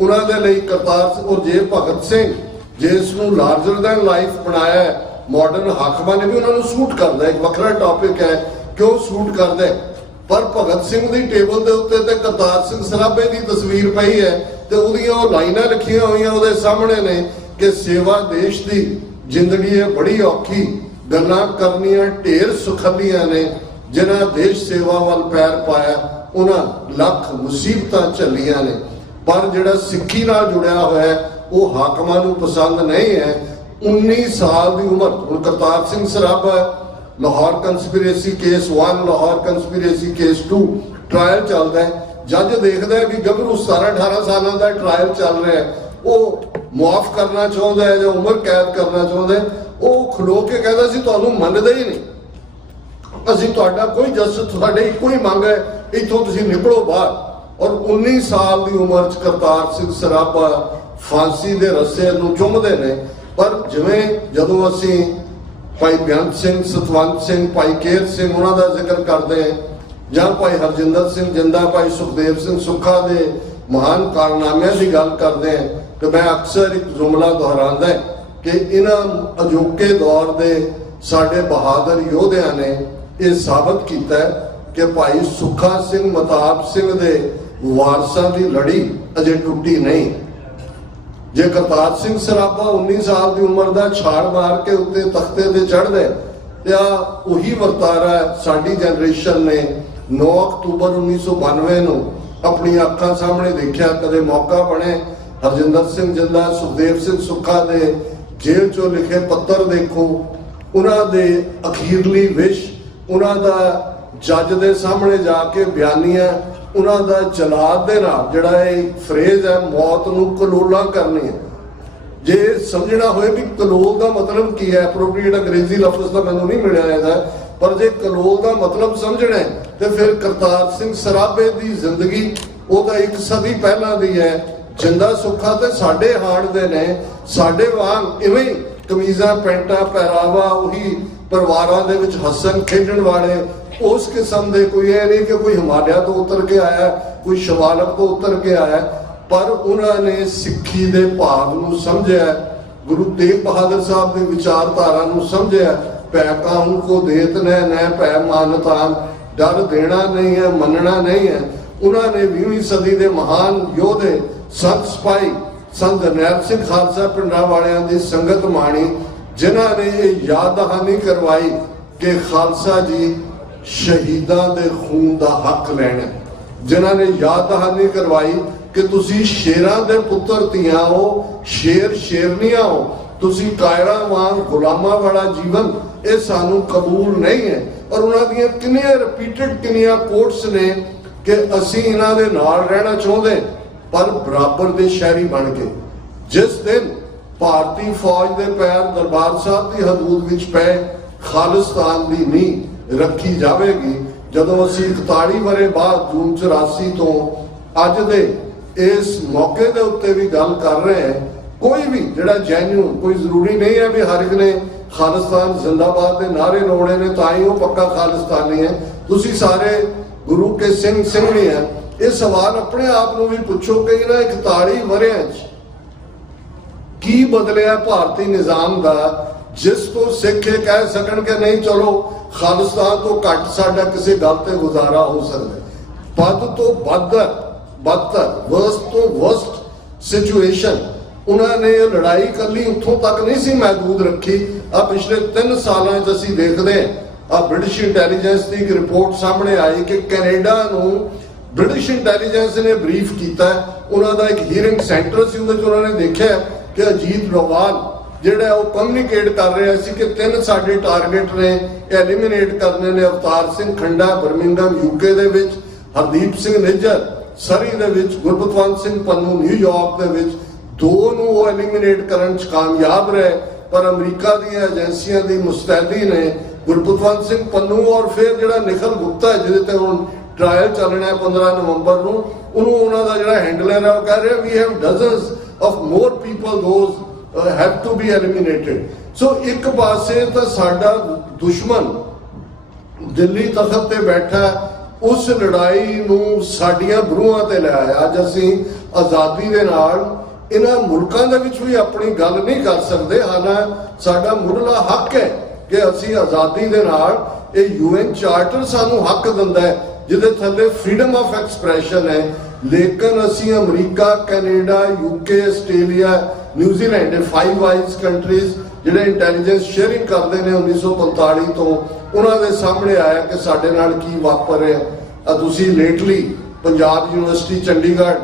ਉਹਨਾਂ ਦੇ ਲਈ ਕਰਤਾਰ ਔਰ ਜੇ ਭਗਤ ਸਿੰਘ ਜਿਸ ਨੂੰ ਲਾਰਜਰ ਦੈਨ ਲਾਈਫ ਬਣਾਇਆ ਮਾਡਰਨ ਹਾਕਮਾਂ ਨੇ ਵੀ ਉਹਨਾਂ ਨੂੰ ਸੂਟ ਕਰਦਾ। ਇੱਕ ਵੱਖਰਾ ਟੌਪਿਕ ਹੈ ਕਿਉਂ ਸੂਟ ਕਰਦਾ। ਪਰ ਭਗਤ ਸਿੰਘ ਦੀ ਟੇਬਲ ਦੇ ਉੱਤੇ ਤੇ ਕਰਤਾਰ ਸਿੰਘ ਸਰਾਭੇ ਦੀ ਤਸਵੀਰ ਪਈ ਹੈ ਤੇ ਉਹਦੀਆਂ ਉਹ ਲਾਈਨਾਂ ਲਿਖੀਆਂ ਹੋਈਆਂ ਉਹਦੇ ਸਾਹਮਣੇ ਨੇ ਕਿ ਸੇਵਾ ਦੇਸ਼ ਦੀ ਜ਼ਿੰਦਗੀ ਹੈ ਬੜੀ ਔਖੀ, ਗੱਲਾਂ ਕਰਨੀਆਂ ਢੇਰ ਸੁਖਲੀਆਂ ਨੇ, ਜਿਨ੍ਹਾਂ ਦੇਸ਼ ਸੇਵਾ ਵੱਲ ਪੈਰ ਪਾਇਆ ਉਹਨਾਂ ਲੱਖ ਮੁਸੀਬਤਾਂ ਝੱਲੀਆਂ ਨੇ। ਪਰ ਜਿਹੜਾ ਸਿੱਖੀ ਨਾਲ ਜੁੜਿਆ ਹੋਇਆ ਹੈ ਉਹ ਹਾਕਮਾਂ ਨੂੰ ਪਸੰਦ ਨਹੀਂ ਹੈ। 19 ਸਾਲ ਦੀ ਉਮਰ, ਹੁਣ Kartar Singh Sarabha Lahore conspiracy case 1, Lahore conspiracy case 2 trial ਚੱਲਦਾ ਹੈ। ਜੱਜ ਦੇਖਦਾ ਹੈ ਵੀ ਗੱਭਰੂ 17-18 ਸਾਲਾਂ ਦਾ ਟ੍ਰਾਇਲ ਚੱਲ ਰਿਹਾ ਹੈ, ਉਹ ਮੁਆਫ ਕਰਨਾ ਚਾਹੁੰਦਾ ਹੈ ਜਾਂ ਉਮਰ ਕੈਦ ਕਰਨਾ ਚਾਹੁੰਦਾ ਹੈ। ਉਹ ਖਲੋ ਕੇ ਕਹਿੰਦਾ ਸੀ ਤੁਹਾਨੂੰ ਮੰਨਦੇ ਹੀ ਨਹੀਂ, ਅਸੀਂ ਤੁਹਾਡਾ ਕੋਈ ਜਸਟਿਸ, ਤੁਹਾਡੇ ਇੱਕੋ ਹੀ ਮੰਗ ਹੈ ਇੱਥੋਂ ਤੁਸੀਂ ਨਿਕਲੋ ਬਾਹਰ। ਔਰ 19 ਸਾਲ ਦੀ ਉਮਰ 'ਚ ਕਰਤਾਰ ਸਿੰਘ ਸਰਾਭਾ ਫਾਂਸੀ ਦੇ ਰੱਸੇ ਨੂੰ ਚੁੰਮਦੇ ਨੇ। ਪਰ ਜਿਵੇਂ ਜਦੋਂ ਅਸੀਂ ਭਾਈ ਬੇਅੰਤ ਸਿੰਘ, ਸਤਵੰਤ ਸਿੰਘ, ਭਾਈ ਕੇਰ ਸਿੰਘ ਉਹਨਾਂ ਦਾ ਜ਼ਿਕਰ ਕਰਦੇ ਹਾਂ, ਜਾਂ ਭਾਈ ਹਰਜਿੰਦਰ ਸਿੰਘ ਜਿੰਦਾ, ਭਾਈ ਸੁਖਦੇਵ ਸਿੰਘ ਸੁੱਖਾ ਦੇ ਮਹਾਨ ਕਾਰਨਾਮਿਆਂ ਦੀ ਗੱਲ ਕਰਦੇ ਹਾਂ, ਤੇ ਮੈਂ ਅਕਸਰ ਇੱਕ ਜੁਮਲਾ ਦੁਹਰਾਉਂਦਾ ਕਿ ਇਹਨਾਂ ਅਜੋਕੇ ਦੌਰ ਦੇ ਸਾਡੇ ਬਹਾਦਰ ਯੋਧਿਆਂ ਨੇ ਇਹ ਸਾਬਤ ਕੀਤਾ ਕਿ ਭਾਈ ਸੁੱਖਾ ਸਿੰਘ, ਮਤਾਬ ਸਿੰਘ ਦੇ ਵਾਰਸਾਂ ਦੀ ਲੜੀ ਅਜੇ ਟੁੱਟੀ ਨਹੀਂ। ਜੇ ਕਰਤਾਰ ਸਿੰਘ ਸਰਾਭਾ 19 ਸਾਲ ਦੀ ਉਮਰ ਦਾ ਛਾਲ ਮਾਰ ਕੇ ਉੱਤੇ ਤਖਤੇ ਤੇ ਚੜ੍ਹਦੇ ਤੇ ਆ ਉਹੀ ਵਰਤਾਰਾ ਸਾਡੀ ਜਨਰੇਸ਼ਨ ਨੇ 9 ਅਕਤੂਬਰ 1992 ਨੂੰ ਆਪਣੀਆਂ ਅੱਖਾਂ ਸਾਹਮਣੇ ਦੇਖਿਆ। ਕਦੇ ਮੌਕਾ ਬਣੇ ਹਰਜਿੰਦਰ ਸਿੰਘ ਜਿੰਦਾ, ਸੁਖਦੇਵ ਸਿੰਘ ਸੁੱਖਾ ਦੇ ਜੇਲ੍ਹ ਚੋਂ ਲਿਖੇ ਪੱਤਰ ਦੇਖੋ, ਉਹਨਾਂ ਦੇ ਅਖੀਰਲੀ ਵਿਸ਼, ਉਹਨਾਂ ਦਾ ਜੱਜ ਦੇ ਸਾਹਮਣੇ ਜਾ ਕੇ ਬਿਆਨੀਆਂ, ਉਹਨਾਂ ਦਾ ਜਲਾਦ ਦੇ ਨਾਲ ਜਿਹੜਾ ਇਹ ਫਰੇਜ਼ ਹੈ ਮੌਤ ਨੂੰ ਕਲੋਲਾਂ ਕਰਨੀ ਹੈ। ਜੇ ਸਮਝਣਾ ਹੋਏ ਵੀ ਕਲੋਲ ਦਾ ਮਤਲਬ ਕੀ ਹੈ, ਐਪਰੋਪਰੀਏਟ ਅੰਗਰੇਜ਼ੀ ਲਫ਼ਜ਼ ਤਾਂ ਮੈਨੂੰ ਨਹੀਂ ਮਿਲਿਆ ਇਹਦਾ, ਪਰ ਜੇ ਕਲੋਲ ਦਾ ਮਤਲਬ ਸਮਝਣਾ ਤੇ ਫਿਰ ਕਰਤਾਰ ਸਿੰਘ ਸਰਾਭੇ ਦੀ ਜ਼ਿੰਦਗੀ ਉਹ ਤਾਂ 1 ਸਦੀ ਪਹਿਲਾਂ ਦੀ ਹੈ। ਜਿੰਦਾ ਸੁੱਖਾ ਤੇ ਸਾਡੇ ਹਾੜ ਦੇ ਨੇ, ਸਾਡੇ ਵਾਂਗ ਇਵੇਂ ਹੀ ਕਮੀਜ਼ਾਂ ਪੈਂਟਾਂ ਪਹਿਰਾਵਾ, ਉਹੀ ਪਰਿਵਾਰਾਂ ਦੇ ਵਿੱਚ ਹੱਸਣ ਖੇਡਣ ਵਾਲੇ, ਉਸ ਕਿਸਮ ਦੇ। ਕੋਈ ਇਹ ਨਹੀਂ ਕਿ ਕੋਈ ਹਿਮਾਲਿਆ ਤੋਂ ਉਤਰ ਕੇ ਆਇਆ, ਕੋਈ ਸ਼ਿਵਾਲਿਕ ਤੋਂ ਉਤਰ ਕੇ ਆਇਆ, ਪਰ ਉਹਨਾਂ ਨੇ ਸਿੱਖੀ ਦੇ ਭਾਵ ਨੂੰ ਸਮਝਿਆ, ਗੁਰੂ ਤੇਗ ਬਹਾਦਰ ਸਾਹਿਬ ਦੀ ਵਿਚਾਰਧਾਰਾ ਨੂੰ ਸਮਝਿਆ। ਭੈ ਕਾਹੂ ਕੋ ਦੇਤ ਨੈ ਭੈ ਮਾਨਤਾਨ, ਡਰ ਦੇਣਾ ਨਹੀਂ ਹੈ, ਮੰਨਣਾ ਨਹੀਂ ਹੈ। ਉਹਨਾਂ ਨੇ 20ਵੀਂ ਸਦੀ ਦੇ ਮਹਾਨ ਯੋਧੇ ਸੰਤ ਸਿਪਾਹੀ ਸੰਤ ਨੈਲ ਸਿੰਘ ਖਾਲਸਾ ਪਿੰਡਾਂ ਵਾਲਿਆਂ ਦੀ ਸੰਗਤ ਮਾਣੀ, ਜਿਨ੍ਹਾਂ ਨੇ ਇਹ ਯਾਦ ਦਹਾਨੀ ਕਰਵਾਈ ਕਿ ਖਾਲਸਾ ਜੀ ਸ਼ਹੀਦਾਂ ਦੇ ਖੂਨ ਦਾ ਹੱਕ ਲੈਣਾ, ਜਿਨ੍ਹਾਂ ਨੇ ਯਾਦ ਦਹਾਨੀ ਕਰਵਾਈ ਕਿ ਤੁਸੀਂ ਸ਼ੇਰਾਂ ਦੇ ਪੁੱਤਰ ਧੀਆਂ ਹੋ, ਸ਼ੇਰ ਸ਼ੇਰਨੀਆਂ ਹੋ, ਤੁਸੀਂ ਕਾਇਰਾਂ ਵਾਂਗ ਗੁਲਾਮਾਂ ਵਾਲਾ ਜੀਵਨ ਇਹ ਸਾਨੂੰ ਕਬੂਲ ਨਹੀਂ ਹੈ। ਔਰ ਉਹਨਾਂ ਦੀਆਂ ਕਿੰਨੀਆਂ ਰਿਪੀਟਡ ਕਿੰਨੀਆਂ ਕੋਟਸ ਨੇ ਕਿ ਅਸੀਂ ਇਹਨਾਂ ਦੇ ਨਾਲ ਰਹਿਣਾ ਚਾਹੁੰਦੇ ਪਰ ਬਰਾਬਰ ਦੇ ਸ਼ਹਿਰੀ ਬਣ ਕੇ। ਜਿਸ ਦਿਨ ਭਾਰਤੀ ਫੌਜ ਦੇ ਪੈਰ ਦਰਬਾਰ ਸਾਹਿਬ ਦੀ ਹਦੂਦ ਵਿੱਚ ਪਏ, ਖਾਲਿਸਤਾਨ ਦੀ ਨੀਂਹ ਰੱਖੀ ਜਾਵੇਗੀ। ਜਦੋਂ ਅਸੀਂ 41 ਵਰੇ ਬਾਅਦ ਜੂਨ 84 ਤੋਂ ਅੱਜ ਦੇ ਇਸ ਮੌਕੇ ਦੇ ਉੱਤੇ ਵੀ ਗੱਲ ਕਰ ਰਹੇ ਹਾਂ, ਕੋਈ ਵੀ ਜਿਹੜਾ ਜੈਨੂਨ, ਕੋਈ ਜ਼ਰੂਰੀ ਨਹੀਂ ਹੈ ਵੀ ਹਰ ਇੱਕ ਨੇ ਖਾਲਿਸਤਾਨ ਜ਼ਿੰਦਾਬਾਦ ਦੇ ਨਾਰੇ ਲਾਉਣੇ ਨੇ ਤਾਂ ਹੀ ਉਹ ਪੱਕਾ ਖਾਲਿਸਤਾਨੀ ਹੈ। ਤੁਸੀਂ ਸਾਰੇ ਗੁਰੂ ਕੇ ਸਿੰਘ ਸਿੰਘਣੀ ਹੈ। ਇਹ ਸਵਾਲ ਆਪਣੇ ਆਪ ਨੂੰ ਵੀ ਪੁੱਛੋ ਕਿ ਇਹਨਾਂ 41 ਵਰਿਆਂ 'ਚ ਕੀ ਬਦਲਿਆ ਭਾਰਤੀ ਨਿਜ਼ਾਮ ਦਾ, ਜਿਸ ਤੋਂ ਸਿੱਖ ਇਹ ਕਹਿ ਸਕਣ ਕਿ ਨਹੀਂ ਚਲੋ ਖਾਲਿਸਤਾਨ ਤੋਂ ਘੱਟ ਸਾਡਾ ਕਿਸੇ ਗੱਲ ਤੇ ਗੁਜ਼ਾਰਾ ਹੋ ਸਕਦਾ। ਵੱਧ ਤੋਂ ਬਦਤਰ ਵਰਸਟ ਤੋਂ ਵਰਸਟ ਸਿਚੁਏਸ਼ਨ। ਉਹਨਾਂ ਨੇ ਇਹ ਲੜਾਈ ਕੱਲੀ ਉੱਥੋਂ ਤੱਕ ਨਹੀਂ ਸੀ ਮਹਿਦੂਦ ਰੱਖੀ। ਆ ਪਿਛਲੇ 3 ਸਾਲਾਂ 'ਚ ਅਸੀਂ ਦੇਖਦੇ ਆ ਬ੍ਰਿਟਿਸ਼ ਇੰਟੈਲੀਜੈਂਸ ਦੀ ਇੱਕ ਰਿਪੋਰਟ ਸਾਹਮਣੇ ਆਈ ਕਿ ਕੈਨੇਡਾ ਨੂੰ ਬ੍ਰਿਟਿਸ਼ ਇੰਟੈਲੀਜੈਂਸ ਨੇ ਬਰੀਫ ਕੀਤਾ। ਉਹਨਾਂ ਦਾ ਇੱਕ ਹੀਅਰਿੰਗ ਸੈਂਟਰ ਸੀ, ਉਹਦੇ 'ਚ ਉਹਨਾਂ ਨੇ ਦੇਖਿਆ ਕਿ ਅਜੀਤ ਡੋਵਾਲ ਜਿਹੜਾ ਉਹ ਕਮਿਊਨੀਕੇਟ ਕਰ ਰਿਹਾ ਸੀ ਕਿ 3 ਸਾਡੇ ਟਾਰਗੇਟ ਨੇ ਐਲੀਮੀਨੇਟ ਕਰਨੇ ਨੇ। ਅਵਤਾਰ ਸਿੰਘ ਖੰਡਾ ਬਰਮਿੰਗਮ UK ਦੇ ਵਿੱਚ, ਹਰਦੀਪ ਸਿੰਘ ਨਿੱਜਰ ਸਰੀ ਦੇ ਵਿੱਚ, ਗੁਰਬਖਸ਼ ਸਿੰਘ ਪੰਨੂ ਨਿਊਯਾਰਕ ਦੇ ਵਿੱਚ। 2 ਨੂੰ ਉਹ ਐਲੀਮੀਨੇਟ ਕਰਨ 'ਚ ਕਾਮਯਾਬ ਰਹੇ, ਪਰ ਅਮਰੀਕਾ ਦੀਆਂ ਏਜੰਸੀਆਂ ਦੀ ਮੁਸਤੈਦੀ ਨੇ ਗੁਰਬਖਸ਼ ਸਿੰਘ ਪੰਨੂ ਔਰ ਫਿਰ ਜਿਹੜਾ ਨਿਖਲ ਗੁਪਤਾ ਜਿਹਦੇ ਤੇ ਹੁਣ ਟ੍ਰਾਇਲ ਚੱਲਣਾ ਹੈ 15 ਨਵੰਬਰ ਨੂੰ, ਉਹਨੂੰ ਉਹਨਾਂ ਦਾ ਜਿਹੜਾ ਹੈਂਡਲਰ ਹੈ ਉਹ ਕਹਿ ਰਿਹਾ we have dozens of more people those have to be eliminated. So ਇੱਕ ਪਾਸੇ ਤਾਂ ਸਾਡਾ ਦੁਸ਼ਮਣ ਦਿੱਲੀ ਤਖਤ ਤੇ ਬੈਠਾ, ਉਸ ਲੜਾਈ ਨੂੰ ਸਾਡੀਆਂ ਬਰੂਹਾਂ ਤੇ ਲੈ ਆਇਆ। ਅੱਜ ਅਸੀਂ ਆਜ਼ਾਦੀ ਦੇ ਨਾਲ ਇਹਨਾਂ ਮੁਲਕਾਂ ਦੇ ਵਿੱਚ ਵੀ ਆਪਣੀ ਗੱਲ ਨਹੀਂ ਕਰ ਸਕਦੇ। ਹਾਲਾਂਕਿ ਸਾਡਾ ਮੁੱਢਲਾ ਹੱਕ ਹੈ ਕਿ ਅਸੀਂ ਆਜ਼ਾਦੀ ਦੇ ਨਾਲ, ਇਹ UN ਚਾਰਟਰ ਸਾਨੂੰ ਹੱਕ ਦਿੰਦਾ ਹੈ ਜਿਹਦੇ ਥੱਲੇ ਫ੍ਰੀडम ਆਫ ਐਕਸਪ੍ਰੈਸ਼ਨ ਹੈ। ਲੇਕਿਨ ਅਸੀਂ America, Canada, UK, Australia, New Zealand, 5 eyes countries ਜਿਹੜੇ ਇੰਟੈਲੀਜੈਂਸ ਸ਼ੇਅਰਿੰਗ ਕਰਦੇ ਨੇ 1945 ਤੋਂ, ਉਹਨਾਂ ਦੇ ਸਾਹਮਣੇ ਆਇਆ ਕਿ ਸਾਡੇ ਨਾਲ ਕੀ ਵਾਪਰ ਰਿਹਾ। ਤੁਸੀਂ ਲੇਟਲੀ ਪੰਜਾਬ ਯੂਨੀਵਰਸਿਟੀ ਚੰਡੀਗੜ੍ਹ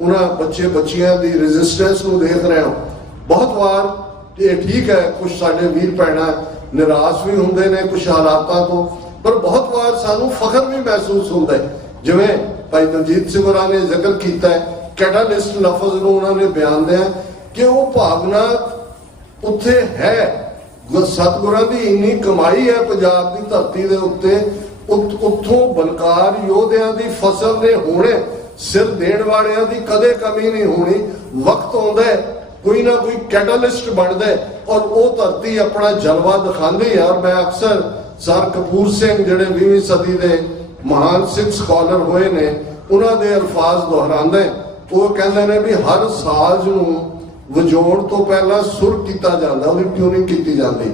ਉਹਨਾਂ ਬੱਚਿਆਂ ਦੀ ਰੈਜ਼ਿਸਟੈਂਸ ਨੂੰ ਦੇਖ ਰਹੇ ਹੋ। ਬਹੁਤ ਵਾਰ ਇਹ ਠੀਕ ਹੈ, ਕੁਝ ਸਾਡੇ ਵੀਰ ਭੈਣਾਂ ਨਿਰਾਸ਼ ਵੀ ਹੁੰਦੇ ਨੇ ਕੁਝ ਹਾਲਾਤਾਂ ਤੋਂ, ਪਰ ਬਹੁਤ ਵਾਰ ਸਾਨੂੰ ਫਖਰ ਵੀ ਮਹਿਸੂਸ ਹੁੰਦਾ ਹੈ। ਜਿਵੇਂ ਭਾਈ ਦਲਜੀਤ ਸਿੰਘ ਹੋਰਾਂ ਨੇ ਜ਼ਿਕਰ ਕੀਤਾ ਹੈ, ਕੈਟਾਲਿਸਟ ਲਫ਼ਜ਼ ਨੂੰ ਉਹਨਾਂ ਨੇ ਬਿਆਨ ਦਿਆ ਕਿ ਉਹ ਭਾਵਨਾ ਉੱਥੇ ਹੈ। ਸਤਿਗੁਰਾਂ ਦੀ ਇੰਨੀ ਕਮਾਈ ਹੈ ਪੰਜਾਬ ਦੀ ਧਰਤੀ ਦੇ ਉੱਤੇ, ਉੱਥੋਂ ਬਲਕਾਰ ਯੋਧਿਆਂ ਦੀ ਫਸਲ ਨੇ ਹੋਣੇ, ਸਿਰ ਦੇਣ ਵਾਲਿਆਂ ਦੀ ਕਦੇ ਕਮੀ ਨਹੀਂ ਹੋਣੀ। ਵਕਤ ਆਉਂਦਾ ਹੈ ਕੋਈ ਨਾ ਕੋਈ ਕੈਟਾਲਿਸਟ ਬਣਦਾ ਹੈ ਔਰ ਉਹ ਧਰਤੀ ਆਪਣਾ ਜਲਵਾ ਦਿਖਾਉਂਦੀ ਹੈ। ਔਰ ਮੈਂ ਅਕਸਰ ਸਰ ਕਪੂਰ ਸਿੰਘ ਜਿਹੜੇ 20ਵੀਂ ਸਦੀ ਦੇ ਮਹਾਨ ਸਿੱਖ ਸਕਾਲਰ ਹੋਏ ਨੇ, ਉਹਨਾਂ ਦੇ ਅਲਫਾਜ਼ ਦੁਹਰਾਉਂਦਾ। ਉਹ ਕਹਿੰਦੇ ਨੇ ਵੀ ਹਰ ਸਾਜ਼ ਨੂੰ ਵਜਾਉਣ ਤੋਂ ਪਹਿਲਾਂ ਸੁਰ ਕੀਤਾ ਜਾਂਦਾ, ਉਹਦੀ ਟਿਊਨਿੰਗ ਕੀਤੀ ਜਾਂਦੀ।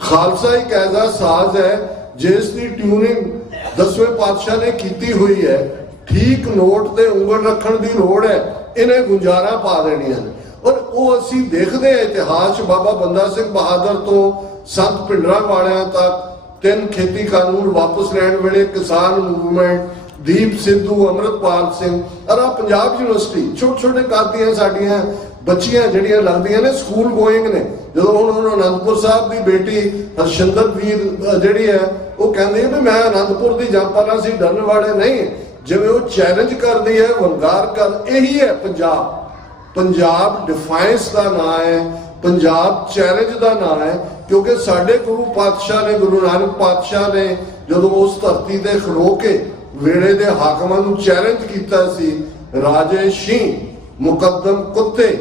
ਖਾਲਸਾ ਇੱਕ ਐਸਾ ਸਾਜ਼ ਹੈ ਜਿਸ ਦੀ ਟਿਊਨਿੰਗ 10ਵੇਂ ਪਾਤਸ਼ਾਹ ਨੇ ਕੀਤੀ ਹੋਈ ਹੈ। ਠੀਕ ਨੋਟ ਤੇ ਉਂਗਲ ਰੱਖਣ ਦੀ ਲੋੜ ਹੈ, ਇਹਨੇ ਗੁੰਜਾਰਾ ਪਾ ਦੇਣੀਆਂ ਨੇ। ਔਰ ਉਹ ਅਸੀਂ ਦੇਖਦੇ ਹਾਂ ਇਤਿਹਾਸ, ਬਾਬਾ ਬੰਦਾ ਸਿੰਘ ਬਹਾਦਰ ਤੋਂ ਸੰਤ ਭਿੰਡਰਾਂ ਵਾਲਿਆਂ ਤੱਕ, 3 ਖੇਤੀ ਕਾਨੂੰਨ ਵਾਪਸ ਲੈਣ ਵੇਲੇ ਕਿਸਾਨ ਮੂਵਮੈਂਟ, ਦੀਪ ਸਿੱਧੂ, ਅੰਮ੍ਰਿਤਪਾਲ ਸਿੰਘ, ਔਰ ਪੰਜਾਬ ਯੂਨੀਵਰਸਿਟੀ ਛੋਟੇ ਕੱਦ ਦੀਆਂ ਸਾਡੀਆਂ ਬੱਚੀਆਂ ਜਿਹੜੀਆਂ ਲੱਗਦੀਆਂ ਨੇ, ਸਕੂਲ ਗੋਇੰਗ ਨੇ। ਜਦੋਂ ਹੁਣ ਅਨੰਦਪੁਰ ਸਾਹਿਬ ਦੀ ਬੇਟੀ ਹਰਸ਼ਿੰਦਰ ਵੀਰ ਜਿਹੜੀ ਹੈ, ਉਹ ਕਹਿੰਦੀ ਹੈ ਵੀ ਮੈਂ ਅਨੰਦਪੁਰ ਦੀ ਜੰਪਾਲਾ ਸੀ, ਡਰਨ ਵਾਲੇ ਨਹੀਂ। ਜਿਵੇਂ ਉਹ ਚੈਲੰਜ ਕਰਦੀ ਹੈ, ਵੰਗਾਰ ਕਰ, ਇਹੀ ਹੈ ਪੰਜਾਬ। ਪੰਜਾਬ ਡਿਫਾਈਂਸ ਦਾ ਨਾਂ ਹੈ, ਪੰਜਾਬ ਚੈਲੰਜ ਦਾ ਨਾਂ ਹੈ, ਕਿਉਂਕਿ ਸਾਡੇ ਗੁਰੂ ਪਾਤਸ਼ਾਹ ਨੇ, ਗੁਰੂ ਨਾਨਕ ਪਾਤਸ਼ਾਹ ਨੇ ਜਦੋਂ ਉਸ ਧਰਤੀ ਤੇ ਖਲੋ ਕੇ ਵੇਲੇ ਦੇ ਹਾਕਮਾਂ ਨੂੰ ਚੈਲੰਜ ਕੀਤਾ ਸੀ, ਰਾਜੇ ਸ਼ੀਂਹ ਮੁਕੱਦਮ ਕੁੱਤੇ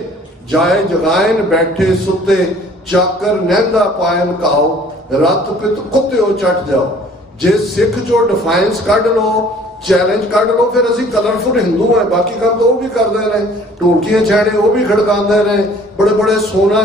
ਜਾਏ ਜਗਾਇਨ ਬੈਠੇ ਸੁੱਤੇ, ਚਾਕਰ ਨਹਿੰਦਾ ਪਾਇਨ ਕਾਓ, ਰੱਤ ਪਿੱਤ ਕੁੱਤਿਓ ਚੱਟ ਜਾਓ। ਜੇ ਸਿੱਖ ਚੋਂ ਡਿਫਾਈਂਸ ਕੱਢ ਲਓ, ਚੈਲੰਜ ਕੱਢ ਲਓ, ਫਿਰ ਅਸੀਂ ਕਲਰਫੁਲ ਹਿੰਦੂ ਹੈ। ਬਾਕੀ ਕੰਮ ਤਾਂ ਉਹ ਵੀ ਕਰਦੇ ਨੇ, ਢੋਲਕੀਆਂ ਛਾੜੇ ਉਹ ਵੀ ਖੜਕਾਉਂਦੇ ਨੇ, ਬੜੇ ਸੋਨਾ,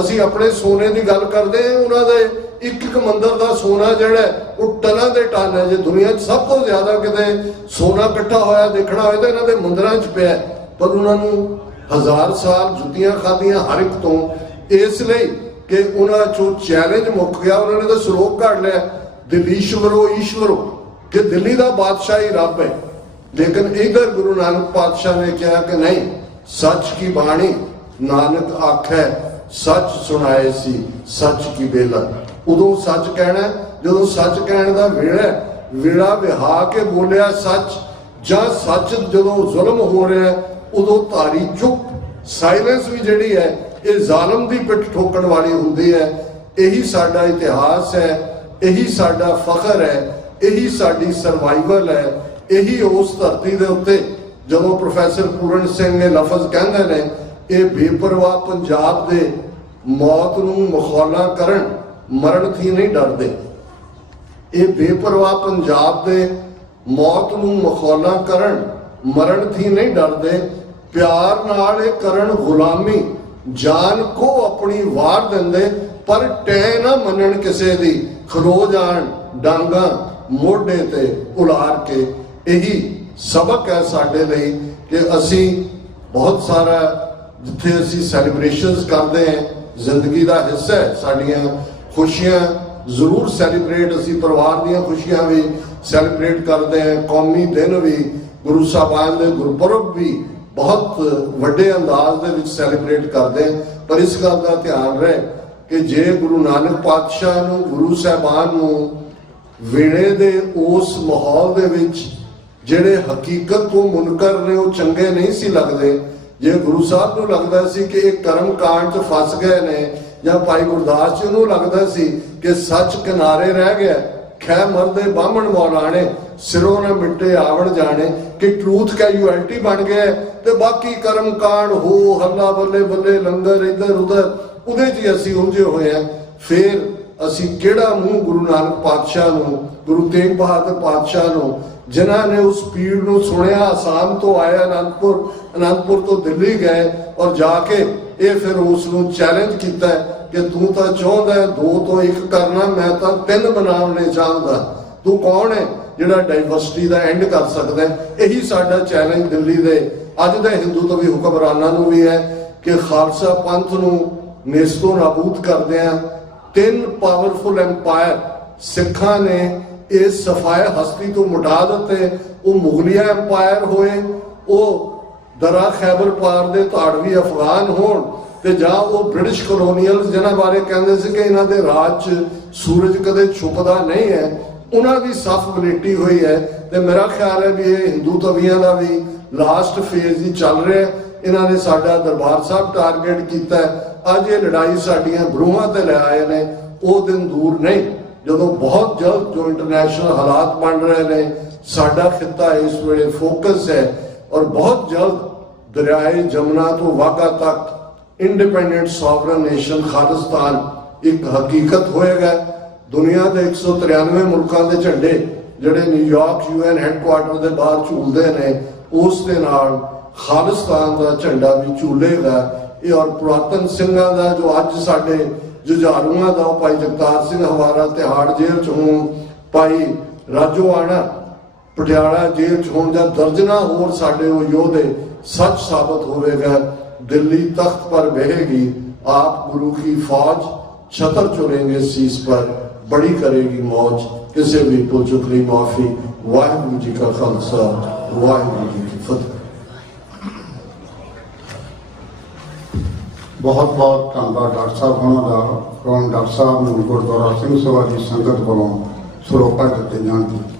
ਅਸੀਂ ਆਪਣੇ ਸੋਨੇ ਦੀ ਗੱਲ ਕਰਦੇ ਹਾਂ, ਉਹਨਾਂ ਦੇ ਇੱਕ ਮੰਦਰ ਦਾ ਸੋਨਾ ਜਿਹੜਾ ਉਹ ਟਨਾਂ ਦੇ ਟਨ ਹੈ। ਜੇ ਦੁਨੀਆ 'ਚ ਸਭ ਤੋਂ ਜ਼ਿਆਦਾ ਕਿਤੇ ਸੋਨਾ ਇਕੱਠਾ ਹੋਇਆ ਦੇਖਣਾ ਹੋਏ ਤਾਂ ਇਹਨਾਂ ਦੇ ਮੰਦਰਾਂ 'ਚ ਪਿਆ। ਪਰ ਉਹਨਾਂ ਨੂੰ 1000 ਸਾਲ ਜੁੱਤੀਆਂ ਖਾਧੀਆਂ ਹਰ ਇੱਕ ਤੋਂ, ਇਸ ਲਈ ਕਿ ਉਹਨਾਂ 'ਚੋਂ ਚੈਲੰਜ ਮੁੱਕ ਗਿਆ। ਉਹਨਾਂ ਨੇ ਤਾਂ ਸਰੋਕ ਕੱਢ ਲਿਆ, ਦਿੱਲੀਸ਼ਵਰੋ ਈਸ਼ਵਰੋ, ਕਿ ਦਿੱਲੀ ਦਾ ਬਾਦਸ਼ਾਹ ਹੀ ਰੱਬ ਹੈ। ਲੇਕਿਨ ਇਧਰ ਗੁਰੂ ਨਾਨਕ ਪਾਤਸ਼ਾਹ ਨੇ ਕਿਹਾ ਕਿ ਨਹੀਂ, ਸੱਚ ਕੀ ਬਾਣੀ ਨਾਨਕ ਆਖੈ, ਸੱਚ ਸੁਣਾਏ ਸੀ ਸੱਚ ਕੀ ਬੇਲਾ। ਉਦੋਂ ਸੱਚ ਕਹਿਣਾ ਜਦੋਂ ਸੱਚ ਕਹਿਣ ਦਾ ਵੇੜਾ ਵਿਹਾ ਕੇ ਬੋਲਿਆ ਸੱਚ, ਜਾਂ ਸੱਚ ਜਦੋਂ ਜ਼ੁਲਮ ਹੋ ਰਿਹਾ ਉਦੋਂ ਧਾਰੀ ਚੁੱਪ, ਸਾਇਲੈਂਸ ਵੀ ਜਿਹੜੀ ਹੈ ਇਹ ਜ਼ਾਲਮ ਦੀ ਪਿੱਠ ਠੋਕਣ ਵਾਲੀ ਹੁੰਦੀ ਹੈ। ਇਹੀ ਸਾਡਾ ਇਤਿਹਾਸ ਹੈ, ਇਹੀ ਸਾਡਾ ਫਖਰ ਹੈ, ਇਹੀ ਸਾਡੀ ਸਰਵਾਈਵਲ ਹੈ। ਇਹੀ ਉਸ ਧਰਤੀ ਦੇ ਉੱਤੇ ਜਦੋਂ ਪ੍ਰੋਫੈਸਰ ਪੂਰਨ ਸਿੰਘ ਨੇ ਲਫ਼ਜ਼ ਕਹਿੰਦੇ ਨੇ, ਇਹ ਬੇਪਰਵਾਹ ਪੰਜਾਬ ਦੇ ਮੌਤ ਨੂੰ ਮਖੌਲਾਂ ਕਰਨ, ਮਰਨ ਥੀ ਨਹੀਂ ਡਰਦੇ। ਇਹ ਬੇਪਰਵਾਹ ਪੰਜਾਬ ਦੇ ਮੌਤ ਨੂੰ ਮਖੌਲਾਂ ਕਰਨ, ਮਰਨ ਥੀ ਨਹੀਂ ਡਰਦੇ। ਪਿਆਰ ਨਾਲ ਇਹ ਕਰਨ ਗੁਲਾਮੀ, ਜਾਨ ਕੋ ਆਪਣੀ ਵਾਰ ਦਿੰਦੇ, ਪਰ ਟੈ ਨਾ ਮੰਨਣ ਕਿਸੇ ਦੀ, ਖਲੋ ਜਾਣ ਡਾਂਗਾਂ ਮੋਢੇ ਤੇ ਉਲਾਰ ਕੇ। ਇਹੀ ਸਬਕ ਹੈ ਸਾਡੇ ਲਈ ਕਿ ਅਸੀਂ ਬਹੁਤ ਸਾਰਾ, ਜਿੱਥੇ ਅਸੀਂ ਸੈਲੀਬ੍ਰੇਸ਼ਨਸ ਕਰਦੇ ਹਾਂ, ਜ਼ਿੰਦਗੀ ਦਾ ਹਿੱਸਾ ਹੈ। ਸਾਡੀਆਂ ਖੁਸ਼ੀਆਂ ਜ਼ਰੂਰ ਸੈਲੀਬ੍ਰੇਟ, ਅਸੀਂ ਪਰਿਵਾਰ ਦੀਆਂ ਖੁਸ਼ੀਆਂ ਵੀ ਸੈਲੀਬ੍ਰੇਟ ਕਰਦੇ ਹਾਂ, ਕੌਮੀ ਦਿਨ ਵੀ, ਗੁਰੂ ਸਾਹਿਬਾਨ ਦੇ ਗੁਰਪੁਰਬ ਵੀ ਬਹੁਤ ਵੱਡੇ ਅੰਦਾਜ਼ ਦੇ ਵਿੱਚ ਸੈਲੀਬ੍ਰੇਟ ਕਰਦੇ ਹਾਂ। ਪਰ ਇਸ ਗੱਲ ਦਾ ਧਿਆਨ ਰਹੇ ਕਿ ਜੇ ਗੁਰੂ ਨਾਨਕ ਪਾਤਸ਼ਾਹ ਨੂੰ, ਗੁਰੂ ਸਾਹਿਬਾਨ ਨੂੰ ਵੇਲੇ ਦੇ ਉਸ ਮਾਹੌਲ ਦੇ ਵਿੱਚ ਜਿਹੜੇ ਹਕੀਕਤ ਤੋਂ ਮੁਨਕਰ ਨੇ ਉਹ ਚੰਗੇ ਨਹੀਂ ਸੀ ਲੱਗਦੇ। ਜੇ ਗੁਰੂ ਸਾਹਿਬ ਨੂੰ ਲੱਗਦਾ ਸੀ ਕਿ ਇਹ ਕਰਮ ਕਾਂਡ 'ਚ ਫਸ ਗਏ ਨੇ, ਜਾਂ ਭਾਈ ਗੁਰਦਾਸ ਜੀ ਨੂੰ ਲੱਗਦਾ ਸੀ ਕਿ ਸੱਚ ਕਿਨਾਰੇ ਰਹਿ ਗਿਆ, ਖੈ ਮਰਦੇ ਬਾਹਮਣ ਮੌਲਾਣੇ, ਸਿਰੋਂ ਨਾ ਮਿੱਟੇ ਆਵਣ ਜਾਣੇ, ਕਿ ਟਰੂਥ ਕੈਜੂਅਲਟੀ ਬਣ ਗਿਆ ਤੇ ਬਾਕੀ ਕਰਮ ਕਾਂਡ ਹੋ ਹੱਲਾ ਬੱਲੇ ਬੱਲੇ ਲੰਗਰ ਇੱਧਰ ਉੱਧਰ, ਉਹਦੇ 'ਚ ਹੀ ਅਸੀਂ ਉਲਝੇ ਹੋਏ ਹਾਂ। ਫਿਰ ਅਸੀਂ ਕਿਹੜਾ ਮੂੰਹ ਗੁਰੂ ਨਾਨਕ ਪਾਤਸ਼ਾਹ ਨੂੰ, ਗੁਰੂ ਤੇਗ ਬਹਾਦਰ ਪਾਤਸ਼ਾਹ ਨੂੰ, ਜਿਨ੍ਹਾਂ ਨੇ ਉਸ ਪੀੜ ਨੂੰ ਸੁਣਿਆ, ਆਸਾਮ ਤੋਂ ਆਇਆ ਅਨੰਦਪੁਰ ਤੋਂ ਦਿੱਲੀ ਗਏ ਔਰ ਜਾ ਕੇ ਇਹ ਫਿਰ ਉਸ ਨੂੰ ਚੈਲੰਜ ਕੀਤਾ ਕਿ ਤੂੰ ਤਾਂ ਚਾਹੁੰਦਾ 2 ਤੋਂ 1 ਕਰਨਾ, ਮੈਂ ਤਾਂ 3 ਬਣਾਉਣੇ ਚਾਹੁੰਦਾ, ਤੂੰ ਕੌਣ ਹੈ? ਜਿਹੜਾ ਡਾਈਵਰਸਿਟੀ ਦਾ ਐਂਡ ਕਰ ਸਕਦਾ ਹੈ। ਇਹੀ ਸਾਡਾ ਚੈਲੰਜ ਦਿੱਲੀ ਦੇ ਅੱਜ ਦੇ ਹਿੰਦੂਤਵੀ ਹੁਕਮਰਾਨਾਂ ਨੂੰ ਵੀ ਹੈ ਕਿ ਖਾਲਸਾ ਪੰਥ ਨੂੰ ਨੇਸਤੋ ਨਾਬੂਦ ਕਰਦਿਆਂ 3 ਪਾਵਰਫੁਲ ਐਮਪਾਇਰ ਸਿੱਖਾਂ ਨੇ ਇਸ ਸਫਾਏ ਹਸਤੀ ਤੋਂ ਮਿਟਾ ਦਿੱਤੇ। ਉਹ ਮੁਗਲਿਆ ਐਮਪਾਇਰ ਹੋਏ, ਉਹ ਦਰਾ ਖੈਬਰ ਪਾਰ ਦੇ ਧਾੜਵੀ ਅਫਗਾਨ ਹੋਣ, ਤੇ ਜਾਂ ਉਹ ਬ੍ਰਿਟਿਸ਼ ਕਲੋਨੀਅਲਸ ਜਿਨ੍ਹਾਂ ਬਾਰੇ ਕਹਿੰਦੇ ਸੀ ਕਿ ਇਹਨਾਂ ਦੇ ਰਾਜ 'ਚ ਸੂਰਜ ਕਦੇ ਛੁਪਦਾ ਨਹੀਂ ਹੈ, ਉਹਨਾਂ ਦੀ ਸਫ ਬਲੇਟੀ ਹੋਈ ਹੈ। ਤੇ ਮੇਰਾ ਖਿਆਲ ਹੈ ਵੀ ਇਹ ਹਿੰਦੂ ਤਵੀਆਂ ਦਾ ਵੀ ਲਾਸਟ ਫੇਜ਼ ਹੀ ਚੱਲ ਰਿਹਾ। ਇਹਨਾਂ ਨੇ ਸਾਡਾ ਦਰਬਾਰ ਸਾਹਿਬ ਟਾਰਗੇਟ ਕੀਤਾ ਹੈ। ਅੱਜ ਇਹ ਲੜਾਈ ਸਾਡੀਆਂ ਬਰੂਹਾਂ ਤੇ ਲੈ ਆਏ ਨੇ, ਉਹ ਦਿਨ ਦੂਰ ਨਹੀਂ ਜਦੋਂ ਬਹੁਤ ਜਲਦ ਜੋ ਇੰਟਰਨੈਸ਼ਨਲ ਹਾਲਾਤ ਬਣ ਰਹੇ ਨੇ, ਸਾਡਾ ਖਿੱਤਾ ਇਸ ਵੇਲੇ ਫੋਕਸ ਹੈ ਔਰ ਬਹੁਤ ਜਲਦ ਦਰਿਆਏ ਜਮਨਾ ਤੋਂ ਵਾਘਾ ਤੱਕ ਇੰਡੀਪੈਂਡੈਂਟ ਸੋਵਰਨ ਨੇਸ਼ਨ ਖਾਲਿਸਤਾਨ ਇੱਕ ਹਕੀਕਤ ਹੋਏਗਾ। ਦੁਨੀਆ ਦੇ 193 ਮੁਲਕਾਂ ਦੇ ਝੰਡੇ ਜਿਹੜੇ ਨਿਊਯਾਰਕ UN ਹੈੱਡਕੁਆਰਟਰ ਦੇ ਬਾਹਰ ਝੂਲਦੇ ਨੇ, ਉਸ ਦੇ ਨਾਲ ਖਾਲਿਸਤਾਨ ਦਾ ਝੰਡਾ ਵੀ ਝੂਲੇਗਾ। ਇਹ ਔਰ ਪੁਰਾਤਨ ਸਿੰਘਾਂ ਦਾ ਜੋ ਅੱਜ ਸਾਡੇ ਜੁਝਾਰੂਆਂ ਦਾ ਭਾਈ ਜਗਤਾਰ ਸਿੰਘ ਹਵਾਰਾ ਤਿਹਾੜ ਜੇਲ੍ਹ 'ਚ ਹੋਣ, ਭਾਈ ਰਾਜੋਆਣਾ ਪਟਿਆਲਾ ਜੇਲ੍ਹ 'ਚ ਹੋਣ, ਜਾਂ ਦਰਜਨਾਂ ਹੋਰ ਸਾਡੇ ਉਹ ਯੋਧੇ, सच साबित होगा दिल्ली तख्त पर बहेगी, आप गुरु की फौज छतर चुनेंगे शीश पर, बड़ी करेगी मौज, किसी भी भुल चुकनी माफी। वाहिगुरु जी का खालसा, वाहिगुरु जी की फतेह। बहुत बहुत धन्यवाद डॉक्टर साहब होना दा। डॉक्टर साहब ने गुरुद्वारा सिंह सभा की संगत वालों सरोपा दिते जाने।